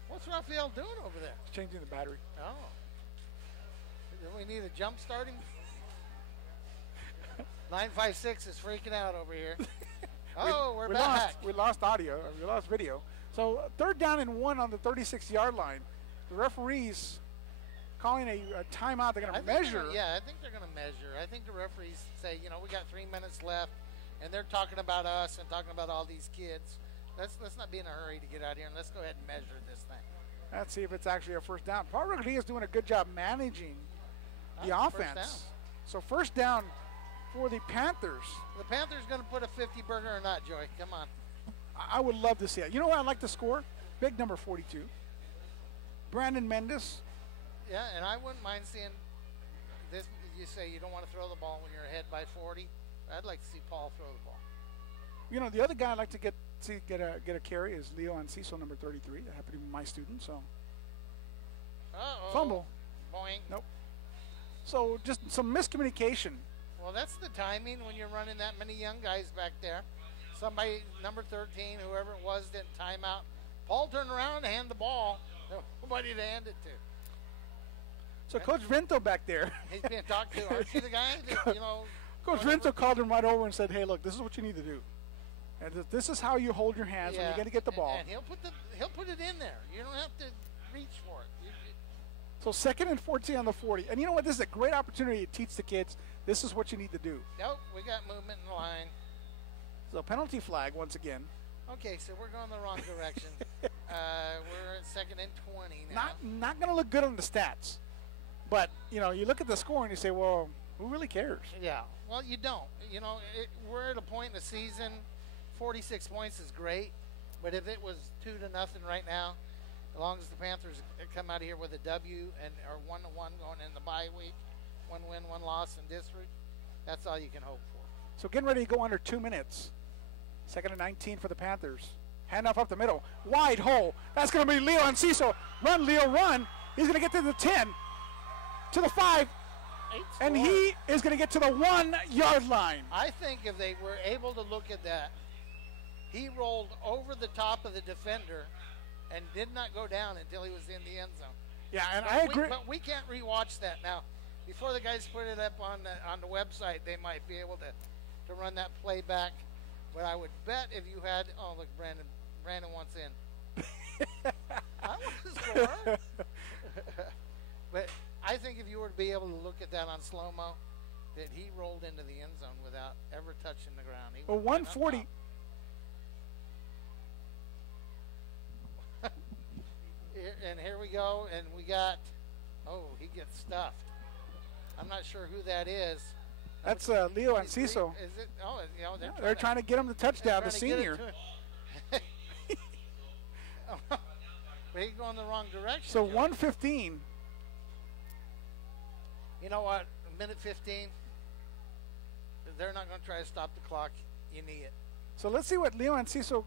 What's Raphael doing over there? Changing the battery. Oh. Do we need a jump starting? 956 is freaking out over here. Oh, we're back. We lost audio. We lost video. So 3rd down and 1 on the 36-yard line. The referees calling a timeout. They're going to measure. I think they're going to measure. I think the referees say, we got 3 minutes left, and they're talking about us and talking about all these kids. Let's not be in a hurry to get out here, and let's go ahead and measure this thing. Let's see if it's actually a first down. Paul Rodriguez is doing a good job managing the offense. So first down for the Panthers. The Panthers going to put a 50 burger or not, Joey? Come on. I would love to see it. You know what I'd like to score? Big number 42. Brandon Mendes. Yeah, and I wouldn't mind seeing this. You say you don't want to throw the ball when you're ahead by 40. I'd like to see Paul throw the ball. The other guy I'd like to get a carry is Leo Enciso, number 33. That happened to be my student, so. Uh-oh. Fumble. Boing. Nope. So just some miscommunication. Well, that's the timing when you're running that many young guys back there. Somebody, number 13, whoever it was, didn't time out. Paul turned around and handed the ball. Nobody to hand it to. So Coach Vento back there. He's being talked to. Aren't you the guy? Coach Vento called him right over and said, hey, look, this is what you need to do. And this is how you hold your hands when you're going to get the ball. And he'll put it in there. You don't have to reach for it. So 2nd and 14 on the 40. And you know what? This is a great opportunity to teach the kids this is what you need to do. Nope, we got movement in the line. So penalty flag once again. Okay, so we're going the wrong direction. We're at 2nd and 20 now. Not going to look good on the stats. But, you look at the score and you say, well, who really cares? Yeah, well, you don't. We're at a point in the season, 46 points is great. But if it was 2-0 right now, as long as the Panthers come out of here with a W and are 1-1 going in the bye week, 1 win, 1 loss in district, that's all you can hope for. So getting ready to go under 2 minutes. 2nd and 19 for the Panthers. Handoff up the middle. Wide hole. That's going to be Leo Enciso. Run, Leo, run. He's going to get to the 10, to the 5, and he is going to get to the 1-yard line. I think if they were able to look at that, he rolled over the top of the defender and did not go down until he was in the end zone. Yeah, and I agree. But we can't rewatch that now. Before the guys put it up on the website, they might be able to run that play back. But I would bet if you had, look, Brandon wants in. I want to score. But I think if you were to be able to look at that on slow-mo, that he rolled into the end zone without ever touching the ground. Well, 140. And here we go, and we got, he gets stuffed. I'm not sure who that is. That's Leo Enciso. Is it? They're trying to get him the touchdown, the senior. But he's going the wrong direction. So 115. You know what? A minute 15. They're not going to try to stop the clock. You need it. So let's see what Leo Enciso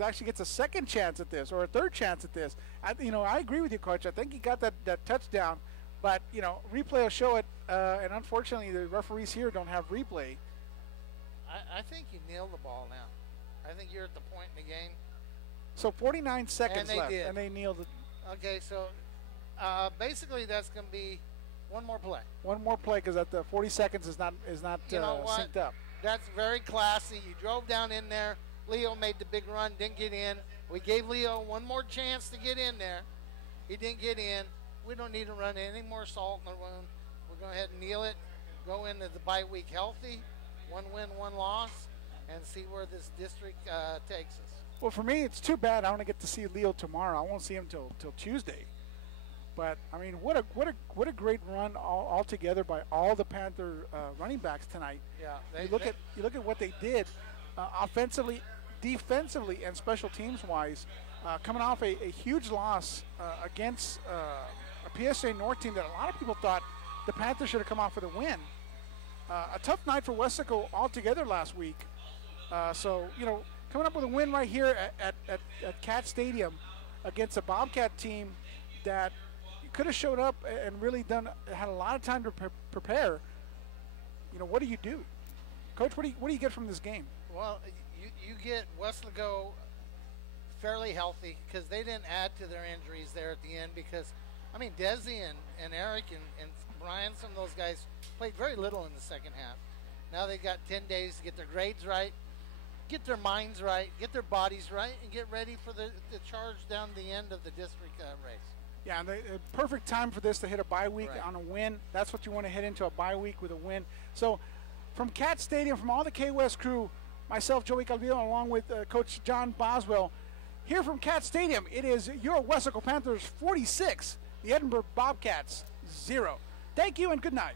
actually gets a second chance at this, or a third chance at this. I agree with you, Coach. I think he got that touchdown. But, replay will show it, and unfortunately the referees here don't have replay. I think you nailed the ball now. I think you're at the point in the game. So 49 seconds left, did. And they nailed it. Okay, so basically that's going to be one more play. One more play because at the 40 seconds is not synced up. That's very classy. You drove down in there. Leo made the big run, didn't get in. We gave Leo one more chance to get in there. He didn't get in. We don't need to run any more salt in the wound. We're going to go ahead and kneel it, go into the bye week healthy, 1 win, 1 loss, and see where this district takes us. Well, for me, it's too bad I don't get to see Leo tomorrow. I won't see him till Tuesday. But I mean, what a great run all together by all the Panther running backs tonight. Yeah, you look at what they did offensively, defensively, and special teams wise. Coming off a huge loss against a PSA North team that a lot of people thought the Panthers should have come off with a win. A tough night for Weslaco altogether last week. So coming up with a win right here at Cat Stadium against a Bobcat team that could have showed up and really had a lot of time to prepare. What do you do? Coach, what do you get from this game? Well, you get Weslaco fairly healthy because they didn't add to their injuries there at the end because, Desi and Eric and Brian, some of those guys played very little in the second half. Now they've got 10 days to get their grades right, get their minds right, get their bodies right, and get ready for the charge down the end of the district race. Yeah, the perfect time for this to hit a bye week Right. on a win. That's what you want to head into, a bye week with a win. So from Cat Stadium, from all the K-West crew, myself, Joey Calvillo, along with Coach John Boswell, here from Cat Stadium, it is your Weslaco Panthers 46, the Edinburg Bobcats 0. Thank you and good night.